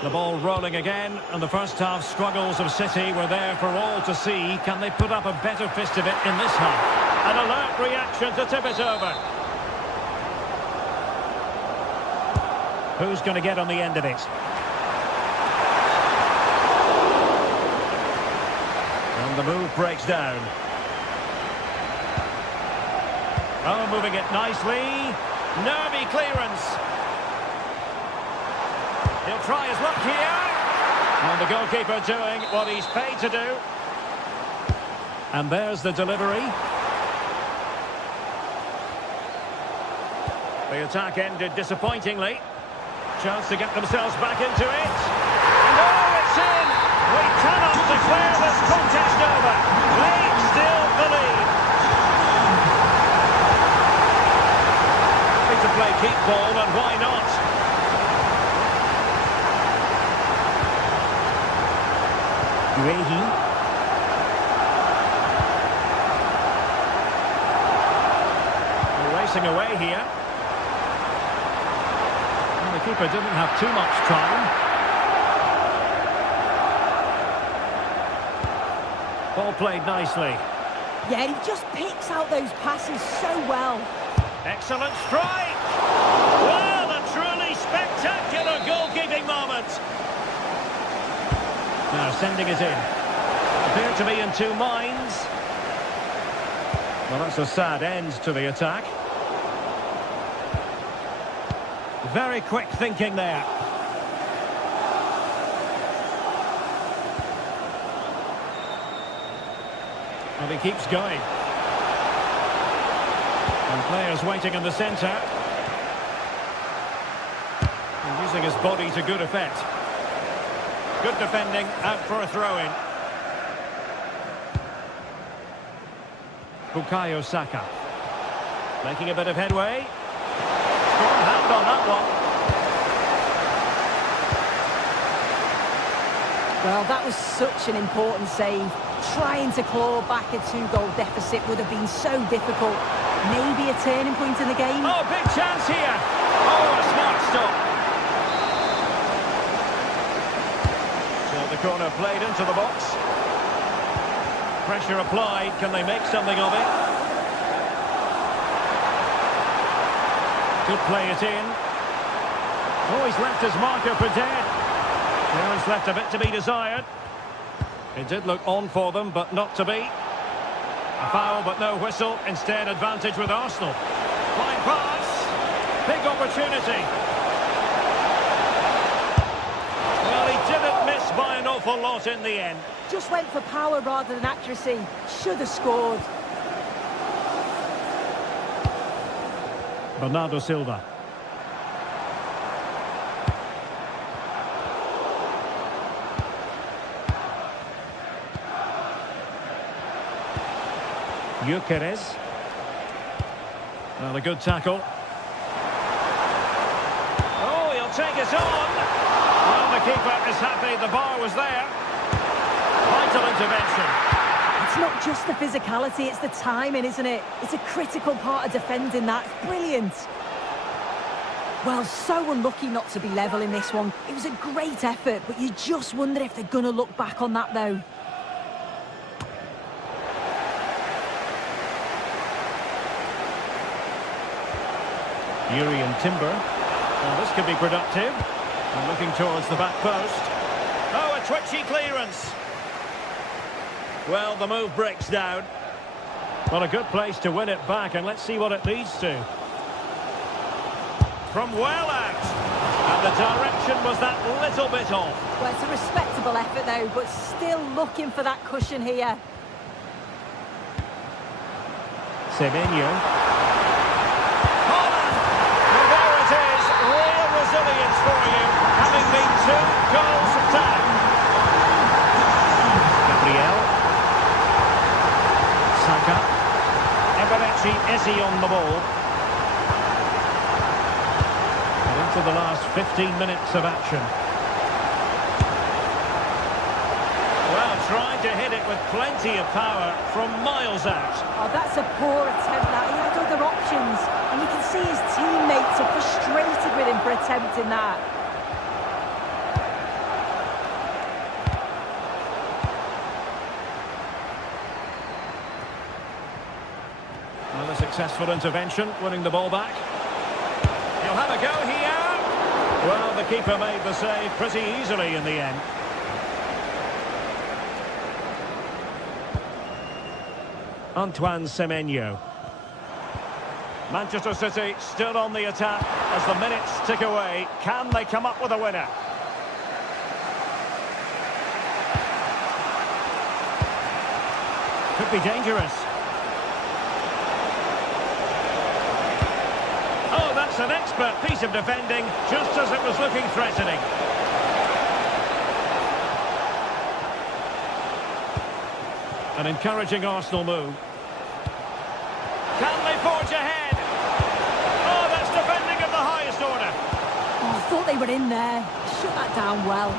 The ball rolling again, and the first half struggles of City were there for all to see. Can they put up a better fist of it in this half? An alert reaction to tip it over. Who's going to get on the end of it? And the move breaks down. Oh, moving it nicely. Nervy clearance. He'll try his luck here. And the goalkeeper doing what he's paid to do. And there's the delivery. The attack ended disappointingly. Chance to get themselves back into it. And oh, it's in! We cannot declare this contest over. They still believe. Happy to play keep ball, and why not? Uehi. We're racing away here. And the keeper didn't have too much time. Ball played nicely. Yeah, he just picks out those passes so well. Excellent strike! Well, a truly spectacular goalkeeping moment. Now sending it in. Appear to be in two minds. Well, that's a sad end to the attack. Very quick thinking there. And he keeps going. And players waiting in the centre. And using his body to good effect. Good defending, out for a throw-in. Bukayo Saka. Making a bit of headway. Strong hand on that one. Well, that was such an important save. Trying to claw back a 2-goal deficit would have been so difficult. Maybe a turning point in the game. Oh, big chance here. Oh, a smart stop. The corner played into the box. Pressure applied. Can they make something of it? Could play it in. Oh, he's left his marker for dead. Clearance left a bit to be desired. It did look on for them, but not to be. A foul, but no whistle. Instead, advantage with Arsenal. Fine pass. Big opportunity. Didn't miss by an awful lot in the end. Just went for power rather than accuracy. Should have scored. Bernardo Silva. Gyökeres. Well, a good tackle. Oh, he'll take it on. Well, the keeper is happy the bar was there. Vital intervention. It's not just the physicality, it's the timing, isn't it? It's a critical part of defending that. It's brilliant. Well, so unlucky not to be level in this one. It was a great effort, but you just wonder if they're going to look back on that, though. Yuri and Timber. Well, this could be productive. And looking towards the back post. Oh, a twitchy clearance. Well, the move breaks down. Well, a good place to win it back, and let's see what it leads to. From well out. And the direction was that little bit off. Well, it's a respectable effort, though, but still looking for that cushion here. Semenyo. Holland! Well, there it is. Real resilience for you, having been 2 goals down. Gabriel. Saka. Eberechi Eze on the ball. And into the last 15 minutes of action. Well, trying to hit it with plenty of power from miles out. Oh, that's a poor attempt, that. He had other options. And you can see his teammates are frustrated with him for attempting that. Well, a successful intervention, winning the ball back. He'll have a go here. Well, the keeper made the save pretty easily in the end. Antoine Semenyo. Manchester City still on the attack as the minutes tick away. Can they come up with a winner? Could be dangerous. Oh, that's an expert piece of defending, just as it was looking threatening. An encouraging Arsenal move. Can they forge ahead? Oh, that's defending of the highest order. Oh, I thought they were in there. Shut that down well.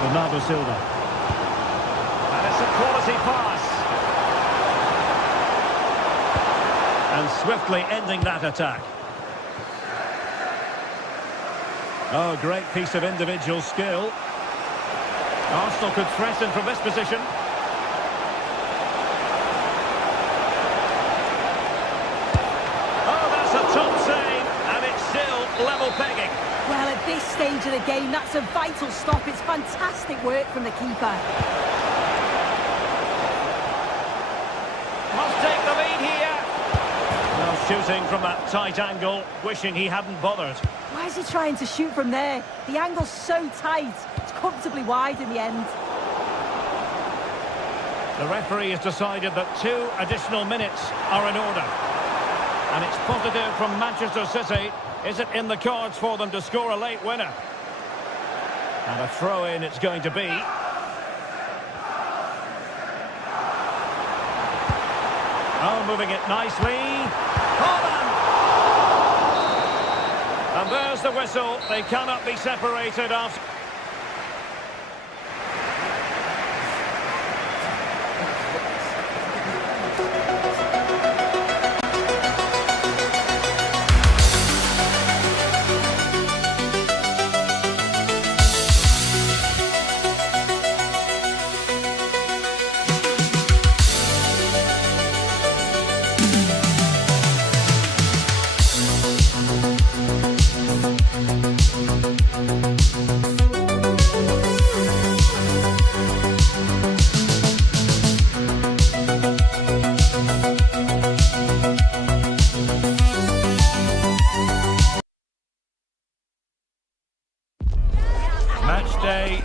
Bernardo Silva. And it's a quality pass. And swiftly ending that attack. Oh, great piece of individual skill. Arsenal could threaten from this position. Level pegging. Well, at this stage of the game, that's a vital stop. It's fantastic work from the keeper. Must take the lead here. Well, shooting from that tight angle, wishing he hadn't bothered. Why is he trying to shoot from there? The angle's so tight. It's comfortably wide in the end. The referee has decided that 2 additional minutes are in order. And it's positive from Manchester City. Is it in the cards for them to score a late winner? And a throw-in it's going to be. Oh, moving it nicely. Holland! And there's the whistle. They cannot be separated after...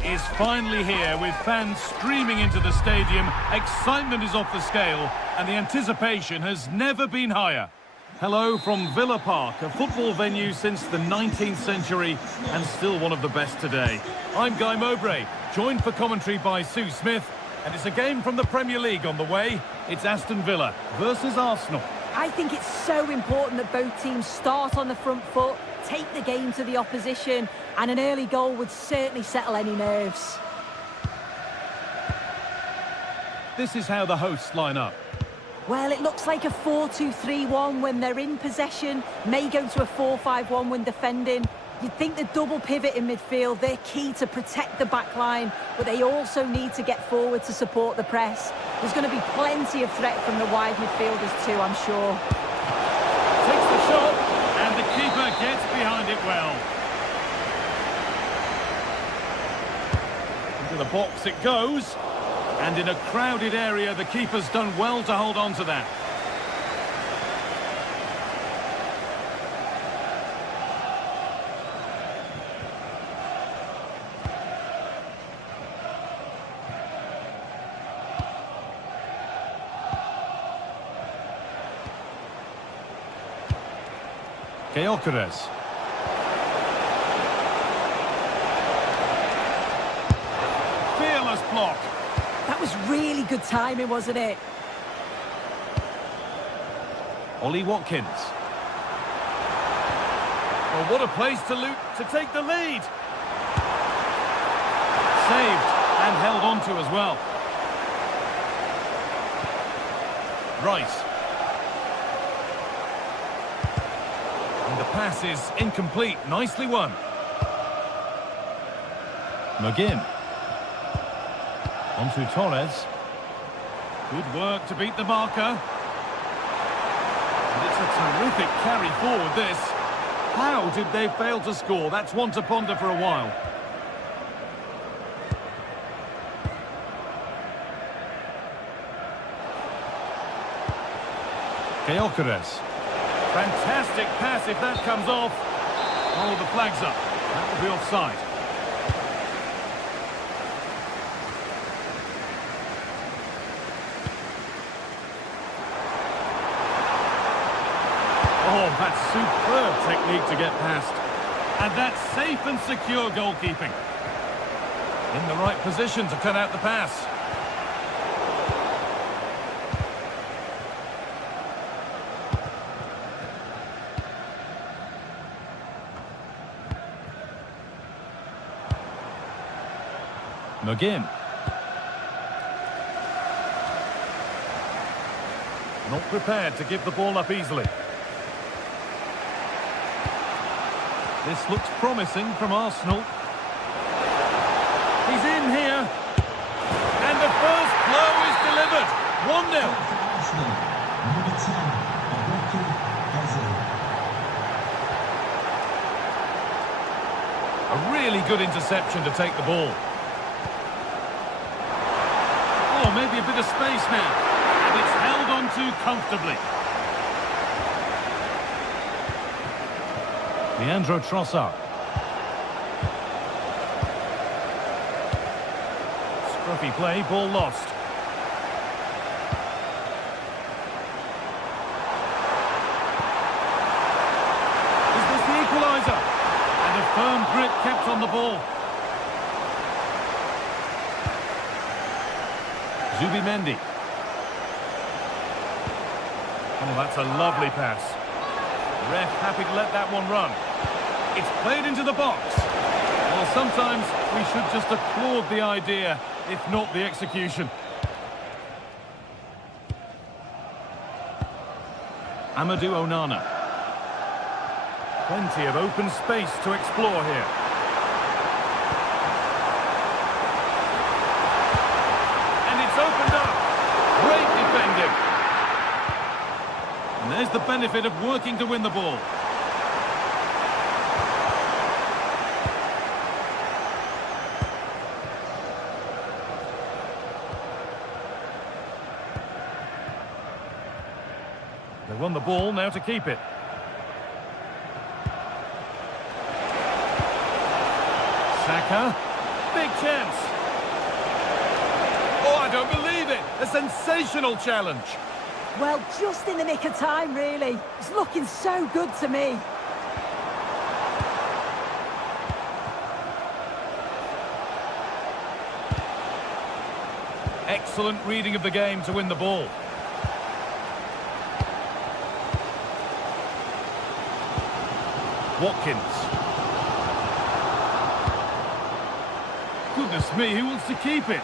Is finally here with fans streaming into the stadium. Excitement is off the scale and the anticipation has never been higher. Hello from Villa Park, a football venue since the 19th century and still one of the best today. I'm Guy Mowbray, joined for commentary by Sue Smith, And it's a game from the Premier League on the way. It's Aston Villa versus Arsenal. I think it's so important that both teams start on the front foot, take the game to the opposition, and an early goal would certainly settle any nerves. This is how the hosts line up. Well, it looks like a 4-2-3-1 when they're in possession, may go to a 4-5-1 when defending. You'd think the double pivot in midfield, they're key to protect the back line, but they also need to get forward to support the press. There's going to be plenty of threat from the wide midfielders too, I'm sure. Takes the shot, and the keeper gets behind it well. Into the box it goes, and in a crowded area, the keeper's done well to hold on to that. Gyökeres. Fearless block. That was really good timing, wasn't it? Ollie Watkins. Well, what a place to take the lead. Saved and held on to as well. Rice. And the pass is incomplete. Nicely won. McGinn. On to Torres. Good work to beat the marker. And it's a terrific carry forward, this. How did they fail to score? That's one to ponder for a while. Gyökeres. Fantastic pass if that comes off. Oh, the flag's up. That will be offside. Oh, that's superb technique to get past. And that's safe and secure goalkeeping. In the right position to cut out the pass. McGinn. Not prepared to give the ball up easily. This looks promising from Arsenal. He's in here. And the first blow is delivered. 1-0. Arsenal, number 10, A really good interception to take the ball. Oh, maybe a bit of space now. And it's held on to comfortably. Leandro Trossard. Scruffy play, ball lost. Is this the equaliser? And a firm grip kept on the ball. Zubimendi. Oh, that's a lovely pass. Ref happy to let that one run. It's played into the box. Well, sometimes we should just applaud the idea, if not the execution. Amadou Onana. Plenty of open space to explore here. And it's opened up. Great defending. And there's the benefit of working to win the ball. They won the ball, now to keep it. Saka. Big chance. Oh, I don't believe it. A sensational challenge. Well, just in the nick of time, really. It's looking so good to me. excellent reading of the game to win the ball. Watkins. Goodness me, who wants to keep it?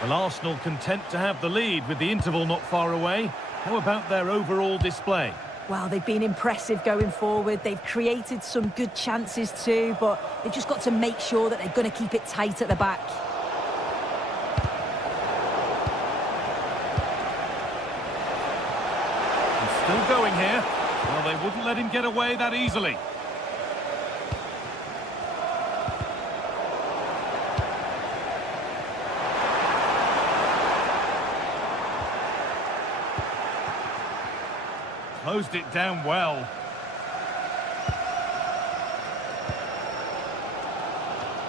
Well, Arsenal content to have the lead with the interval not far away. How about their overall display? Well, they've been impressive going forward. They've created some good chances too, but they've just got to make sure that they're going to keep it tight at the back. And still going here. Well, they wouldn't let him get away that easily. Closed it down well.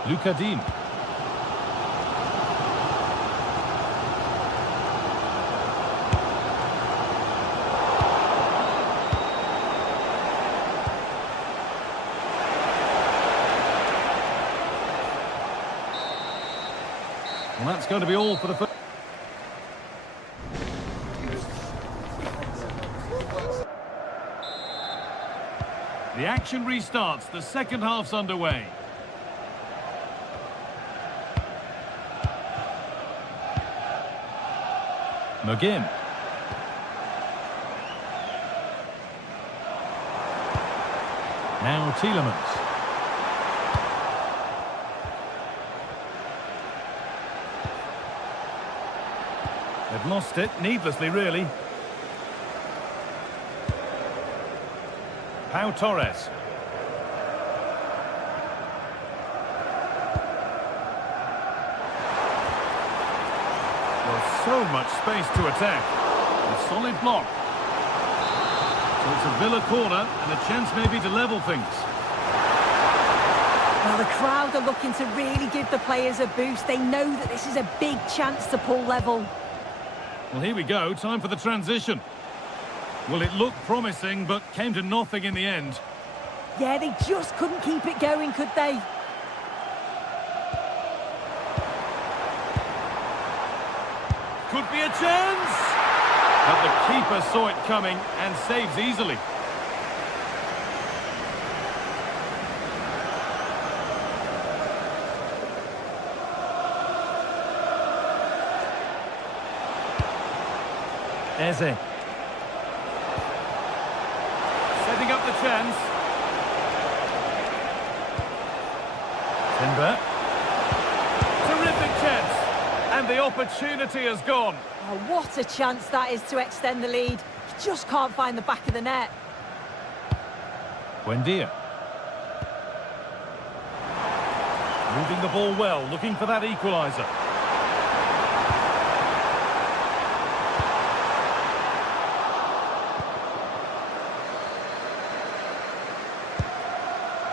Luca Dean. Well, that's going to be all for the first. The action restarts. The second half's underway. McGinn. Now Tielemans. They've lost it, needlessly really. Pau Torres. Well, so much space to attack. A solid block. So it's a Villa corner and a chance maybe to level things. Well, the crowd are looking to really give the players a boost. They know that this is a big chance to pull level. Well, here we go. Time for the transition. Well, it looked promising, but came to nothing in the end. Yeah, they just couldn't keep it going, could they? Could be a chance! But the keeper saw it coming and saves easily. Eze. Setting up the chance. Timber. Terrific chance. And the opportunity has gone. Oh, what a chance that is to extend the lead. You just can't find the back of the net. Buendia. Moving the ball well, looking for that equaliser.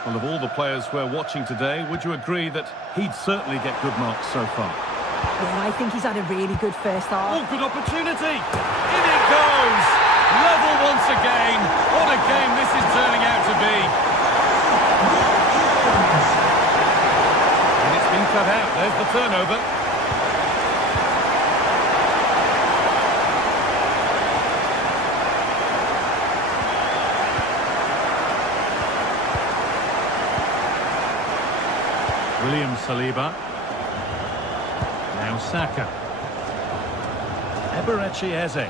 Well, of all the players we're watching today, would you agree that he'd certainly get good marks so far? Yeah, I think he's had a really good first half. Oh, good opportunity! In it goes! Level once again. What a game this is turning out to be. And it's been cut out. There's the turnover. William Saliba. Now Saka. Eberechi Eze.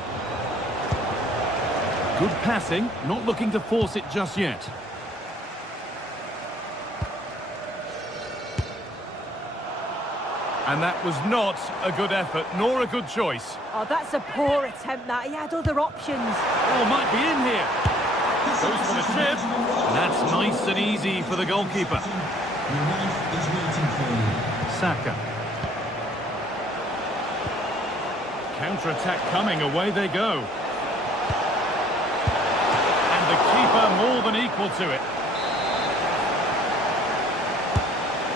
Good passing, not looking to force it just yet. And that was not a good effort, nor a good choice. Oh, that's a poor attempt, that. He had other options. Oh, might be in here. Goes for the chip. That's nice and easy for the goalkeeper. Saka. Counter-attack coming, away they go. And the keeper more than equal to it.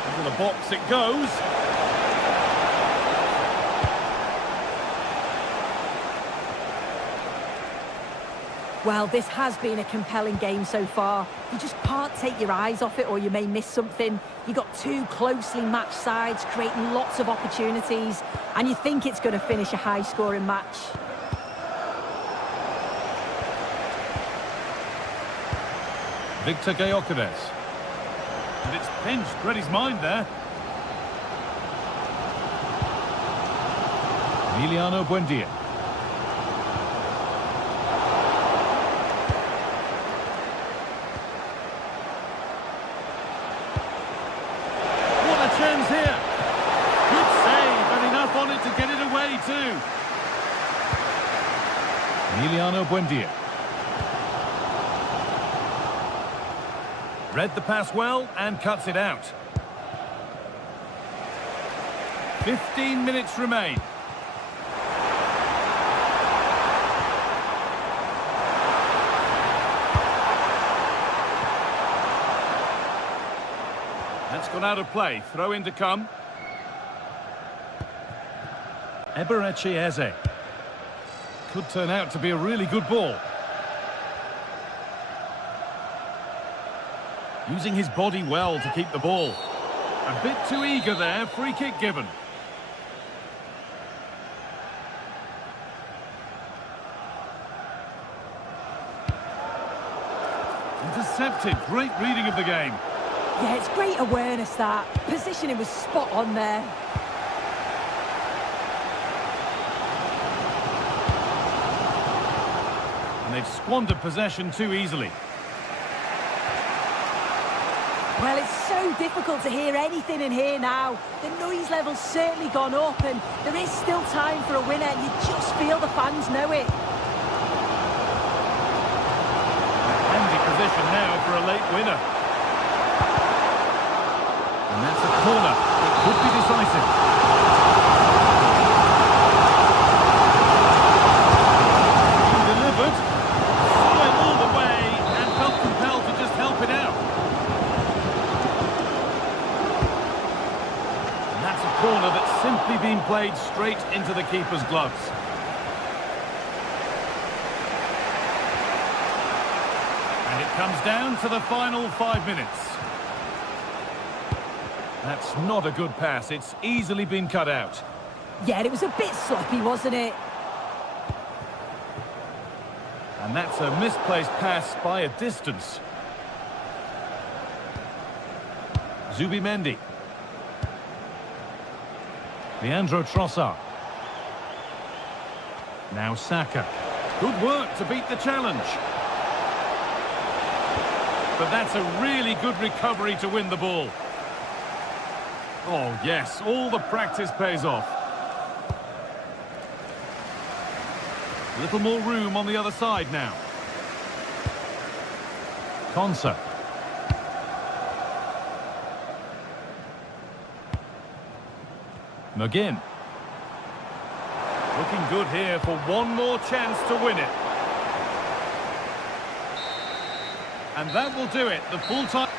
Into the box it goes. Well, this has been a compelling game so far. You just can't take your eyes off it or you may miss something. You've got two closely matched sides creating lots of opportunities and you think it's going to finish a high-scoring match. Victor Gyökeres. And it's pinched, read his mind there. Emiliano Buendia. Chance here. Good save and enough on it to get it away too. Emiliano Buendia. Read the pass well and cuts it out. 15 minutes remain. That's gone out of play. Throw in to come. Eberechi Eze. Could turn out to be a really good ball. Using his body well to keep the ball. A bit too eager there. Free kick given. Intercepted. Great reading of the game. Yeah, it's great awareness that. Positioning was spot on there. And they've squandered possession too easily. Well, it's so difficult to hear anything in here now. The noise level's certainly gone up and there is still time for a winner. You just feel the fans know it. Handy position now for a late winner. And that's a corner. It could be decisive. Delivered. Saw it all the way and felt compelled to just help it out. And that's a corner that's simply been played straight into the keeper's gloves. And it comes down to the final 5 minutes. That's not a good pass. It's easily been cut out. Yeah, it was a bit sloppy, wasn't it? And that's a misplaced pass by a distance. Zubimendi. Leandro Trossard. Now Saka. Good work to beat the challenge. But that's a really good recovery to win the ball. Oh, yes, all the practice pays off. A little more room on the other side now. Konsa. McGinn. Looking good here for one more chance to win it. And that will do it. The full time.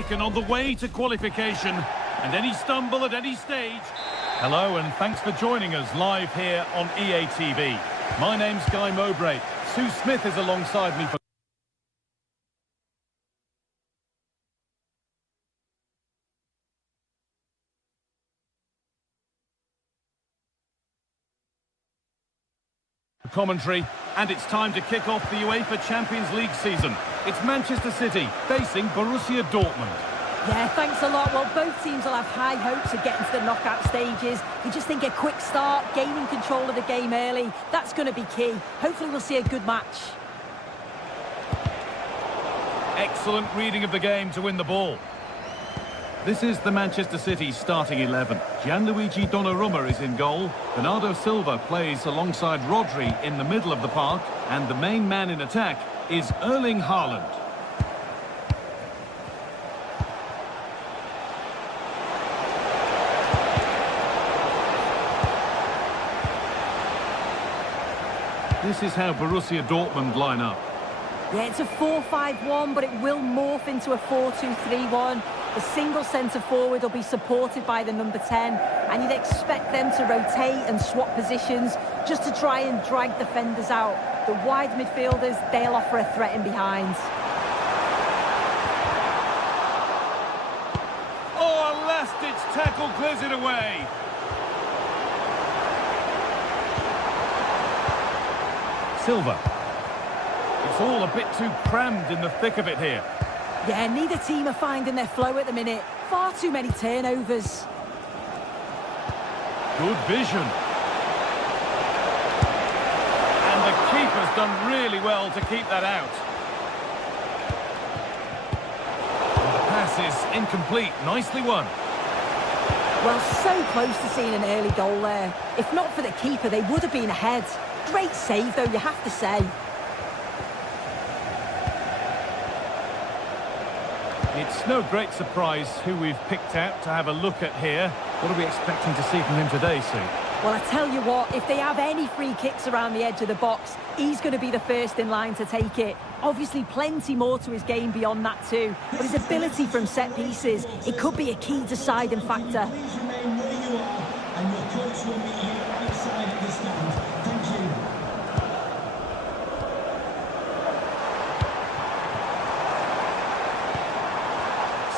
taken on the way to qualification, and any stumble at any stage. Hello, and thanks for joining us live here on EA TV. My name's Guy Mowbray. Sue Smith is alongside me for commentary, and it's time to kick off the UEFA Champions League season. It's Manchester City facing Borussia Dortmund. Yeah, thanks a lot. Well, both teams will have high hopes of getting to the knockout stages. You just think a quick start, gaining control of the game early, that's going to be key. Hopefully we'll see a good match. Excellent reading of the game to win the ball. This is the Manchester City starting 11. Gianluigi Donnarumma is in goal. Bernardo Silva plays alongside Rodri in the middle of the park. And the main man in attack is Erling Haaland. This is how Borussia Dortmund line up. Yeah, it's a 4-5-1, but it will morph into a 4-2-3-1. The single centre-forward will be supported by the number 10, and you'd expect them to rotate and swap positions just to try and drag defenders out. The wide midfielders, they'll offer a threat in behind. Oh, a last-ditch tackle clears it away. Silva. It's all a bit too crammed in the thick of it here. Yeah, neither team are finding their flow at the minute. Far too many turnovers. Good vision. And the keeper's done really well to keep that out. And the pass is incomplete. Nicely won. Well, so close to seeing an early goal there. If not for the keeper, they would have been ahead. Great save, though, you have to say. It's no great surprise who we've picked out to have a look at here. What are we expecting to see from him today, Sue? Well, I tell you what, if they have any free kicks around the edge of the box, he's going to be the first in line to take it. Obviously, plenty more to his game beyond that too. But his ability from set pieces, it could be a key deciding factor. Please remain where you are, and your coach will meet you outside of the stand. Thank you.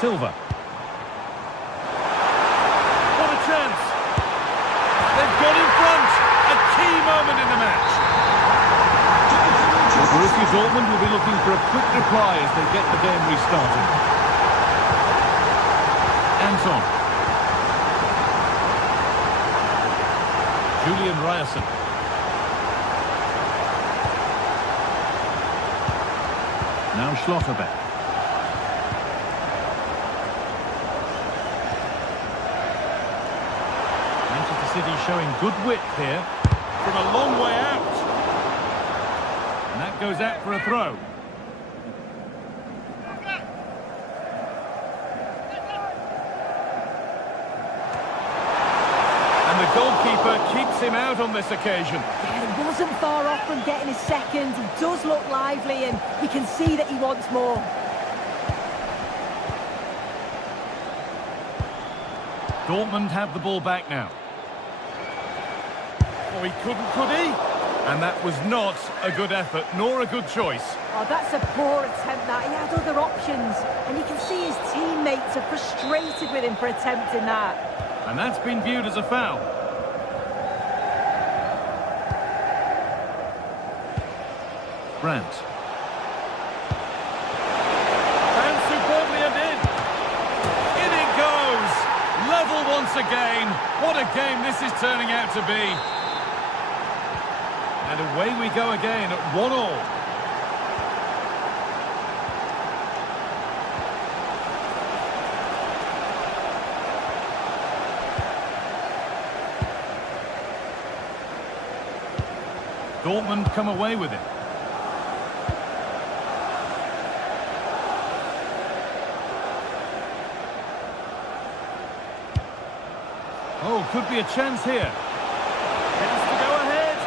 Silva. What a chance! They've got in front! A key moment in the match! Well, Borussia Dortmund will be looking for a quick reply as they get the game restarted. Anton. Julian Ryerson. Now Schlotterbeck. City showing good width here from a long way out. And that goes out for a throw. And the goalkeeper keeps him out on this occasion. Yeah, he wasn't far off from getting his second. He does look lively, and you can see that he wants more. Dortmund have the ball back now. Oh, he couldn't, could he? And that was not a good effort, nor a good choice. Oh, that's a poor attempt, that. He had other options, and you can see his teammates are frustrated with him for attempting that. And that's been viewed as a foul. Brandt. And superbly and in. In it goes. Level once again. What a game this is turning out to be. And away we go again at 1-1. Dortmund come away with it. Oh, could be a chance here. Chance to go ahead.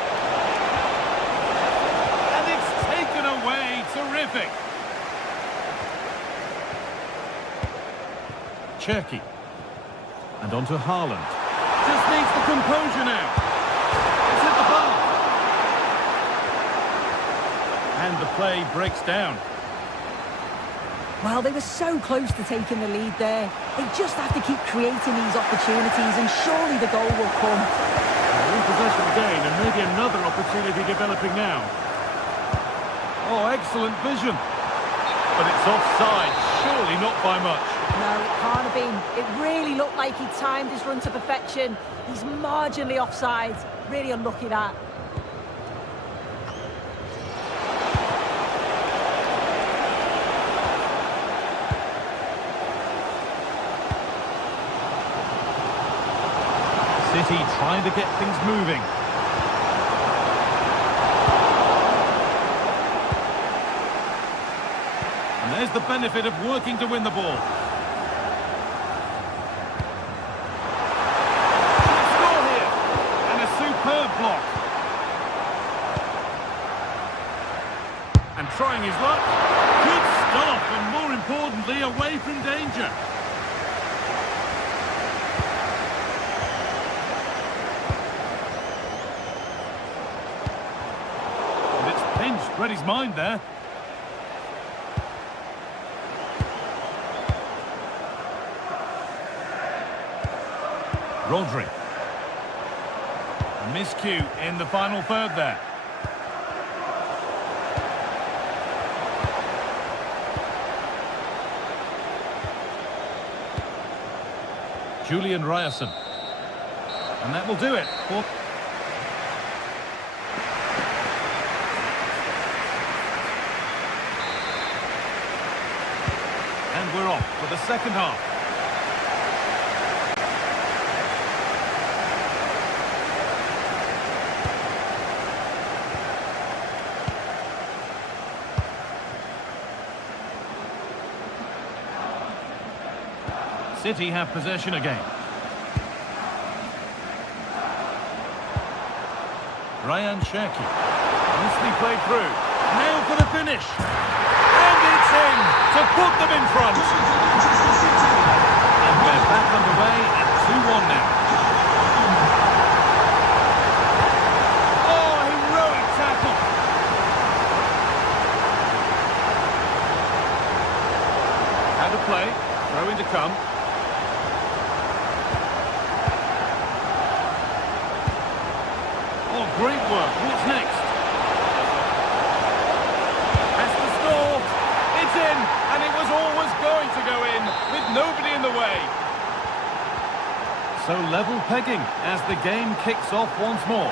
And it's taken away. Terrific. Cherki. And on to Haaland. Just needs the composure now. It's hit the bar. And the play breaks down. Well, they were so close to taking the lead there. They just have to keep creating these opportunities and surely the goal will come. In possession again, and maybe another opportunity developing now. Oh, excellent vision. But it's offside, surely not by much. No, it can't have been. It really looked like he timed his run to perfection. He's marginally offside. Really unlucky that. City trying to get things moving. And there's the benefit of working to win the ball. Score here. And a superb block. And trying his luck. Good stop, and more importantly, away from danger. Read his mind there. Rodri. A miscue in the final third there. Julian Ryerson. And that will do it. And we're off for the second half. City have possession again. Ryan Cherki. Nicely played through. Now for the finish. And it's in to put them in front. And we're back underway at 2-1 now. Oh, heroic tackle. How to play. Throw in to come. Oh, great work. What's next? Has to score. It's in, and it was always going to go in, with nobody in the way. So level pegging as the game kicks off once more.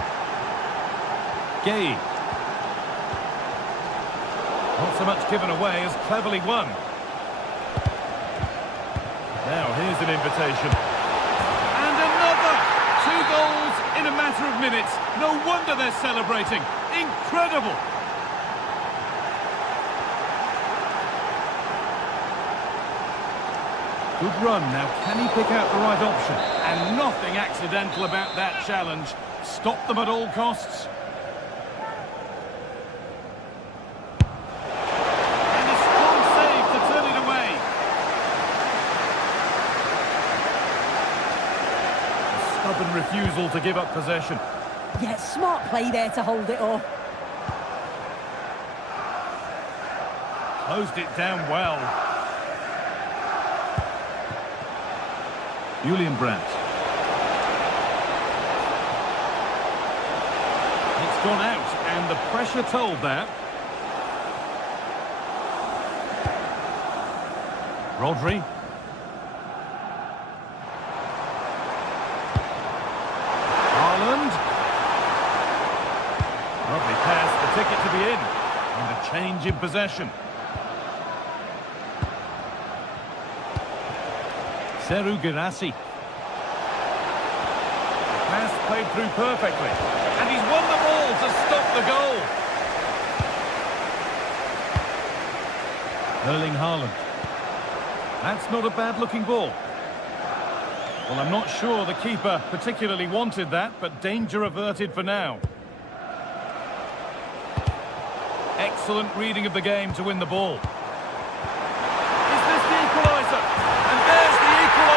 Gay. Not so much given away as cleverly won. Now here's an invitation. And another! 2 goals in a matter of minutes. No wonder they're celebrating. Incredible! Good run. Now, can he pick out the right option? And nothing accidental about that challenge. Stop them at all costs. And a strong save to turn it away. A stubborn refusal to give up possession. Yeah, smart play there to hold it off. Closed it down well. Julian Brandt. It's gone out, and the pressure told that. Rodri. Haaland. Lovely pass, the ticket to be in. And a change in possession. Seru Girassi. Pass played through perfectly. And he's won the ball to stop the goal. Erling Haaland. That's not a bad-looking ball. Well, I'm not sure the keeper particularly wanted that, but danger averted for now. Excellent reading of the game to win the ball. Is this the equaliser? And there's the equaliser.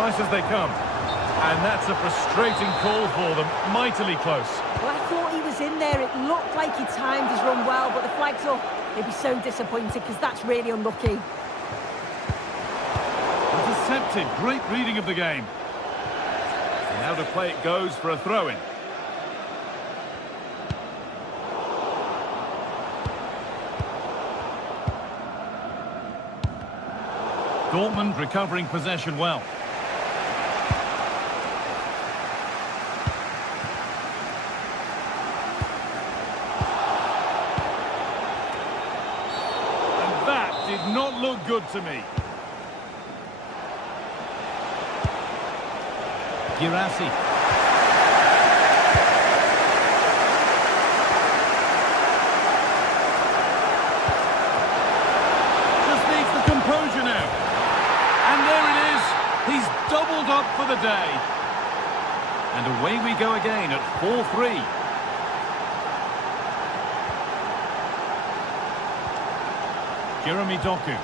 precise as they come. And that's a frustrating call for them, mightily close. Well, I thought he was in there. It looked like he timed his run well, but the flag's up. He'll be so disappointed because that's really unlucky. Intercepted, great reading of the game. And now to play it goes for a throw-in. Dortmund recovering possession well. And that did not look good to me. Girassi. Just needs the composure now. And there it is. He's doubled up for the day. And away we go again at 4-3. Jeremy Doku.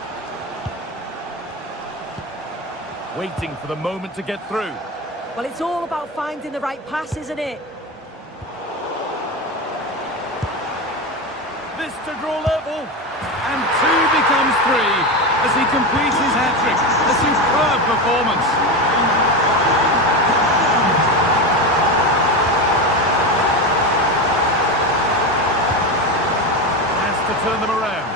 Waiting for the moment to get through. Well, it's all about finding the right pass, isn't it? This to draw level. And 2 becomes 3 as he completes his hat-trick. A superb performance. Has to turn them around.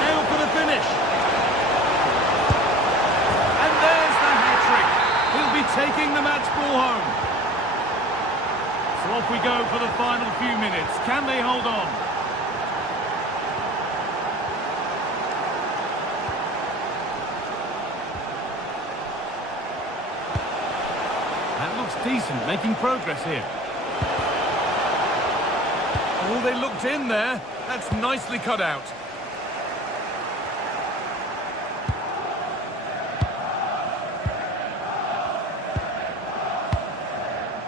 Now for the finish. And there's the hat-trick. He'll be taking the match ball home. So off we go for the final few minutes. Can they hold on? That looks decent, making progress here. Oh, they looked in there. That's nicely cut out.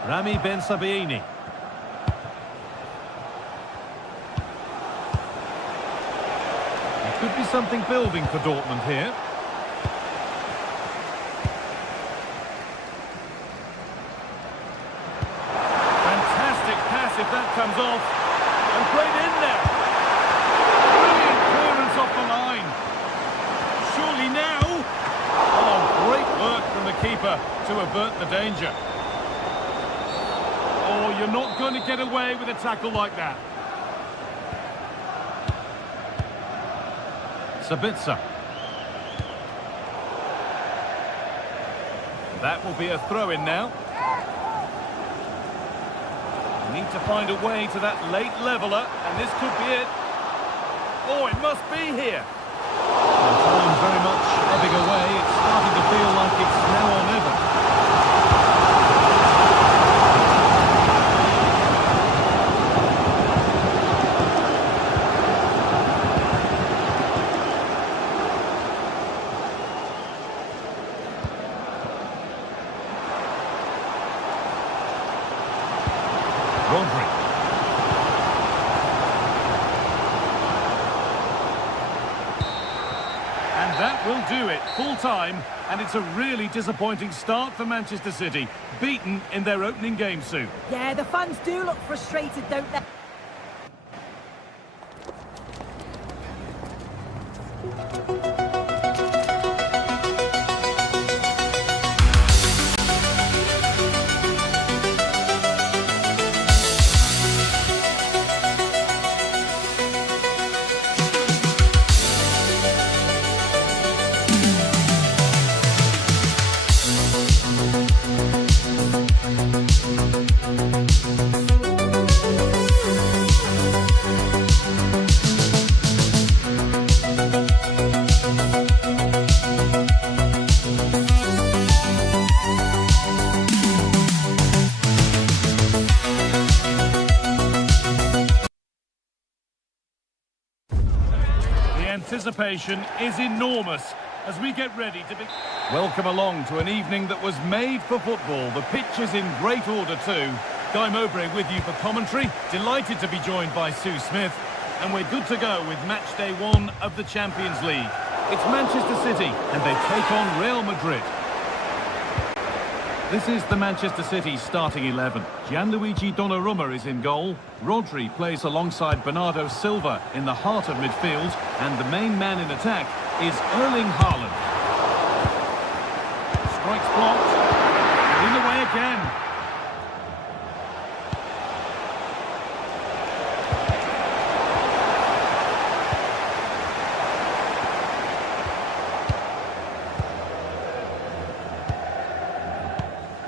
Rami Ben Sabiini. There could be something building for Dortmund here. Fantastic pass if that comes off. And played in there. Brilliant clearance off the line. Surely now. Oh, great work from the keeper to avert the danger. Oh, you're not going to get away with a tackle like that. Sabitzer. That will be a throw-in now. Need to find a way to that late leveller, and this could be it. Oh, it must be here. And time very much ebbing away. It's starting to feel like it's now or never. And that will do it, full time, and it's a really disappointing start for Manchester City, beaten in their opening game, Sue. Yeah, the fans do look frustrated, don't they? Anticipation is enormous as we get ready to be... Welcome along to an evening that was made for football. The pitch is in great order too. Guy Mowbray with you for commentary. Delighted to be joined by Sue Smith. and we're good to go with match day 1 of the Champions League. It's Manchester City, and they take on Real Madrid. This is the Manchester City starting 11. Gianluigi Donnarumma is in goal. Rodri plays alongside Bernardo Silva in the heart of midfield, and the main man in attack is Erling Haaland. Strikes blocked. In the way again.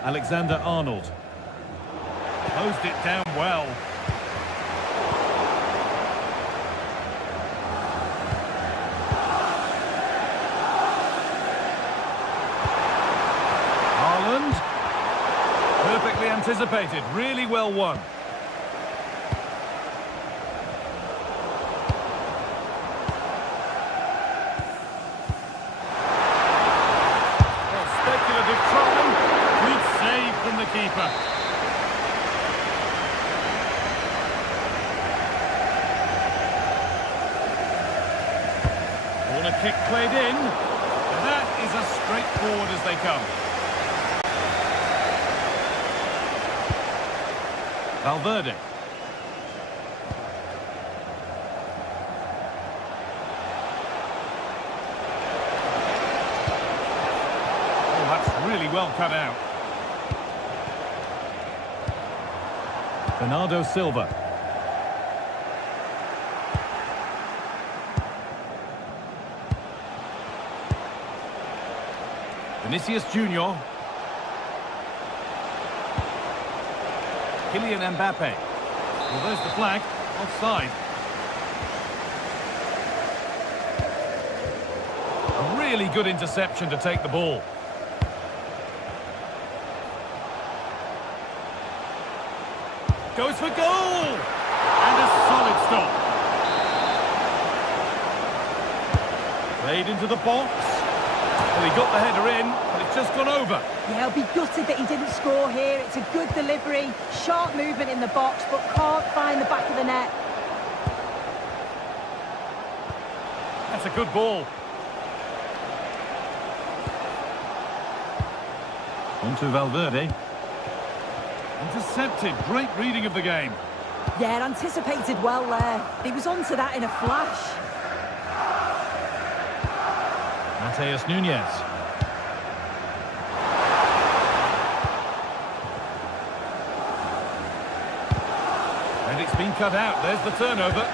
Alexander-Arnold. Closed it down well. Haaland. Perfectly anticipated. Really well won. Speculative try. Good save from the keeper. Corner kick played in. That is as straightforward as they come. Valverde. Oh, that's really well cut out. Bernardo Silva. Vinicius Junior. Kylian Mbappe. Well, there's the flag. Offside. A really good interception to take the ball. Goes for goal! And a solid stop. Played into the box. Well, he got the header in, but it's just gone over. Yeah, he'll be gutted that he didn't score here. It's a good delivery, sharp movement in the box, but can't find the back of the net. That's a good ball. On to Valverde. Intercepted. Great reading of the game. Yeah, anticipated well there. He was onto that in a flash. Mateus Nunes. And it's been cut out. There's the turnover.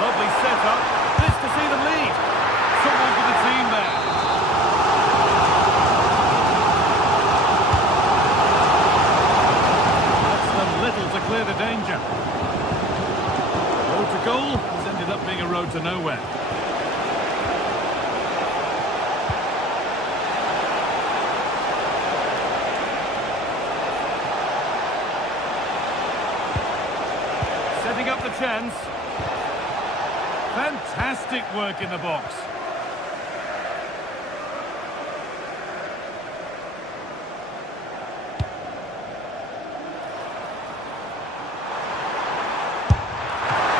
Lovely setup. This to see them lead. Someone for the team there. That's them little to clear the danger. Road to goal has ended up being a road to nowhere. Setting up the chance. Fantastic work in the box.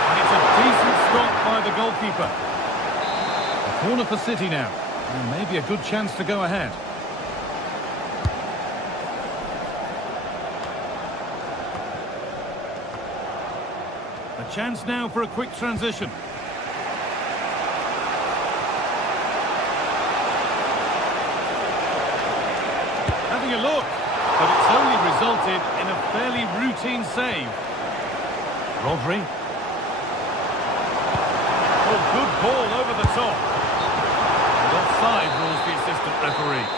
And it's a decent stop by the goalkeeper. A corner for City now. And maybe a good chance to go ahead. A chance now for a quick transition. Having a look, but it's only resulted in a fairly routine save. Rodri. Oh, good ball over the top. And offside rules the assistant referee.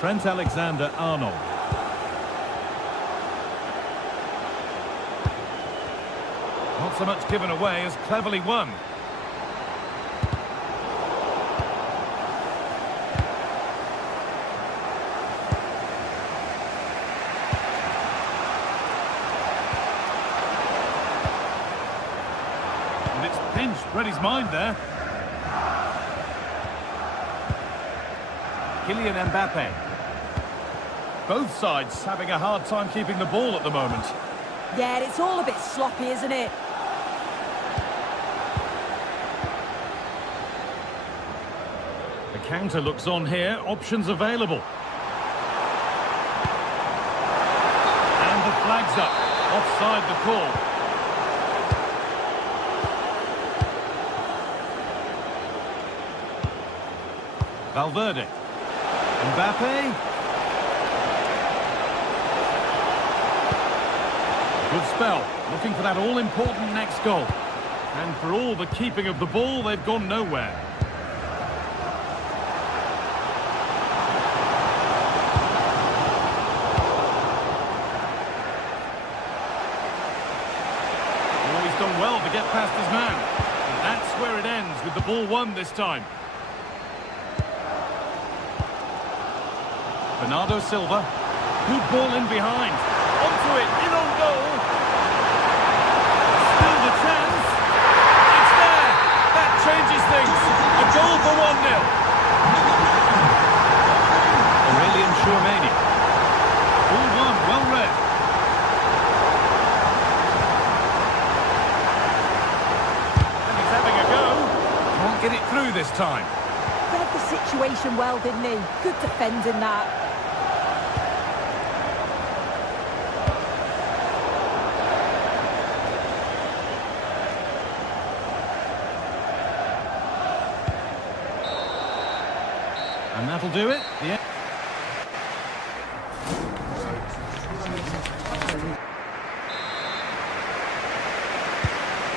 Trent Alexander-Arnold. Not so much given away as cleverly won. And it's pinched, read his mind there. Kylian Mbappe. Both sides having a hard time keeping the ball at the moment. Yeah, it's all a bit sloppy, isn't it? The counter looks on here, options available. And the flag's up, offside the call. Valverde. Mbappe. Good spell, looking for that all-important next goal. And for all the keeping of the ball, they've gone nowhere. Oh, he's done well to get past his man. And that's where it ends, with the ball won this time. Bernardo Silva. Good ball in behind. Onto it, in on goal. Still the chance. It's there. That changes things. A goal for 1-0. Aurelian Tchouameni. Ball won, well read. And he's having a go. Can't get it through this time. Read the situation well, didn't he? Good defending that. And that'll do it. Yeah.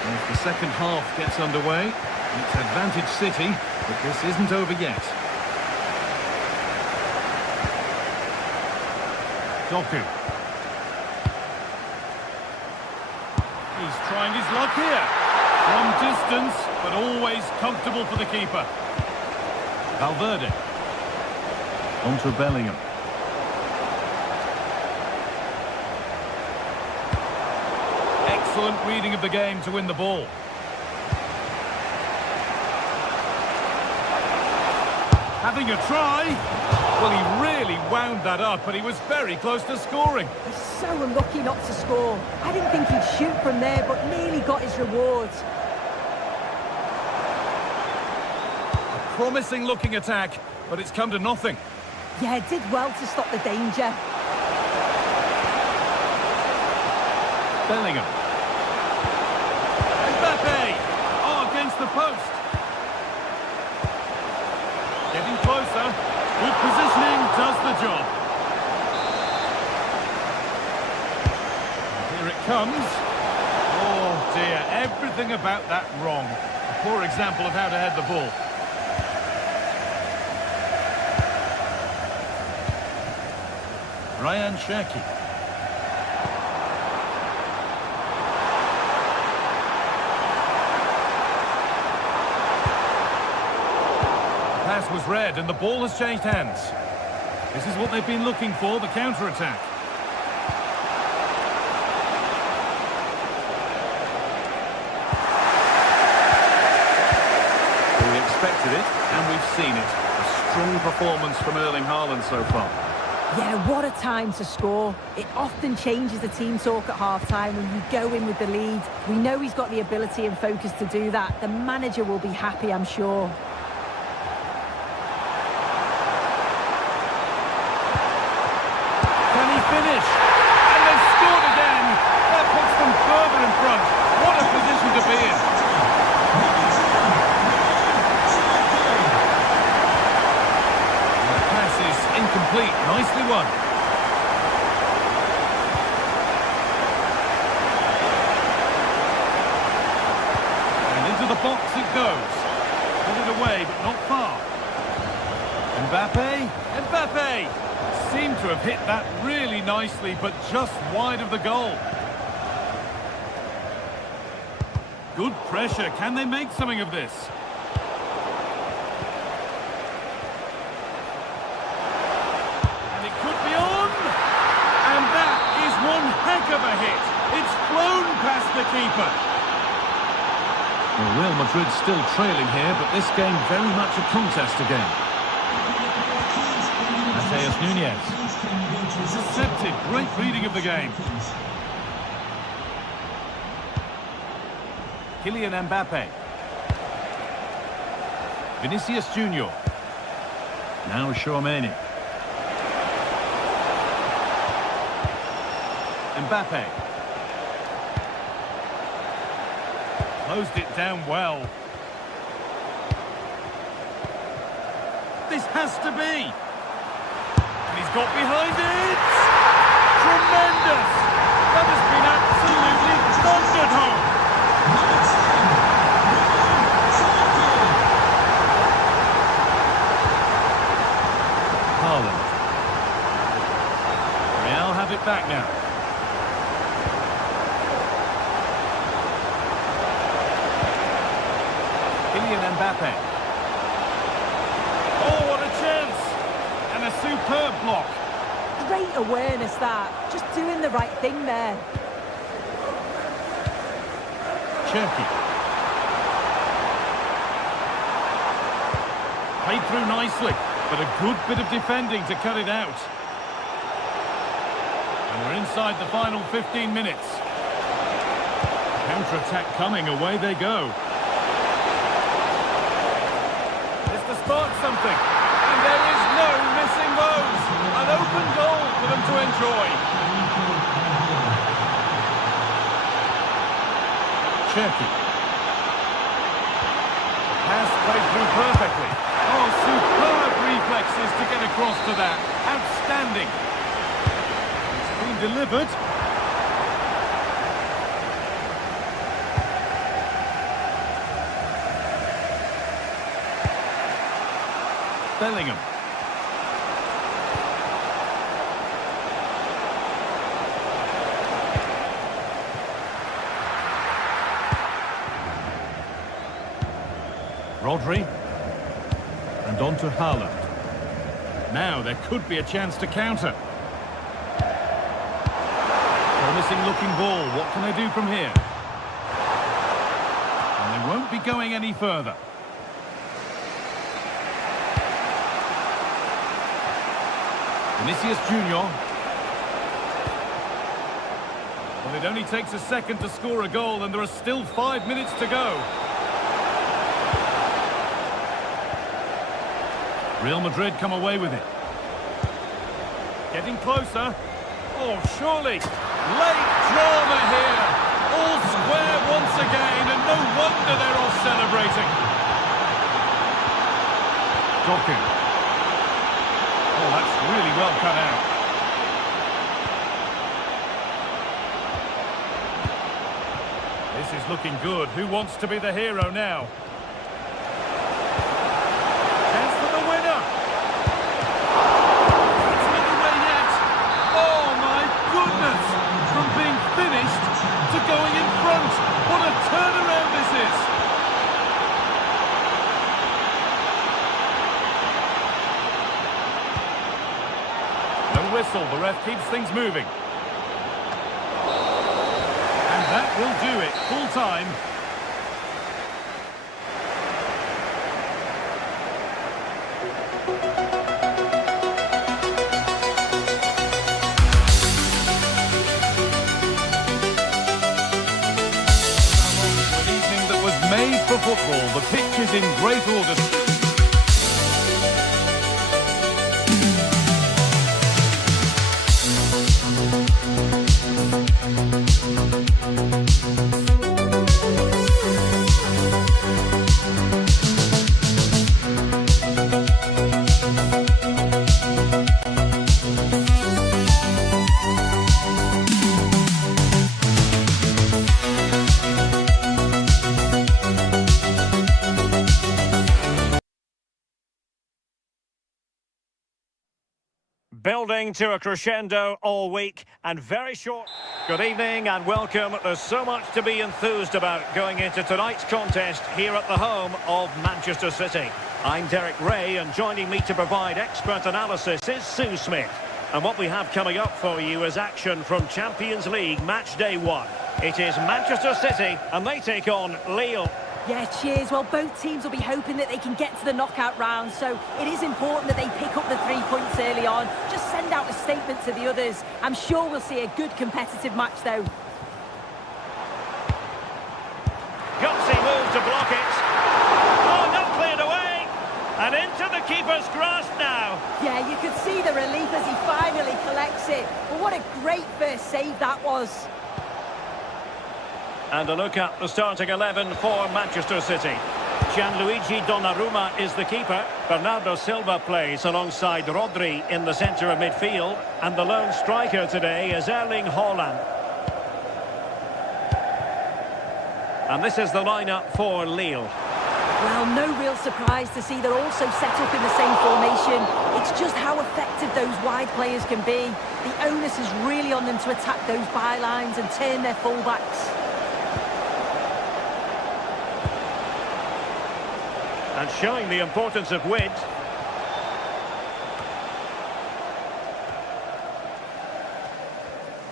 As the second half gets underway, it's advantage City, but this isn't over yet. Doku. He's trying his luck here. From distance, but always comfortable for the keeper. Valverde. Onto Bellingham. Excellent reading of the game to win the ball. Having a try. Well, he really wound that up, but he was very close to scoring. He's so unlucky not to score. I didn't think he'd shoot from there, but nearly got his rewards. A promising looking attack, but it's come to nothing. Yeah, did well to stop the danger. Bellingham. Mbappe! Oh, against the post. Getting closer. Good positioning, does the job. Here it comes. Oh dear, everything about that wrong. A poor example of how to head the ball. Ryan Cherki. The pass was read and the ball has changed hands. This is what they've been looking for, the counter-attack. We expected it and we've seen it. A strong performance from Erling Haaland so far. Yeah, what a time to score. It often changes the team talk at half-time when you go in with the lead. We know he's got the ability and focus to do that. The manager will be happy, I'm sure. Can he finish? And they've scored again! That puts them further in front. What a position to be in. Incomplete, nicely won. And into the box it goes. Put it away, but not far. Mbappe, Mbappe! Seemed to have hit that really nicely, but just wide of the goal. Good pressure, can they make something of this? Heck of a hit. It's flown past the keeper. Well, Real Madrid still trailing here, but this game very much a contest again. Nunez. Intercepted. Great reading of the game. Kylian Mbappe. Vinicius Junior. Now Tchouaméni. Mbappe. Closed it down well. This has to be. And he's got behind it. Tremendous. That has been absolutely thundered home. Haaland. Real have it back now. Kylian Mbappe. Oh, what a chance! And a superb block. Great awareness that. Just doing the right thing there. Cherki. Played through nicely, but a good bit of defending to cut it out. And we're inside the final 15 minutes. Counter-attack coming, away they go. To spark something, and there is no missing those. An open goal for them to enjoy. Cherki. Pass played through perfectly. Oh, superb reflexes to get across to that. Outstanding. It's been delivered. Bellingham. Rodri. And on to Haaland. Now there could be a chance to counter. Promising looking ball. What can they do from here? And they won't be going any further. Vinicius Junior. Well, it only takes a second to score a goal, and there are still 5 minutes to go. Real Madrid come away with it. Getting closer. Oh, surely. Late drama here. All square once again, and no wonder they're all celebrating. Doku. Oh, that's really well cut out. This is looking good. Who wants to be the hero now? Chance for the winner. It's not away yet. Oh, my goodness. From being finished to going in front. What a turnaround this is. Whistle, the ref keeps things moving. And that will do it, full time. An evening that was made for football. The pitch is in great order. Building to a crescendo all week and very short. Good evening and welcome. There's so much to be enthused about going into tonight's contest here at the home of Manchester City. I'm Derek Ray, and joining me to provide expert analysis is Sue Smith. And what we have coming up for you is action from Champions League match day 1. It is Manchester City and they take on Lille. Yeah, cheers. Well, both teams will be hoping that they can get to the knockout round, so it is important that they pick up the 3 points early on. Just send out a statement to the others. I'm sure we'll see a good competitive match, though. Gutsy move to block it. Oh, not cleared away. And into the keeper's grasp now. Yeah, you could see the relief as he finally collects it. But what a great first save that was. And a look at the starting 11 for Manchester City. Gianluigi Donnarumma is the keeper. Bernardo Silva plays alongside Rodri in the centre of midfield. And the lone striker today is Erling Haaland. And this is the lineup for Lille. Well, no real surprise to see they're also set up in the same formation. It's just how effective those wide players can be. The onus is really on them to attack those bylines and turn their fullbacks. And showing the importance of width.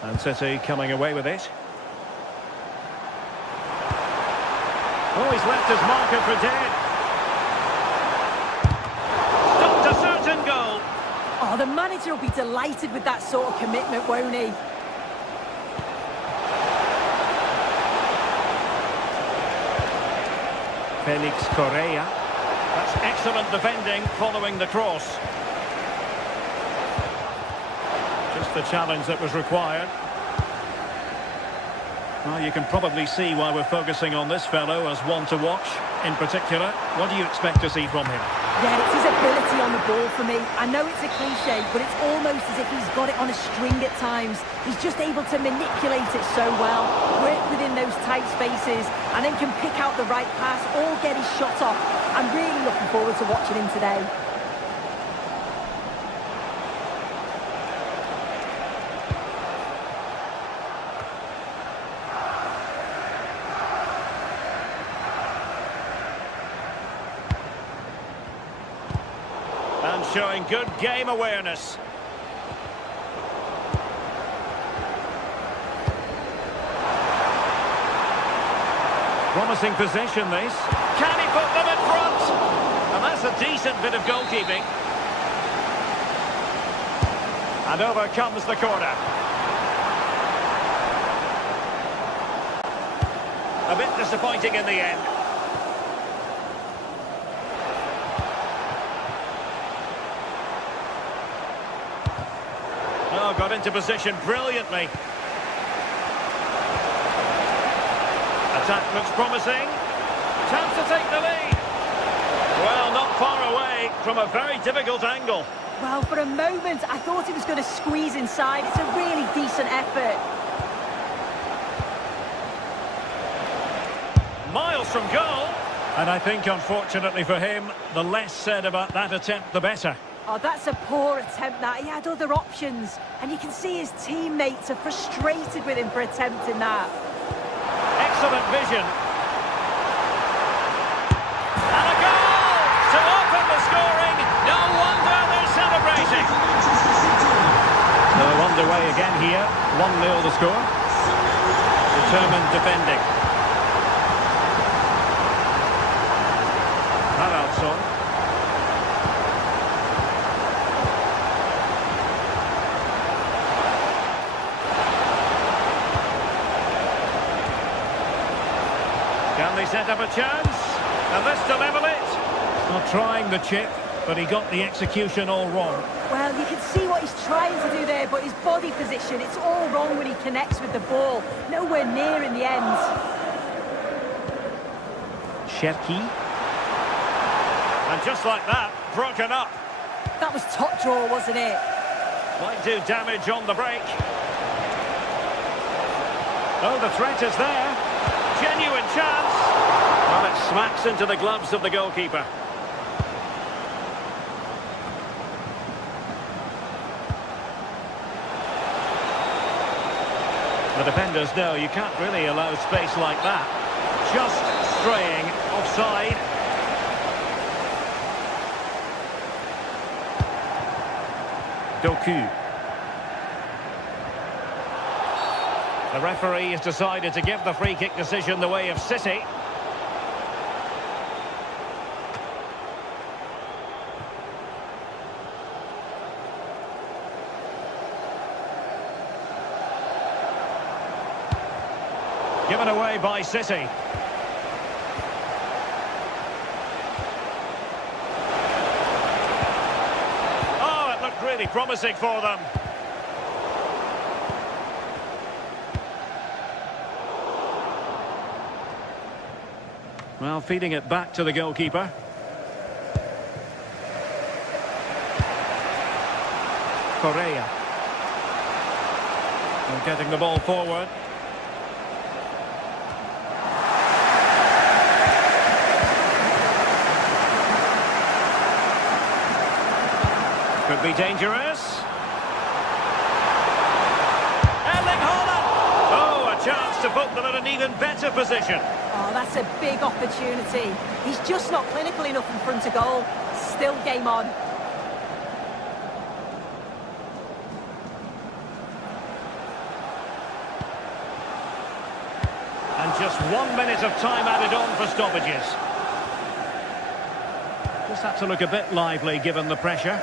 And City coming away with it. Oh, he's left his marker for dead. Stopped a certain goal. Oh, the manager will be delighted with that sort of commitment, won't he? Felix Correa. That's excellent defending following the cross. Just the challenge that was required. Well, you can probably see why we're focusing on this fellow as one to watch. In particular, what do you expect to see from him? Yeah, it's his ability on the ball for me. I know it's a cliche, but it's almost as if he's got it on a string at times. He's just able to manipulate it so well, work within those tight spaces, and then can pick out the right pass or get his shot off. I'm really looking forward to watching him today. And showing good game awareness. Promising possession, this. Can he put them in front? And that's a decent bit of goalkeeping. And over comes the corner. A bit disappointing in the end. Oh, got into position brilliantly. Attack looks promising. Chance to take the lead. Well, not far away from a very difficult angle. Well, for a moment, I thought he was going to squeeze inside. It's a really decent effort. Miles from goal. And I think, unfortunately for him, the less said about that attempt, the better. Oh, that's a poor attempt, that. He had other options. And you can see his teammates are frustrated with him for attempting that. Excellent vision. And a goal to open the scoring. No wonder they're celebrating. They're underway again here. 1-0 the score. Determined defending. Haraldsson. Can they set up a chance? And this to level it. Not trying the chip, but he got the execution all wrong. Well, you can see what he's trying to do there, but his body position, it's all wrong when he connects with the ball. Nowhere near in the end. Cherki. And just like that, broken up. That was top draw, wasn't it? Might do damage on the break. Oh, the threat is there. Genuine chance. Well, it smacks into the gloves of the goalkeeper. The defenders know you can't really allow space like that. Just straying offside. Doku. The referee has decided to give the free kick decision the way of City. Given away by City. Oh, it looked really promising for them. Well, feeding it back to the goalkeeper. Correa. And getting the ball forward. Could be dangerous. Erling Haaland! Oh, a chance to put them in an even better position. Oh, that's a big opportunity. He's just not clinical enough in front of goal. Still game on. And just 1 minute of time added on for stoppages. Just had to look a bit lively given the pressure.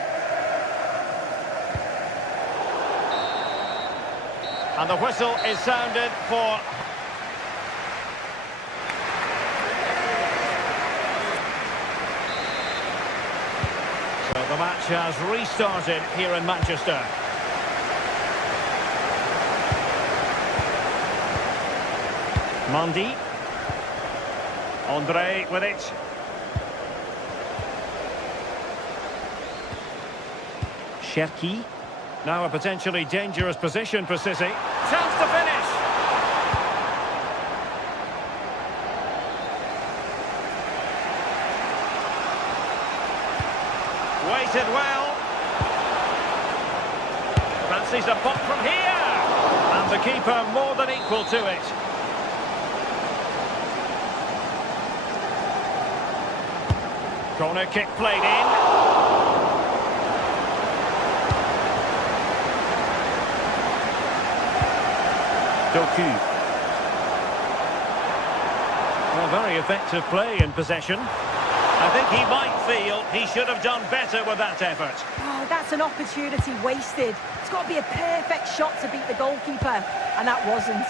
And the whistle is sounded for... So the match has restarted here in Manchester. Mendy. Andre with it. Cherki. Now a potentially dangerous position for City. Chance to finish. Waited well. Fancies a pop from here. And the keeper more than equal to it. Corner kick played in. Doku. Well, very effective play in possession. I think he might feel he should have done better with that effort. Oh, that's an opportunity wasted. It's got to be a perfect shot to beat the goalkeeper, and that wasn't.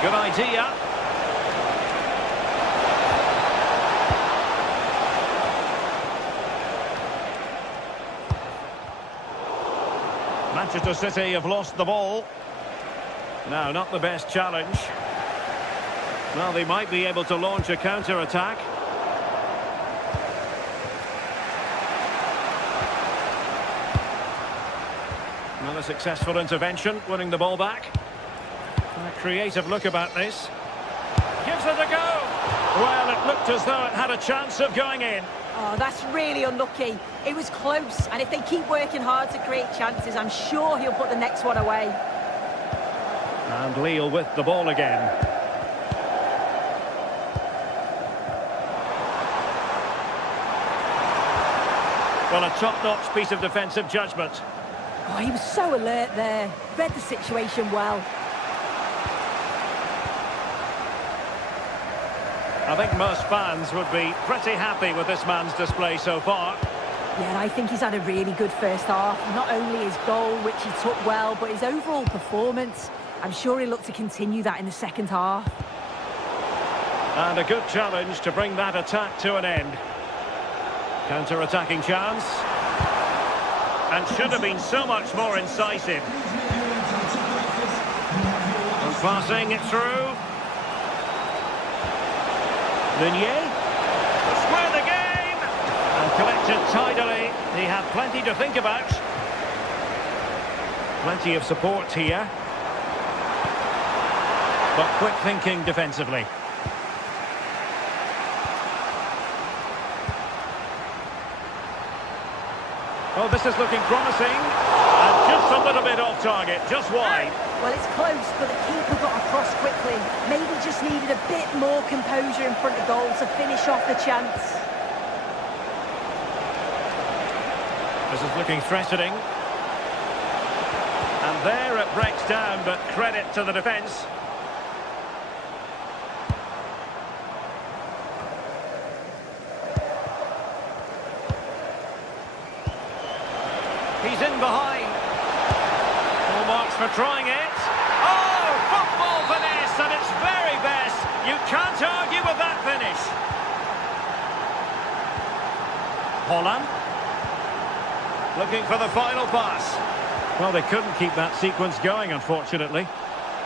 Good idea. Manchester City have lost the ball. No, not the best challenge. Well, they might be able to launch a counter-attack. Another successful intervention, winning the ball back. A creative look about this. Gives it a go. Well, it looked as though it had a chance of going in. Oh, that's really unlucky. It was close, and if they keep working hard to create chances, I'm sure he'll put the next one away. And Lille with the ball again. Well, a top-notch piece of defensive judgment. Oh, he was so alert there. Read the situation well. I think most fans would be pretty happy with this man's display so far. Yeah, I think he's had a really good first half. Not only his goal, which he took well, but his overall performance. I'm sure he'll look to continue that in the second half. And a good challenge to bring that attack to an end. Counter-attacking chance. And should have been so much more incisive. And passing it through. Meunier. Square the game. And collected tidily. He had plenty to think about. Plenty of support here. But quick thinking defensively. Oh, this is looking promising. And just a little bit off target, just wide. Well, it's close, but the keeper got across quickly. Maybe just needed a bit more composure in front of goal to finish off the chance. This is looking threatening. And there it breaks down, but credit to the defence. He's in behind. Full marks for trying it. Football finesse at its very best. You can't argue with that finish. Holland. Looking for the final pass. Well, they couldn't keep that sequence going, unfortunately.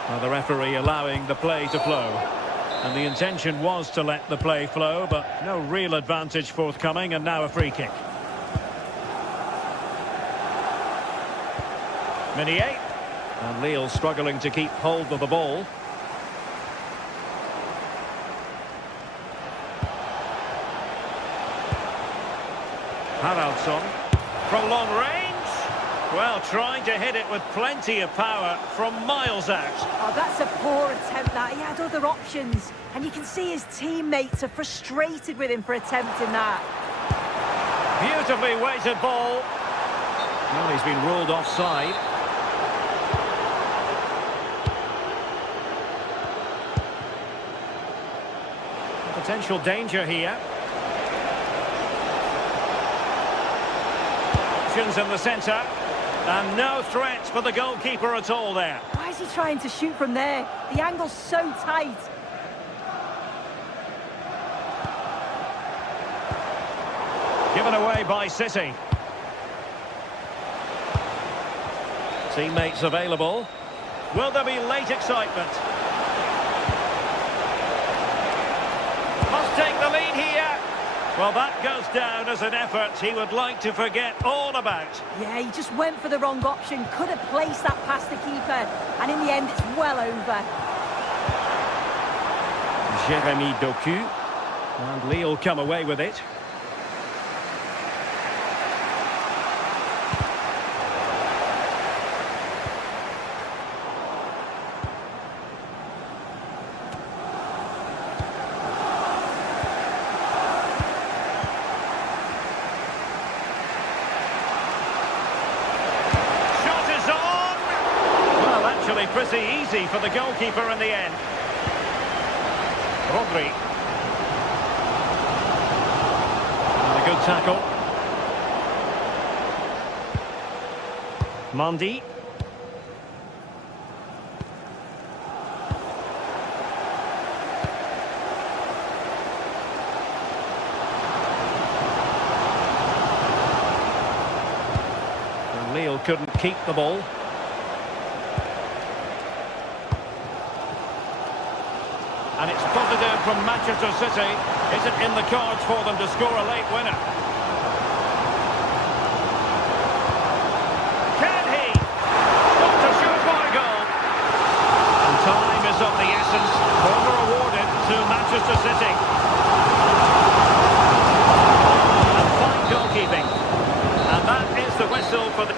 Well, the referee allowing the play to flow. And the intention was to let the play flow, but no real advantage forthcoming, and now a free kick. Meunier. And Lille struggling to keep hold of the ball. Haraldsson from long range. Well, trying to hit it with plenty of power from miles out. Oh, that's a poor attempt, that. He had other options. And you can see his teammates are frustrated with him for attempting that. Beautifully weighted ball. Well, he's been ruled offside. Potential danger here. Options in the centre. And no threat for the goalkeeper at all there. Why is he trying to shoot from there? The angle's so tight. Given away by City. Teammates available. Will there be late excitement? Must take the lead here. Well, that goes down as an effort he would like to forget all about. Yeah, he just went for the wrong option. Could have placed that past the keeper. And in the end, it's well over. Jérémy Doku. And Lille come away with it. Pretty easy for the goalkeeper in the end. Rodri. And a good tackle. Mondi. And Lille couldn't keep the ball. And it's positive from Manchester City. Is it in the cards for them to score a late winner? Can he? Got to shoot for a goal. And time is of the essence. Corner awarded to Manchester City. And fine goalkeeping. And that is the whistle for the...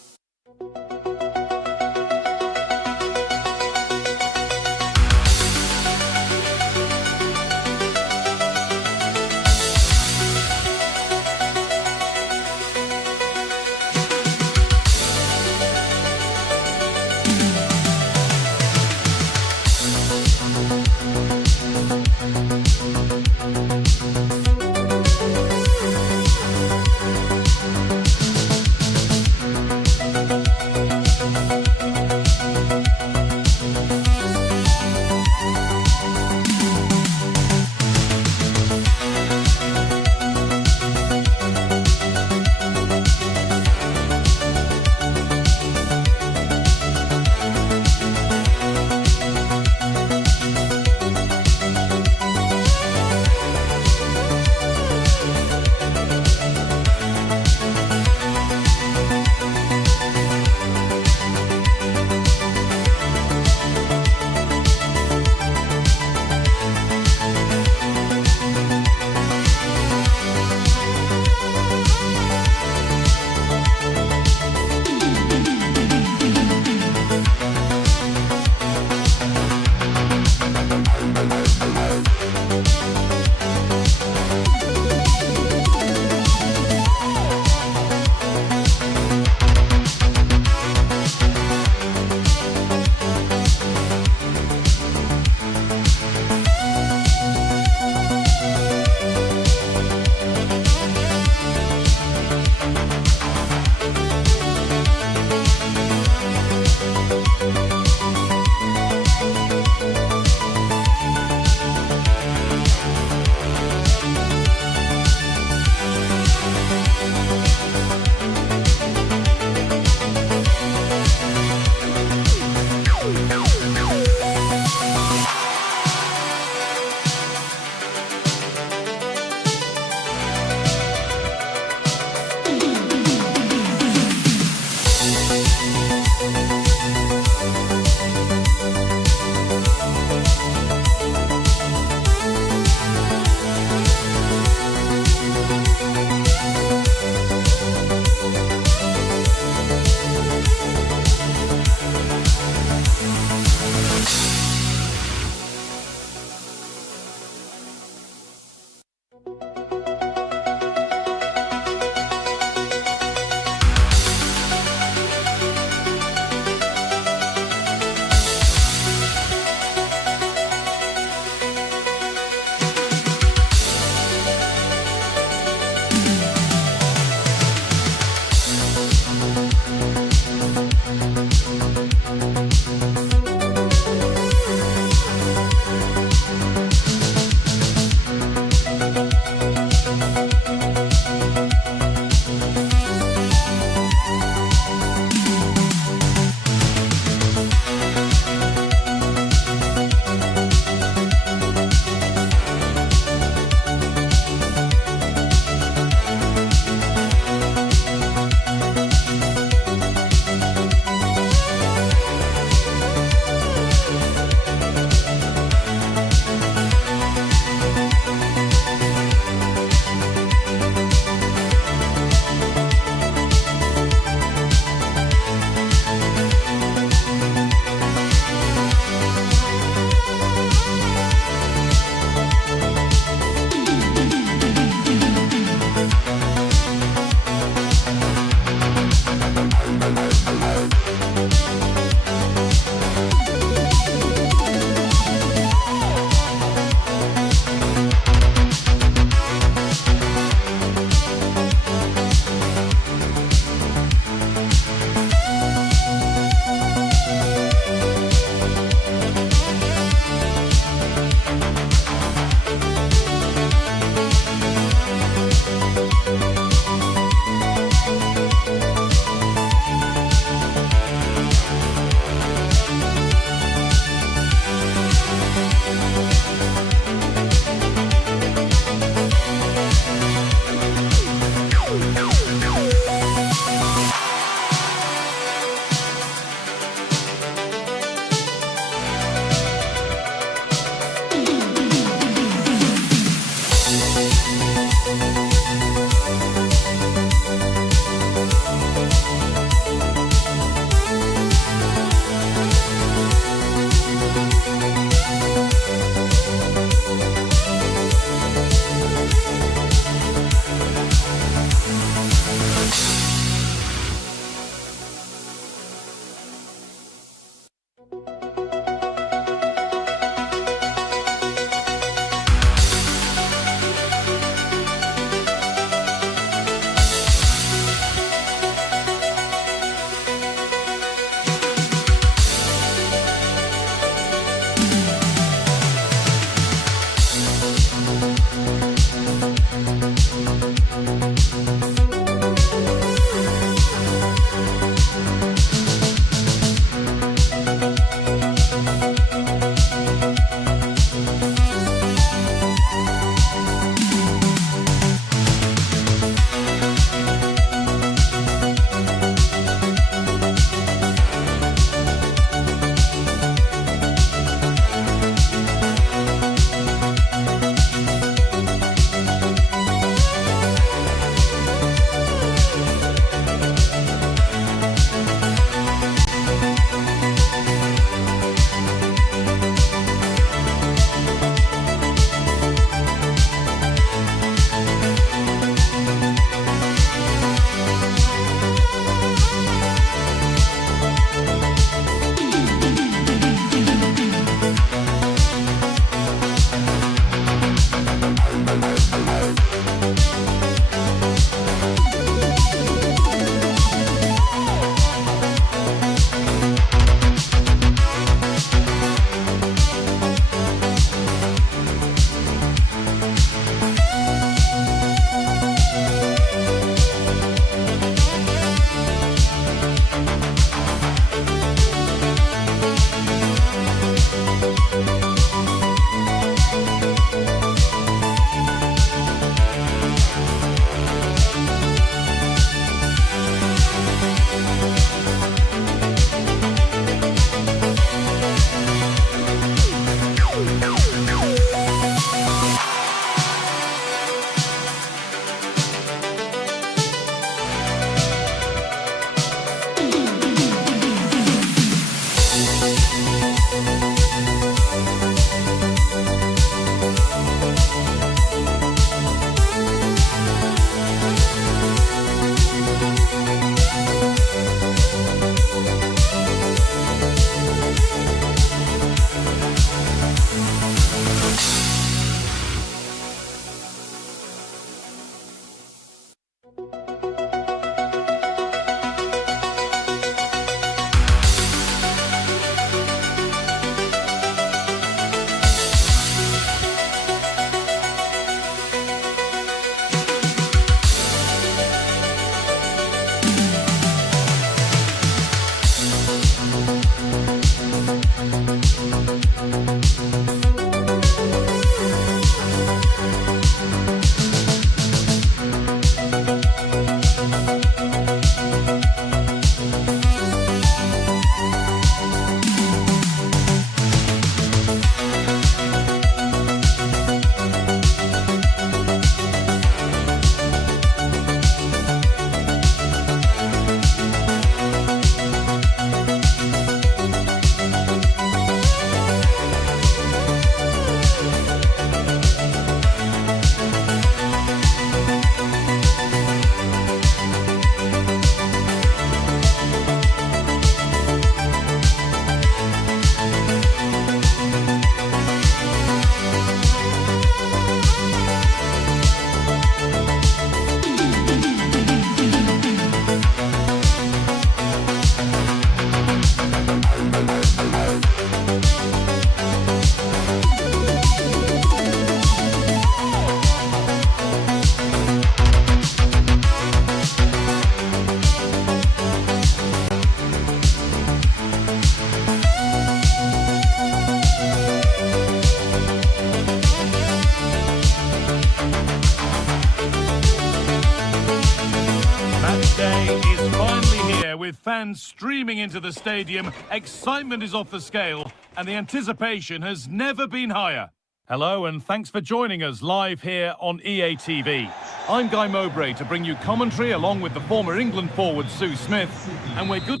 fans streaming into the stadium, excitement is off the scale, and the anticipation has never been higher. Hello, and thanks for joining us live here on EA TV. I'm Guy Mowbray to bring you commentary along with the former England forward Sue Smith, and we're good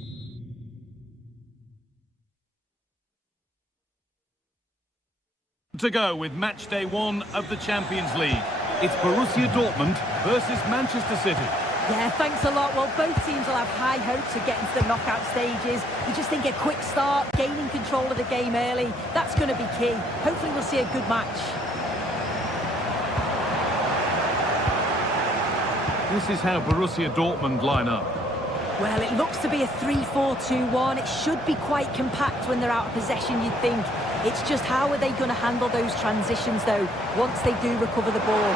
to go with match day 1 of the Champions League. It's Borussia Dortmund versus Manchester City. Yeah, thanks a lot. Well, both teams will have high hopes of getting to the knockout stages. You just think a quick start, gaining control of the game early, that's going to be key. Hopefully we'll see a good match. This is how Borussia Dortmund line up. Well, it looks to be a 3-4-2-1. It should be quite compact when they're out of possession, you'd think. It's just how are they going to handle those transitions, though, once they do recover the ball.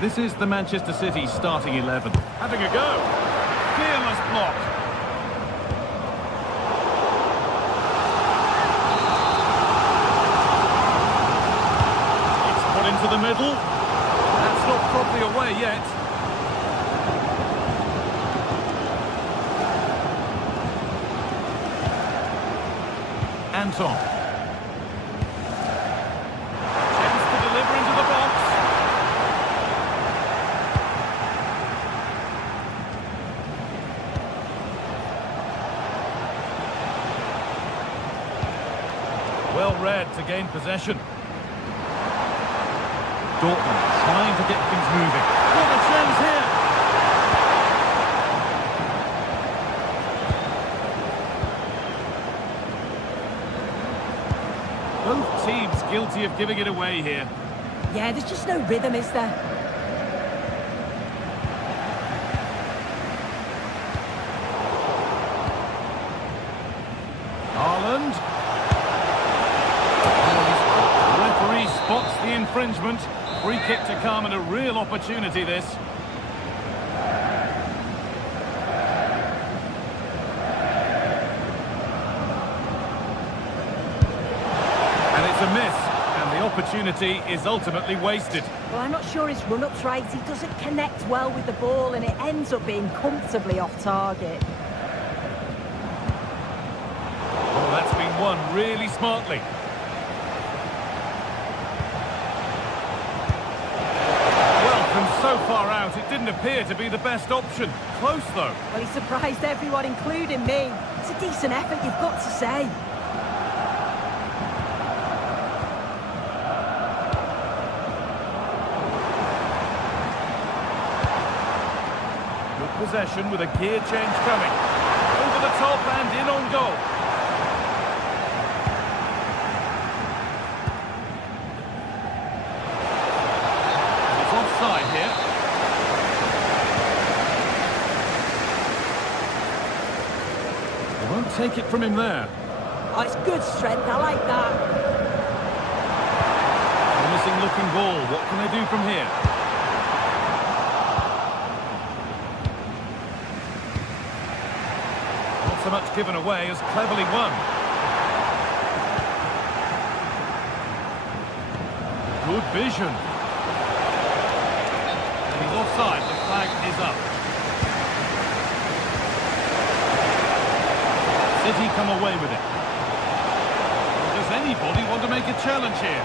This is the Manchester City starting 11. Having a go. Fearless block. It's put into the middle. That's not properly away yet. Anton. Chance to deliver into the box. Well read to gain possession. Dortmund trying to get things moving. What a chance here! Both teams guilty of giving it away here. Yeah, there's just no rhythm, is there? Haaland. The referee spots the infringement. Free kick to come and a real opportunity this. And it's a miss, and the opportunity is ultimately wasted. Well, I'm not sure his run-up's right. He doesn't connect well with the ball, and it ends up being comfortably off target. Oh, that's been won really smartly. Well, from so far out, it didn't appear to be the best option. Close, though. Well, he surprised everyone, including me. It's a decent effort, you've got to say. Good possession with a gear change coming. Over the top and in on goal. It's offside here. They won't take it from him there. Oh, it's good strength, I like that. Promising looking ball. What can they do from here? Not so much given away as cleverly won. Good vision. And he's offside. The flag is up. City come away with it. Does anybody want to make a challenge here?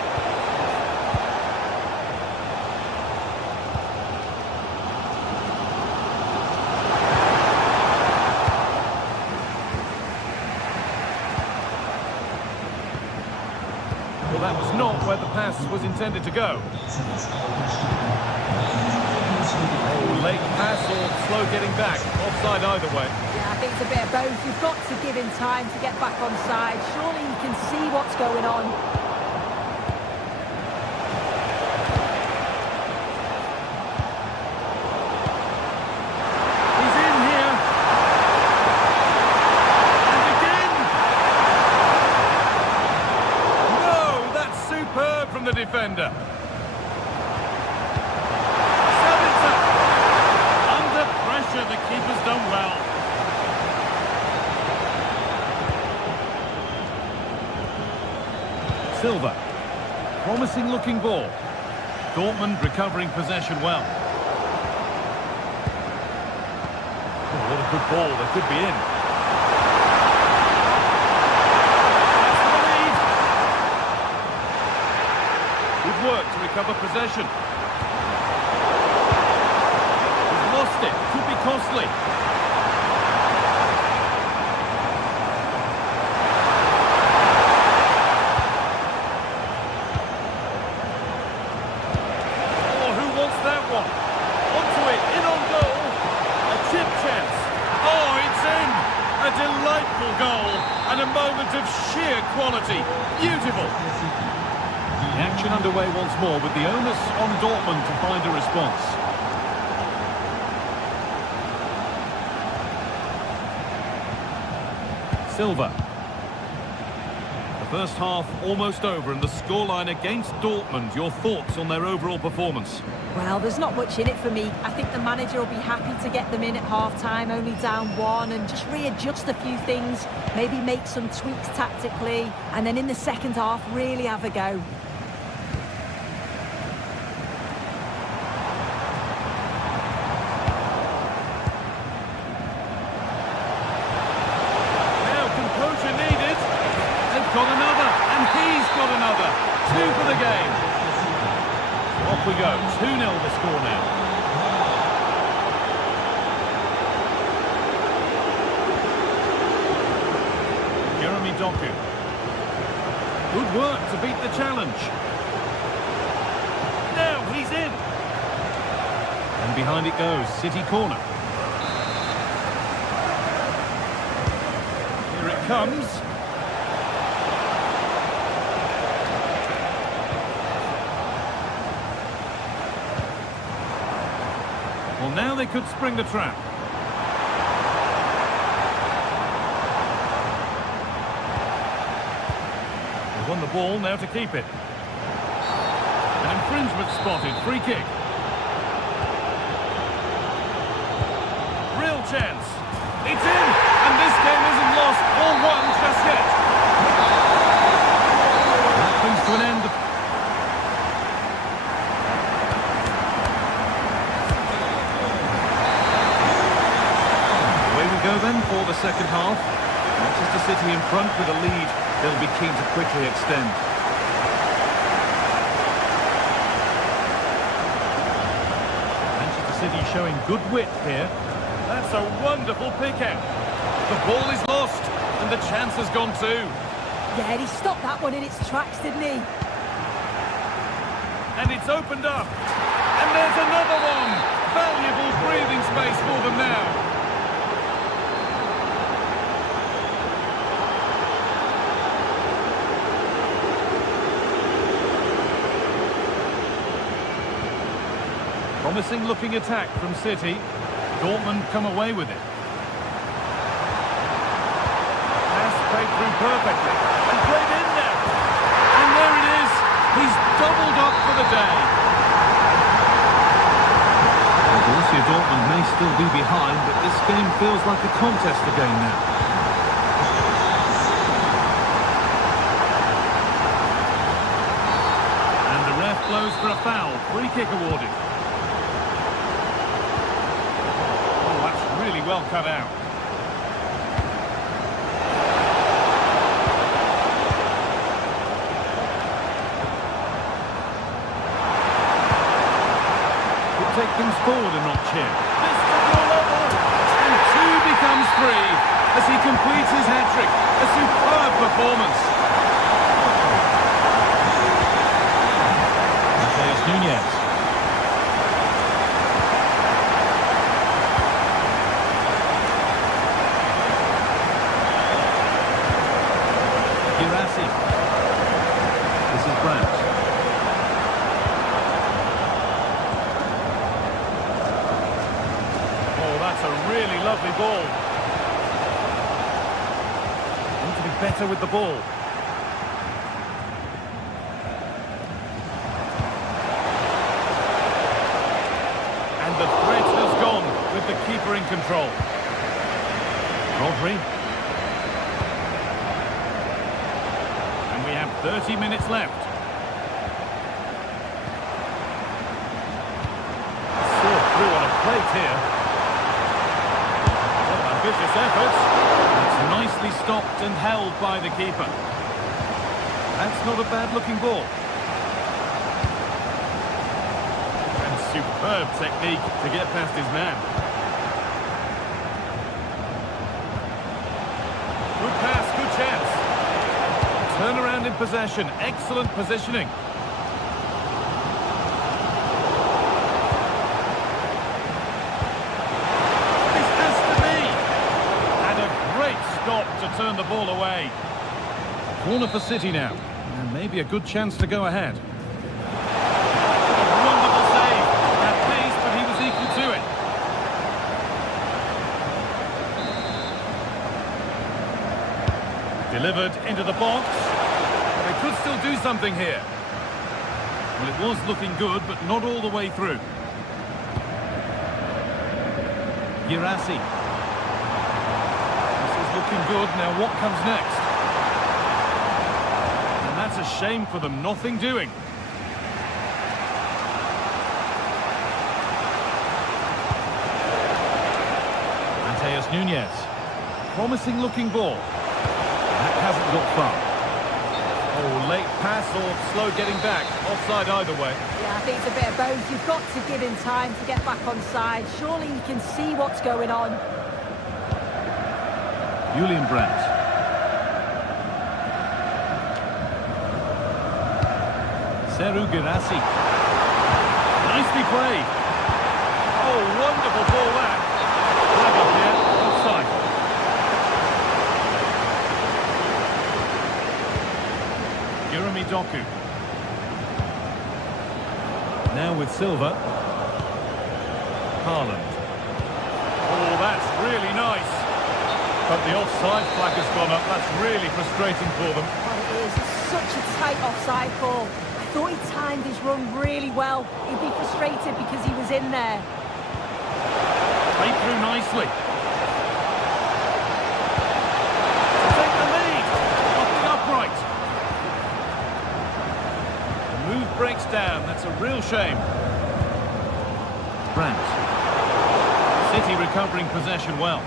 Well, that was not where the pass was intended to go. Oh, late pass or slow getting back. Offside either way. Yeah, I think it's a bit of both. You've got to give him time to get back on side. Surely you can see what's going on. He's in here. And again. No, that's superb from the defender. Sabitzer. Under pressure, the keeper's done well. Silva. Promising looking ball. Dortmund recovering possession well. Oh, what a good ball. They could be in. That's the lead. Good work to recover possession. He's lost it. Could be costly. Delightful goal and a moment of sheer quality. Beautiful. The action underway once more with the onus on Dortmund to find a response. Silva. The first half almost over and the scoreline against Dortmund. Your thoughts on their overall performance? Well, there's not much in it for me. I think the manager will be happy to get them in at half-time, only down 1, and just readjust a few things, maybe make some tweaks tactically, and then in the second half, really have a go. Now, composure needed. They've got another, and he's got another. 2 for the game. Off we go, 2-0 the score now. Jeremy Doku. Good work to beat the challenge. Now he's in. And behind it goes, City corner. Here it comes. Well, now they could spring the trap. They've won the ball, now to keep it. An infringement spotted, free kick. Real chance. It's in, and this game isn't lost or won just yet. That brings to an end. Go then for the second half. Manchester City in front with a lead. They'll be keen to quickly extend. Manchester City showing good width here. That's a wonderful pick out. The ball is lost and the chance has gone too. Yeah, he stopped that one in its tracks, didn't he? And it's opened up. And there's another one. Valuable breathing space for them now. Promising looking attack from City. Dortmund come away with it. Pass played through perfectly. And played in there. And there it is. He's doubled up for the day. Borussia Dortmund may still be behind, but this game feels like a contest again now. And the ref blows for a foul. Free kick awarded. Really well cut out. Could take things forward a notch here. This could go level. And 2 becomes 3 as he completes his hat-trick. A superb performance. There's Nunez. This is Brandt. Oh, that's a really lovely ball. Need to be better with the ball. And the threat has gone with the keeper in control. Rodri. 30 minutes left. here. Well, ambitious efforts. It's nicely stopped and held by the keeper. That's not a bad-looking ball. And superb technique to get past his man. Good pass, good chance. Turn around in possession. Excellent positioning. This has to be. And a great stop to turn the ball away. Corner for City now. And maybe a good chance to go ahead. Wonderful save. At pace, but he was equal to it. Delivered into the box. They could still do something here. Well, it was looking good, but not all the way through. Girassi. This is looking good. Now what comes next? And that's a shame for them. Nothing doing. Mateus Nunes. Promising looking ball. That hasn't got far. Oh, late pass or slow getting back. Offside either way. Yeah, I think it's a bit of both. You've got to give him time to get back on side. Surely he can see what's going on. Julian Brandt. Serhou Guirassy. Nicely played. Oh, wonderful ball that. Clever here. Offside. Jeremy Doku. Now with Silva. Haaland. Oh, that's really nice. But the offside flag has gone up. That's really frustrating for them. Well, it is. It's such a tight offside call. I thought he timed his run really well. He'd be frustrated because he was in there. Played through nicely. To take the lead. Off the upright. The move breaks down. That's a real shame. Brandt. City recovering possession well.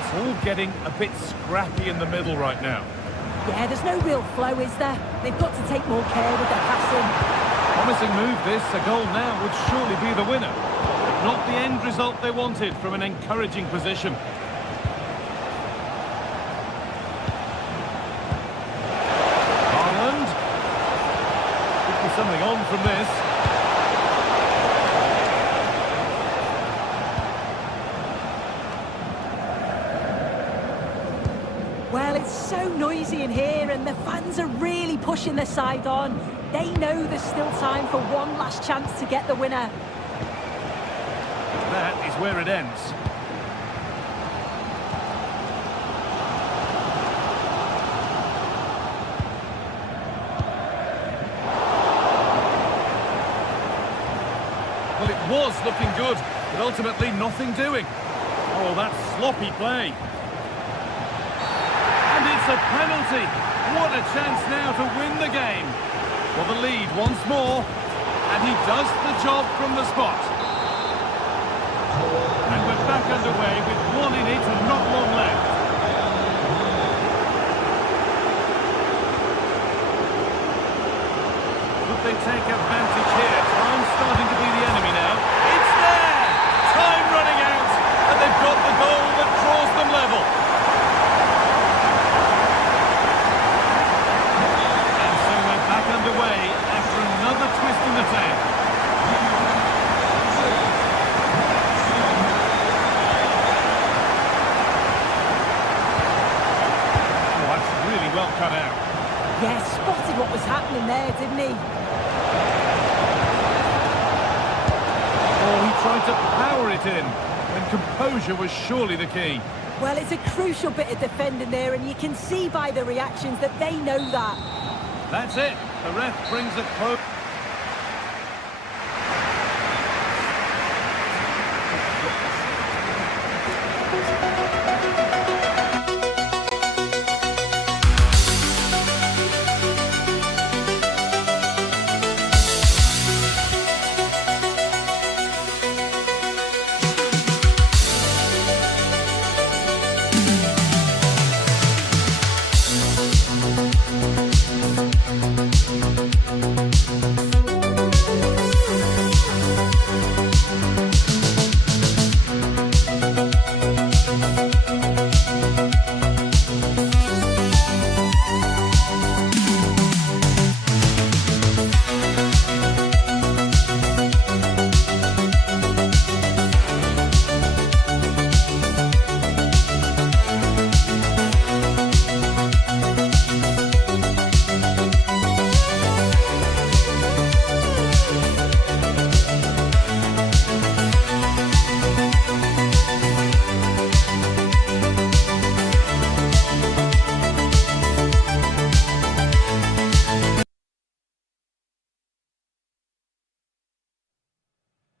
It's all getting a bit scrappy in the middle right now. Yeah, there's no real flow, is there? They've got to take more care with their passing. Promising move this. A goal now would surely be the winner. But not the end result they wanted from an encouraging position. Haaland. Could be something on from this. Well, it's so noisy in here and the fans are really pushing their side on. They know there's still time for one last chance to get the winner. That is where it ends. Well, it was looking good, but ultimately nothing doing. Oh, that's sloppy play. And it's a penalty. What a chance now to win the game. For the lead once more. And he does the job from the spot. And we're back underway with one in it and not long left. Could they take advantage here? Time's starting to be the enemy now. It's there! Time running out. And they've got the goal that draws them level. And so we're back underway after another twist in the tail. Well cut out. Yeah, spotted what was happening there, didn't he? Oh, he tried to power it in when composure was surely the key. Well, it's a crucial bit of defending there, and you can see by the reactions that they know that. That's it. The ref brings it close.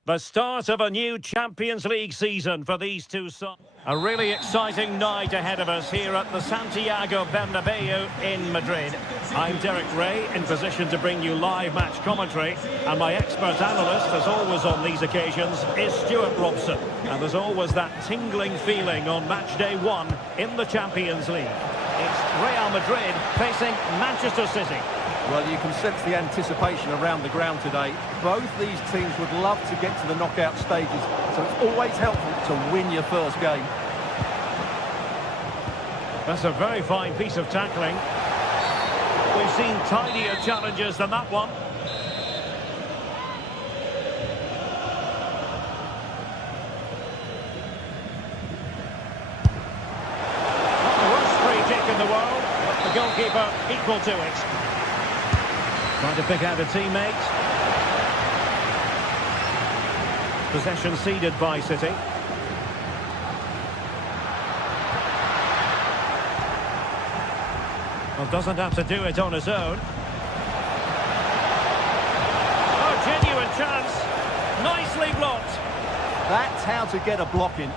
The start of a new Champions League season for these two sides. A really exciting night ahead of us here at the Santiago Bernabeu in Madrid. I'm Derek Ray, in position to bring you live match commentary. And my expert analyst, as always on these occasions, is Stuart Robson. And there's always that tingling feeling on match day one in the Champions League. It's Real Madrid facing Manchester City. Well, you can sense the anticipation around the ground today. Both these teams would love to get to the knockout stages, so it's always helpful to win your first game. That's a very fine piece of tackling. We've seen tidier challenges than that one. Not the worst free kick in the world, but the goalkeeper equal to it. Trying to pick out a teammate. Possession ceded by City. Well, doesn't have to do it on his own. Oh, genuine chance. Nicely blocked. That's how to get a block in.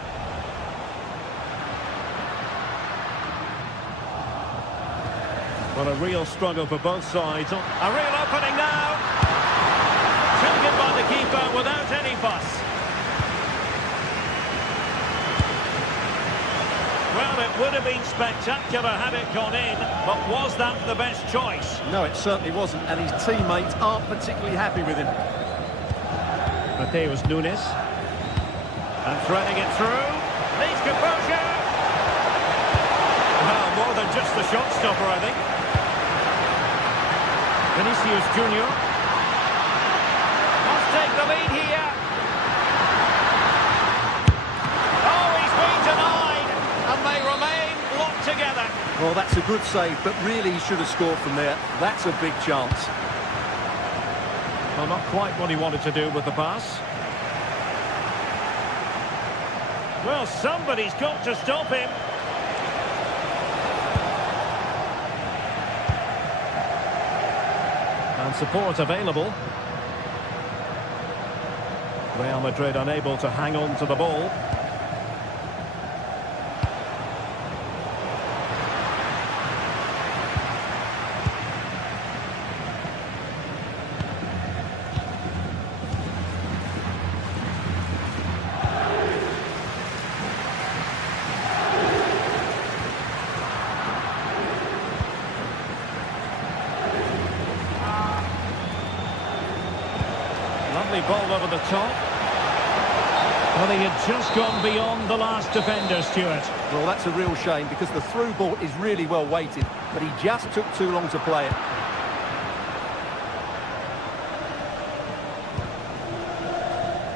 Well, a real struggle for both sides. A real opening now. Taken by the keeper without any fuss. Well, it would have been spectacular had it gone in, but was that the best choice? No, it certainly wasn't, and his teammates aren't particularly happy with him. Mateus Nunes. And threading it through. Needs composure. Well, more than just the shot stopper, I think. Vinicius Junior must take the lead here. Oh, he's been denied, and they remain locked together. Well, that's a good save, but really he should have scored from there. That's a big chance. Well, not quite what he wanted to do with the pass. Well, somebody's got to stop him. And support available. Real Madrid unable to hang on to the ball. Lovely ball over the top. Well, he had just gone beyond the last defender, Stuart. Well, that's a real shame because the through ball is really well weighted, but he just took too long to play it.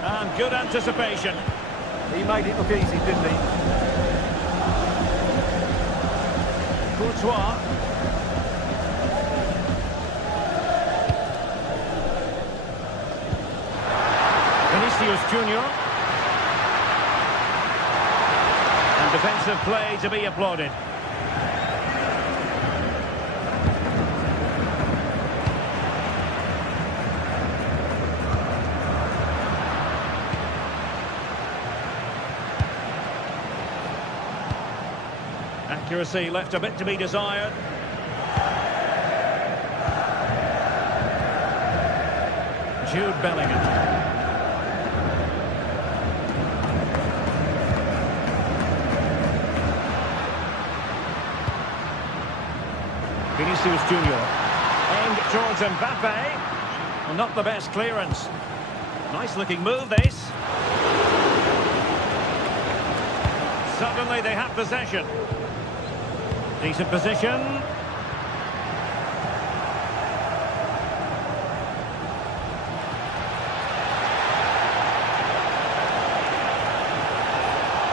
And good anticipation. He made it look easy, didn't he? Courtois. Vinicius Junior. And defensive play to be applauded. Accuracy left a bit to be desired. Jude Bellingham. Vinicius Junior. Aimed towards Mbappe. Well, not the best clearance. Nice looking move, this. Suddenly they have possession. Decent position.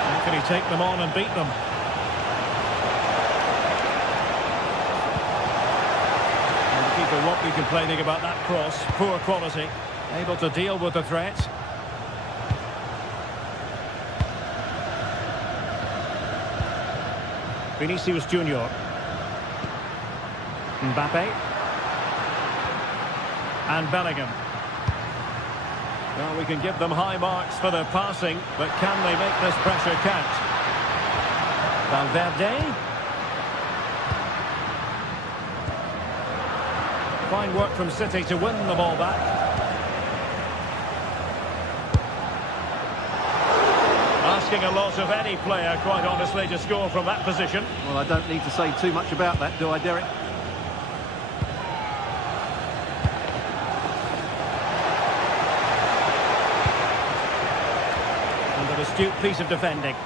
How can he take them on and beat them? People won't be complaining about that cross. Poor quality. Able to deal with the threat. Vinicius Junior. Mbappe. And Bellingham. Well, we can give them high marks for their passing, but can they make this pressure count? Valverde. Fine work from City to win the ball back. Asking a lot of any player, quite honestly, to score from that position. Well, I don't need to say too much about that, do I, Derek? And an astute piece of defending.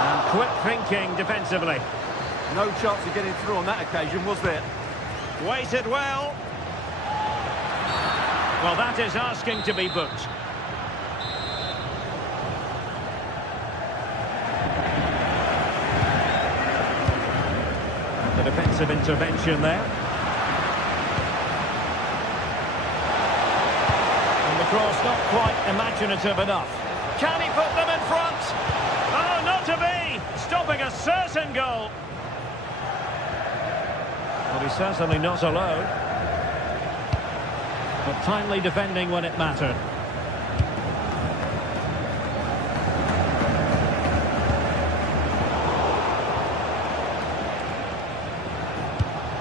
And quick thinking defensively. No chance of getting through on that occasion, was there? Waited well. Well, that is asking to be booked. The defensive intervention there. And the cross not quite imaginative enough. Can he put them in front? Oh, not to be! Stopping a certain goal. Well, he's certainly not alone. But timely defending when it mattered.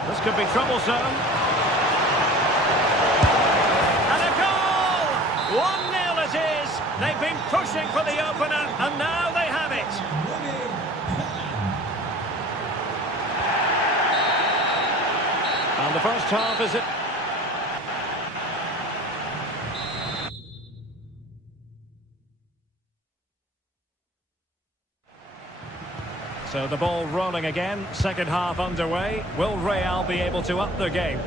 This could be troublesome. And a goal! 1-0 it is. They've been pushing for the opener, and now they have it. And the first half is it. So the ball rolling again, second half underway. Will Real be able to up their game?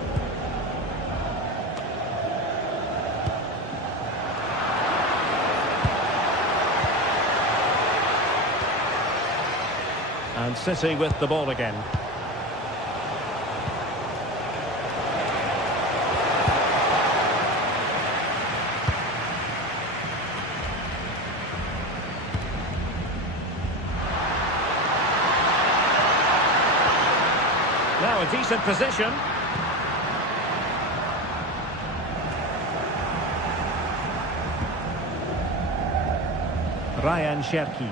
And City with the ball again. Now a decent position. Ryan Cherki.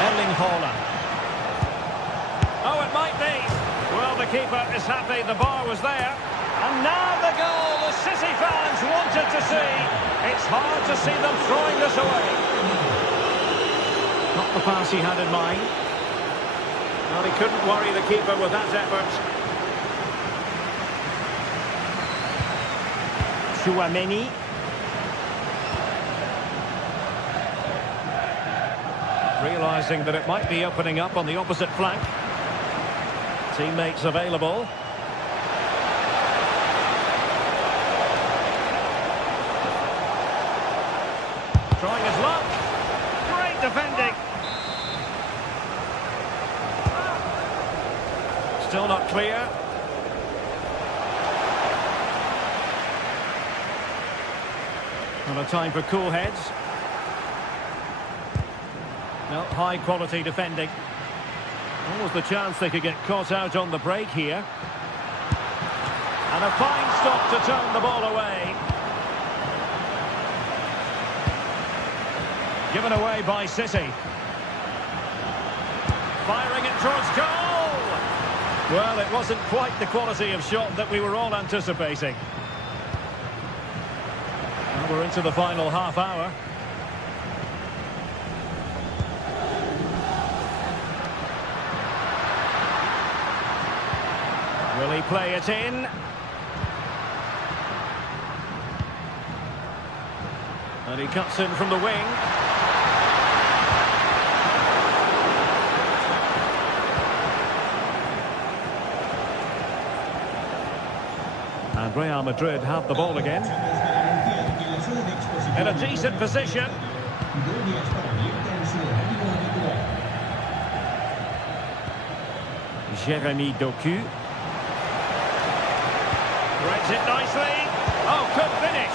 Erling Haaland. Oh, it might be. Well, the keeper is happy the bar was there. And now the goal the City fans wanted to see. It's hard to see them throwing this away. Not the pass he had in mind. Well, he couldn't worry the keeper with that effort. Chouameni. Realising that it might be opening up on the opposite flank. Teammates available. Trying his luck. Great defending. Still not clear. Not a time for cool heads. No, high quality defending. Almost the chance they could get caught out on the break here. And a fine stop to turn the ball away. Given away by City. Firing it towards goal! Well, it wasn't quite the quality of shot that we were all anticipating. And we're into the final half hour. Will he play it in? And he cuts in from the wing. And Real Madrid have the ball again. In a decent position. Jeremy Doku. Breaks it nicely. Oh, good finish.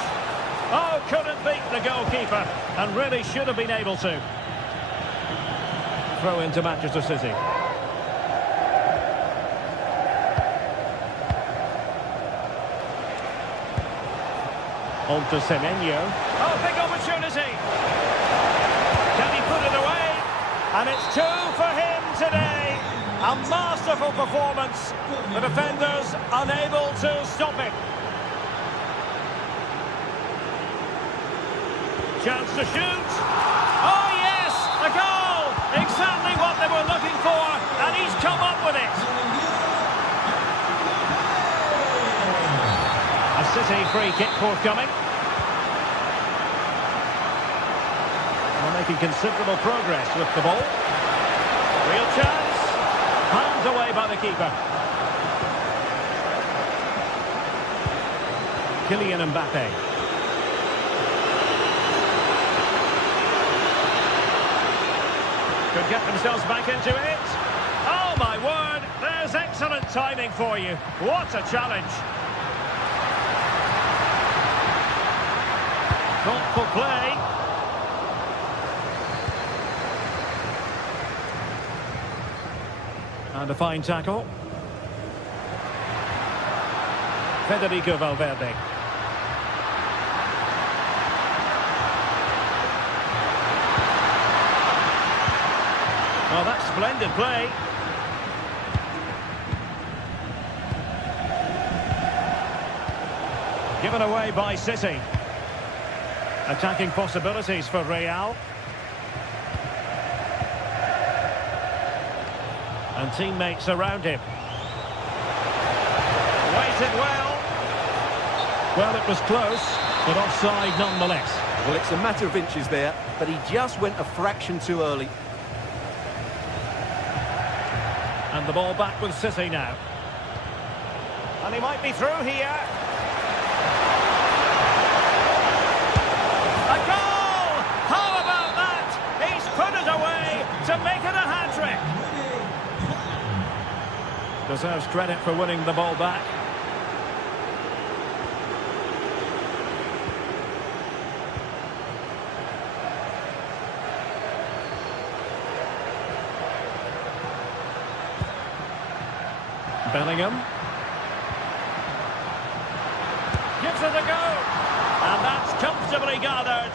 Oh, couldn't beat the goalkeeper, and really should have been able to. Throw into Manchester City. On to Semenyo. Oh, big opportunity. Can he put it away? And it's 2 for him today. A masterful performance. The defenders unable to stop it. Chance to shoot. Oh, yes, a goal. Exactly what they were looking for, and he's come up with it. A City free kick forthcoming. They're making considerable progress with the ball. Real chance. Hands away by the keeper. Kylian Mbappe. Could get themselves back into it. Oh, my word. There's excellent timing for you. What a challenge. Thoughtful play. And a fine tackle. Federico Valverde. Oh, that's splendid play. Given away by City. Attacking possibilities for Real. And teammates around him. Waited well. Well, it was close, but offside nonetheless. Well, it's a matter of inches there, but he just went a fraction too early. And the ball back with City now. And he might be through here. A goal! How about that? He's put it away to make it a hat-trick. Deserves credit for winning the ball back. Bellingham. Gives it a go. And that's comfortably gathered.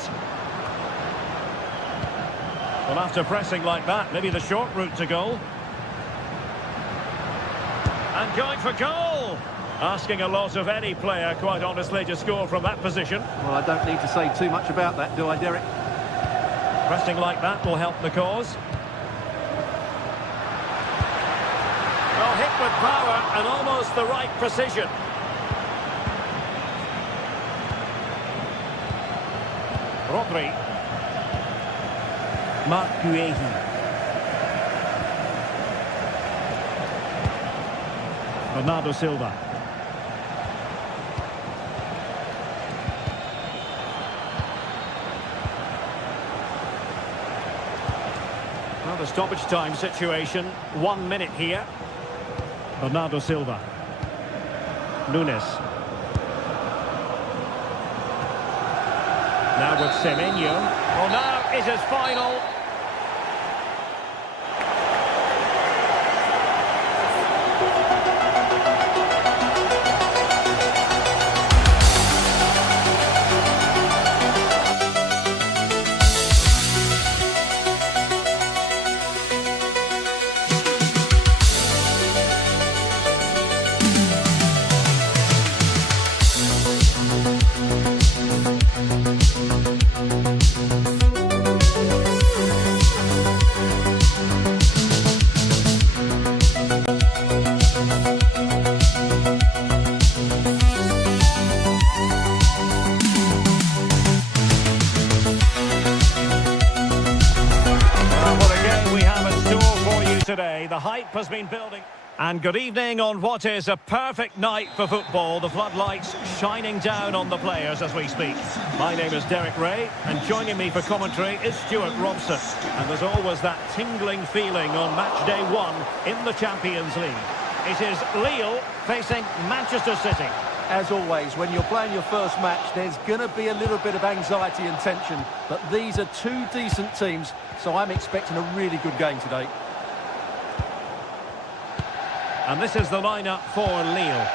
Well, after pressing like that, maybe the short route to goal. And going for goal. Asking a lot of any player, quite honestly, to score from that position. Well, I don't need to say too much about that, do I, Derek? Pressing like that will help the cause. Well, hit with power and almost the right precision. Rodri. Marc Guehi. Bernardo Silva. Well, the stoppage time situation, 1 minute here. Bernardo Silva. Nunes. Now with Semenyo. Well, now it is final. Today, the hype has been building. And good evening on what is a perfect night for football. The floodlights shining down on the players as we speak. My name is Derek Ray, and joining me for commentary is Stuart Robson. And there's always that tingling feeling on match day 1 in the Champions League. It is Lille facing Manchester City. As always, when you're playing your first match, there's going to be a little bit of anxiety and tension. But these are two decent teams, so I'm expecting a really good game today. And this is the lineup for Lille.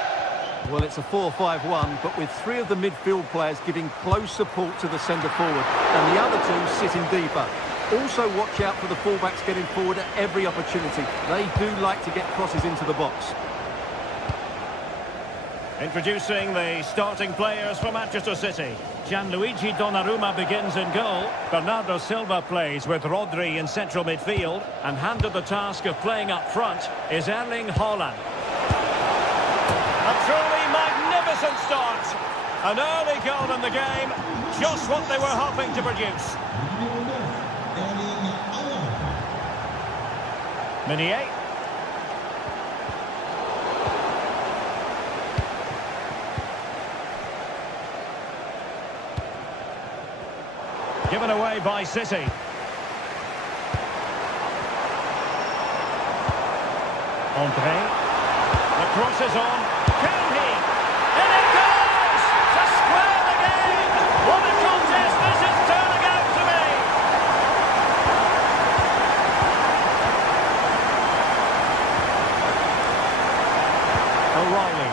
Well, it's a 4-5-1, but with three of the midfield players giving close support to the centre forward, and the other two sitting deeper. Also watch out for the fullbacks getting forward at every opportunity. They do like to get crosses into the box. Introducing the starting players for Manchester City. Gianluigi Donnarumma begins in goal. Bernardo Silva plays with Rodri in central midfield. And handed the task of playing up front is Erling Haaland. A truly magnificent start. An early goal in the game. Just what they were hoping to produce. Meunier. Given away by City. André. The cross is on. Can he? And it goes! To square the game! What a contest this is turning out to be! O'Reilly.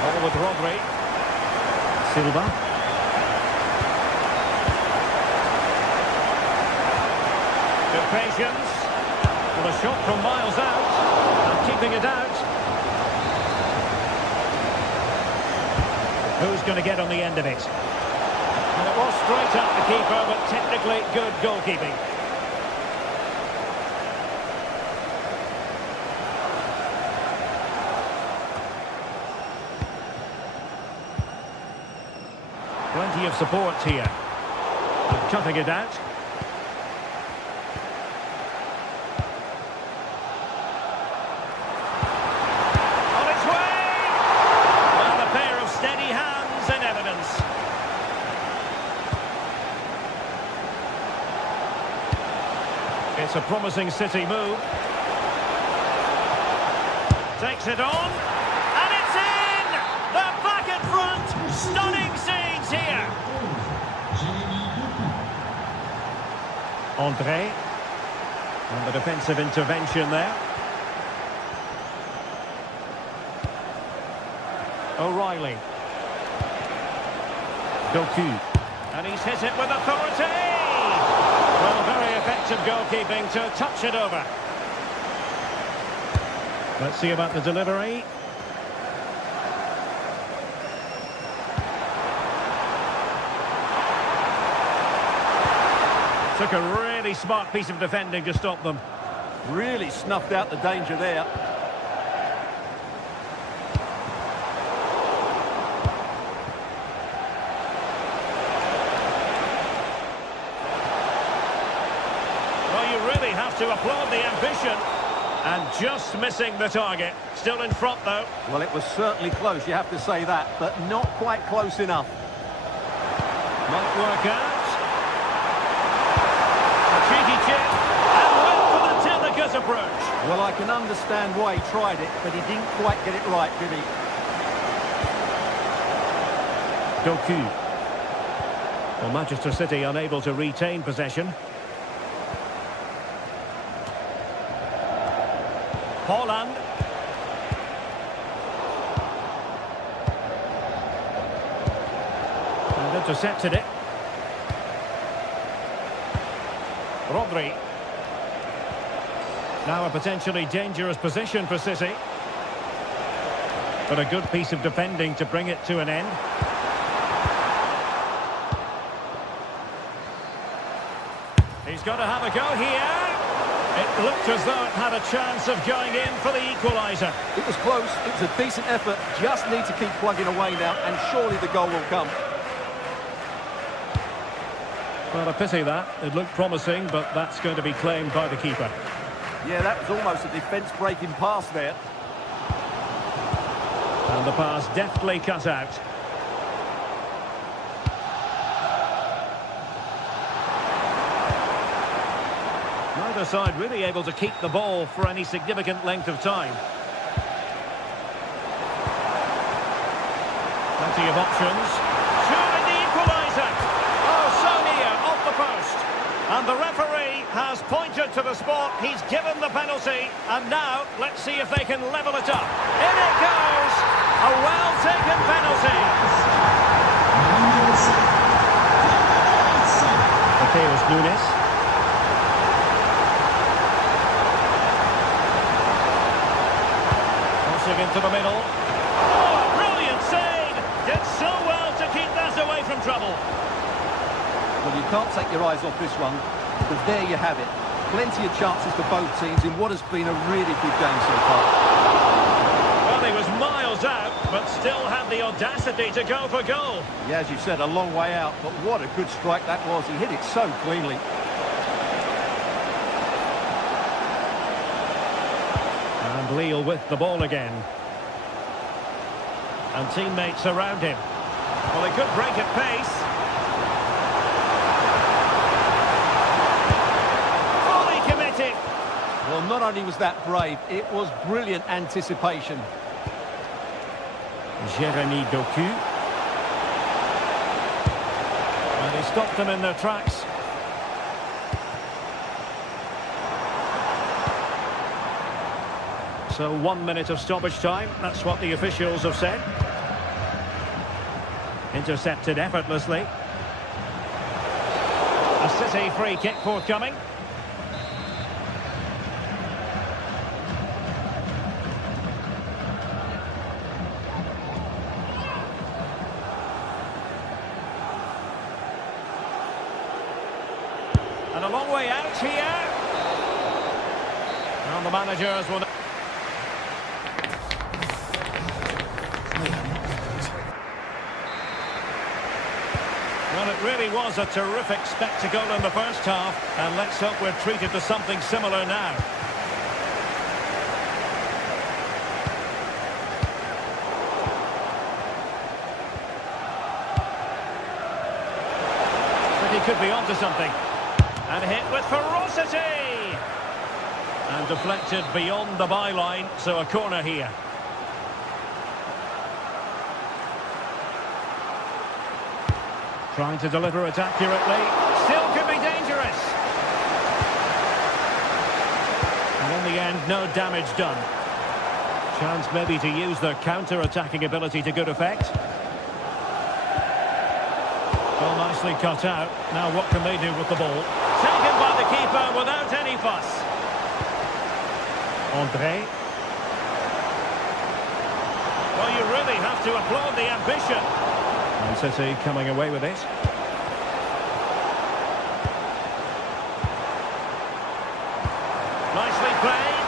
Ball with Rodri. Silva. Patience, with a shot from miles out, and keeping it out. Who's going to get on the end of it? And it was straight at the keeper, but technically good goalkeeping. Plenty of support here. And cutting it out. It's a promising City move. Takes it on. And it's in! They're back in front! Stunning scenes here! André. And the defensive intervention there. O'Reilly. Doku. And he's hit it with authority! Well, very effective goalkeeping to touch it over. Let's see about the delivery. Took a really smart piece of defending to stop them. Really snuffed out the danger there. To applaud the ambition, and just missing the target. Still in front though. Well, it was certainly close, you have to say that, but not quite close enough. Might work out. A cheeky chip, and went for the delicate approach. Well, I can understand why he tried it, but he didn't quite get it right, did he? Doku. Well, Manchester City unable to retain possession. Haaland. And intercepted it. Rodri. Now a potentially dangerous position for City. But a good piece of defending to bring it to an end. He's got to have a go here. It looked as though it had a chance of going in for the equaliser. It was close, it was a decent effort, just need to keep plugging away now, and surely the goal will come. Well, a pity that. It looked promising, but that's going to be claimed by the keeper. Yeah, that was almost a defence-breaking pass there. And the pass deftly cut out. Neither side really able to keep the ball for any significant length of time. Plenty of options. Surely the equaliser. Oh, so near, off the post. And the referee has pointed to the spot. He's given the penalty. And now, let's see if they can level it up. In it goes. A well-taken penalty. Mateus Nunes. Crossing into the middle. Oh, a brilliant save! Did so well to keep that away from trouble. Well, you can't take your eyes off this one, because there you have it. Plenty of chances for both teams in what has been a really good game so far. Well, he was miles out, but still had the audacity to go for goal. Yeah, as you said, a long way out, but what a good strike that was. He hit it so cleanly. And Lille with the ball again. And teammates around him. Well, he could break at pace. Fully committed. Well, not only was that brave, it was brilliant anticipation. Jérémy Doku. And he stopped them in their tracks. So 1 minute of stoppage time. That's what the officials have said. Intercepted effortlessly. A City free kick forthcoming. And a long way out here. And the managers will... Well, it really was a terrific spectacle in the first half, and let's hope we're treated to something similar now. But he could be onto something. And hit with ferocity! And deflected beyond the byline, so a corner here. Trying to deliver it accurately. Still could be dangerous. And in the end, no damage done. Chance maybe to use their counter-attacking ability to good effect. Well, nicely cut out. Now what can they do with the ball? Taken by the keeper without any fuss. André. Well, you really have to applaud the ambition. And City coming away with it. Nicely played.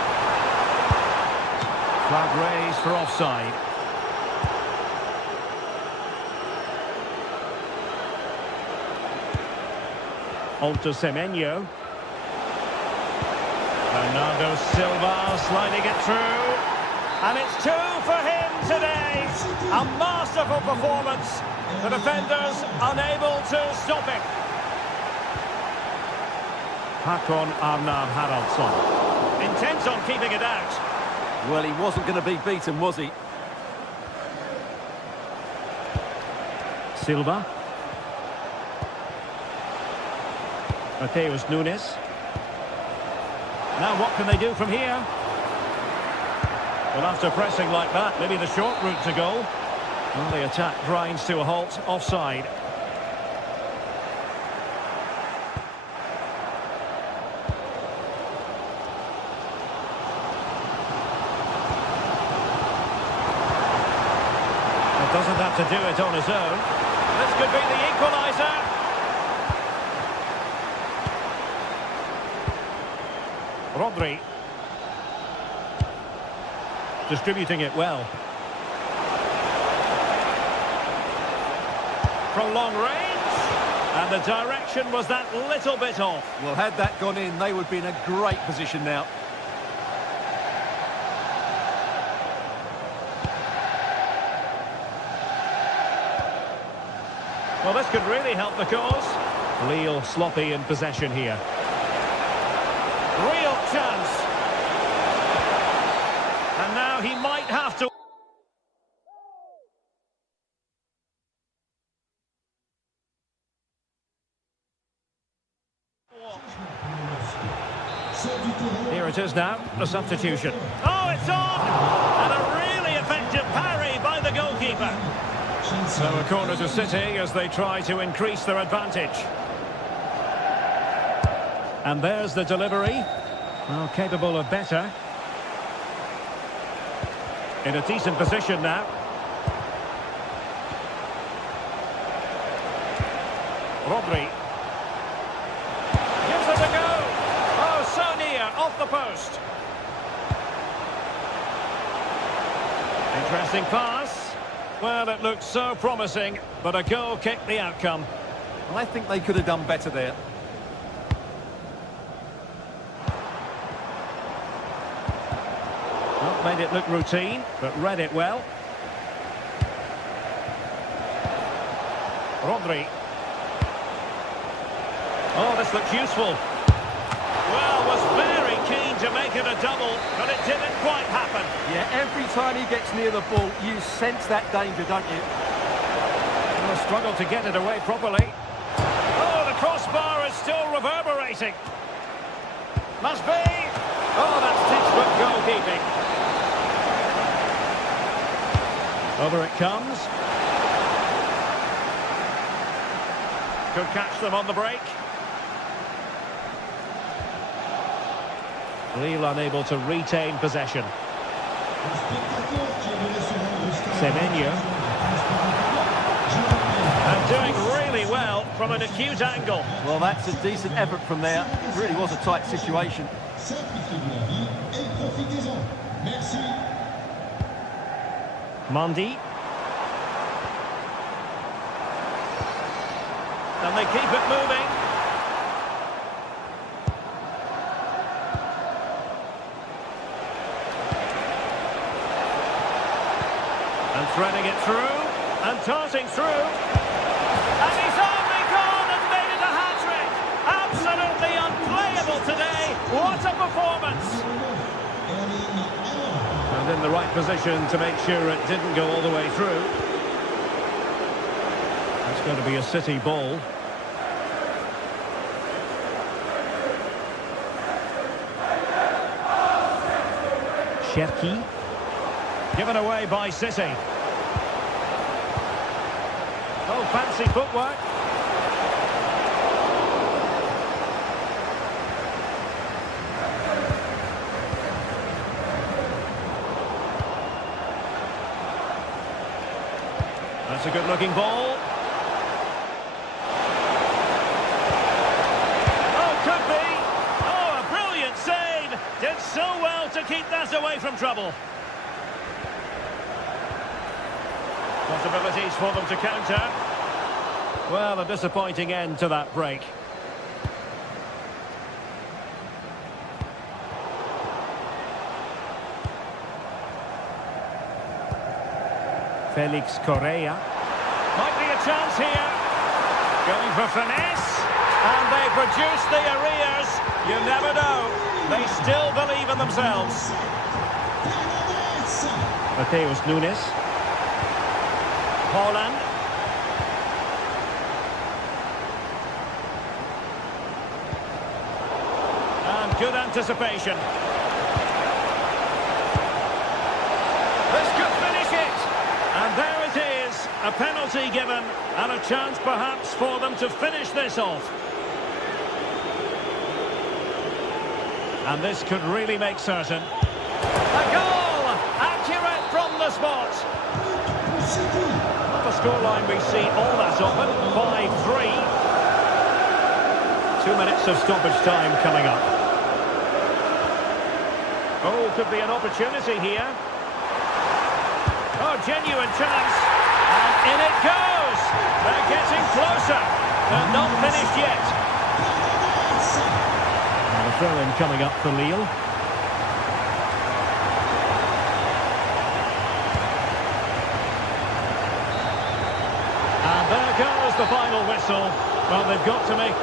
Flag raised for offside. On to Semenyo. Bernardo Silva sliding it through. And it's 2 for him today. A masterful performance. The defenders unable to stop him. Hakon Arnar Haraldsson. Intent on keeping it out. Well, he wasn't going to be beaten, was he? Silva. Mateus Nunes. Now what can they do from here? Well, after pressing like that, maybe the short route to goal. Well, the attack grinds to a halt, offside. It doesn't have to do it on his own. This could be the equaliser. Rodri. Distributing it well. From long range. And the direction was that little bit off. Well, had that gone in, they would be in a great position now. Well, this could really help the cause. Lille sloppy in possession here. Real chance. And now he might have to... it is now, the substitution. Oh, it's on! And a really effective parry by the goalkeeper. So a corner to City as they try to increase their advantage. And there's the delivery. Well, capable of better. In a decent position now. Rodri. Gives it a go. Oh, so near, off the post. Interesting pass. Well, it looked so promising, but a goal kicked the outcome. Well, I think they could have done better there. Not made it look routine, but read it well. Rodri. Oh, this looks useful. Well, was very keen to make it a double, but it didn't quite happen. Yeah, every time he gets near the ball, you sense that danger, don't you? Well, struggled to get it away properly. Oh, the crossbar is still reverberating. Must be. Oh, that's textbook goalkeeping. Over it comes. Could catch them on the break. Lille unable to retain possession. Semenyo. And doing really well from an acute angle. Well, that's a decent effort from there. It really was a tight situation. Mondi. And they keep it moving. And threading it through, and tossing through. And he's only gone and made it a hat-trick. Absolutely unplayable today. What a performance. And in the right position to make sure it didn't go all the way through. It's going to be a City ball. Cherki. Given away by City. Oh, fancy footwork. That's a good-looking ball. Oh, could be. Oh, a brilliant save. Did so well to keep that away from trouble. Possibilities for them to counter. Well, a disappointing end to that break. Felix Correa. Might be a chance here. Going for finesse. And they produce the arrears. You never know. They still believe in themselves. Mateus Nunes. Holland. And good anticipation. This could finish it. And there it is. A penalty given. And a chance perhaps for them to finish this off. And this could really make certain. A goal! Accurate from the spot. Not a scoreline we see all that often. 5-3. 2 minutes of stoppage time coming up. Oh, could be an opportunity here. Oh, genuine chance. And in it goes. They're getting closer. They're not finished yet. And a throw-in coming up for Lille. And there goes the final whistle. Well, they've got to make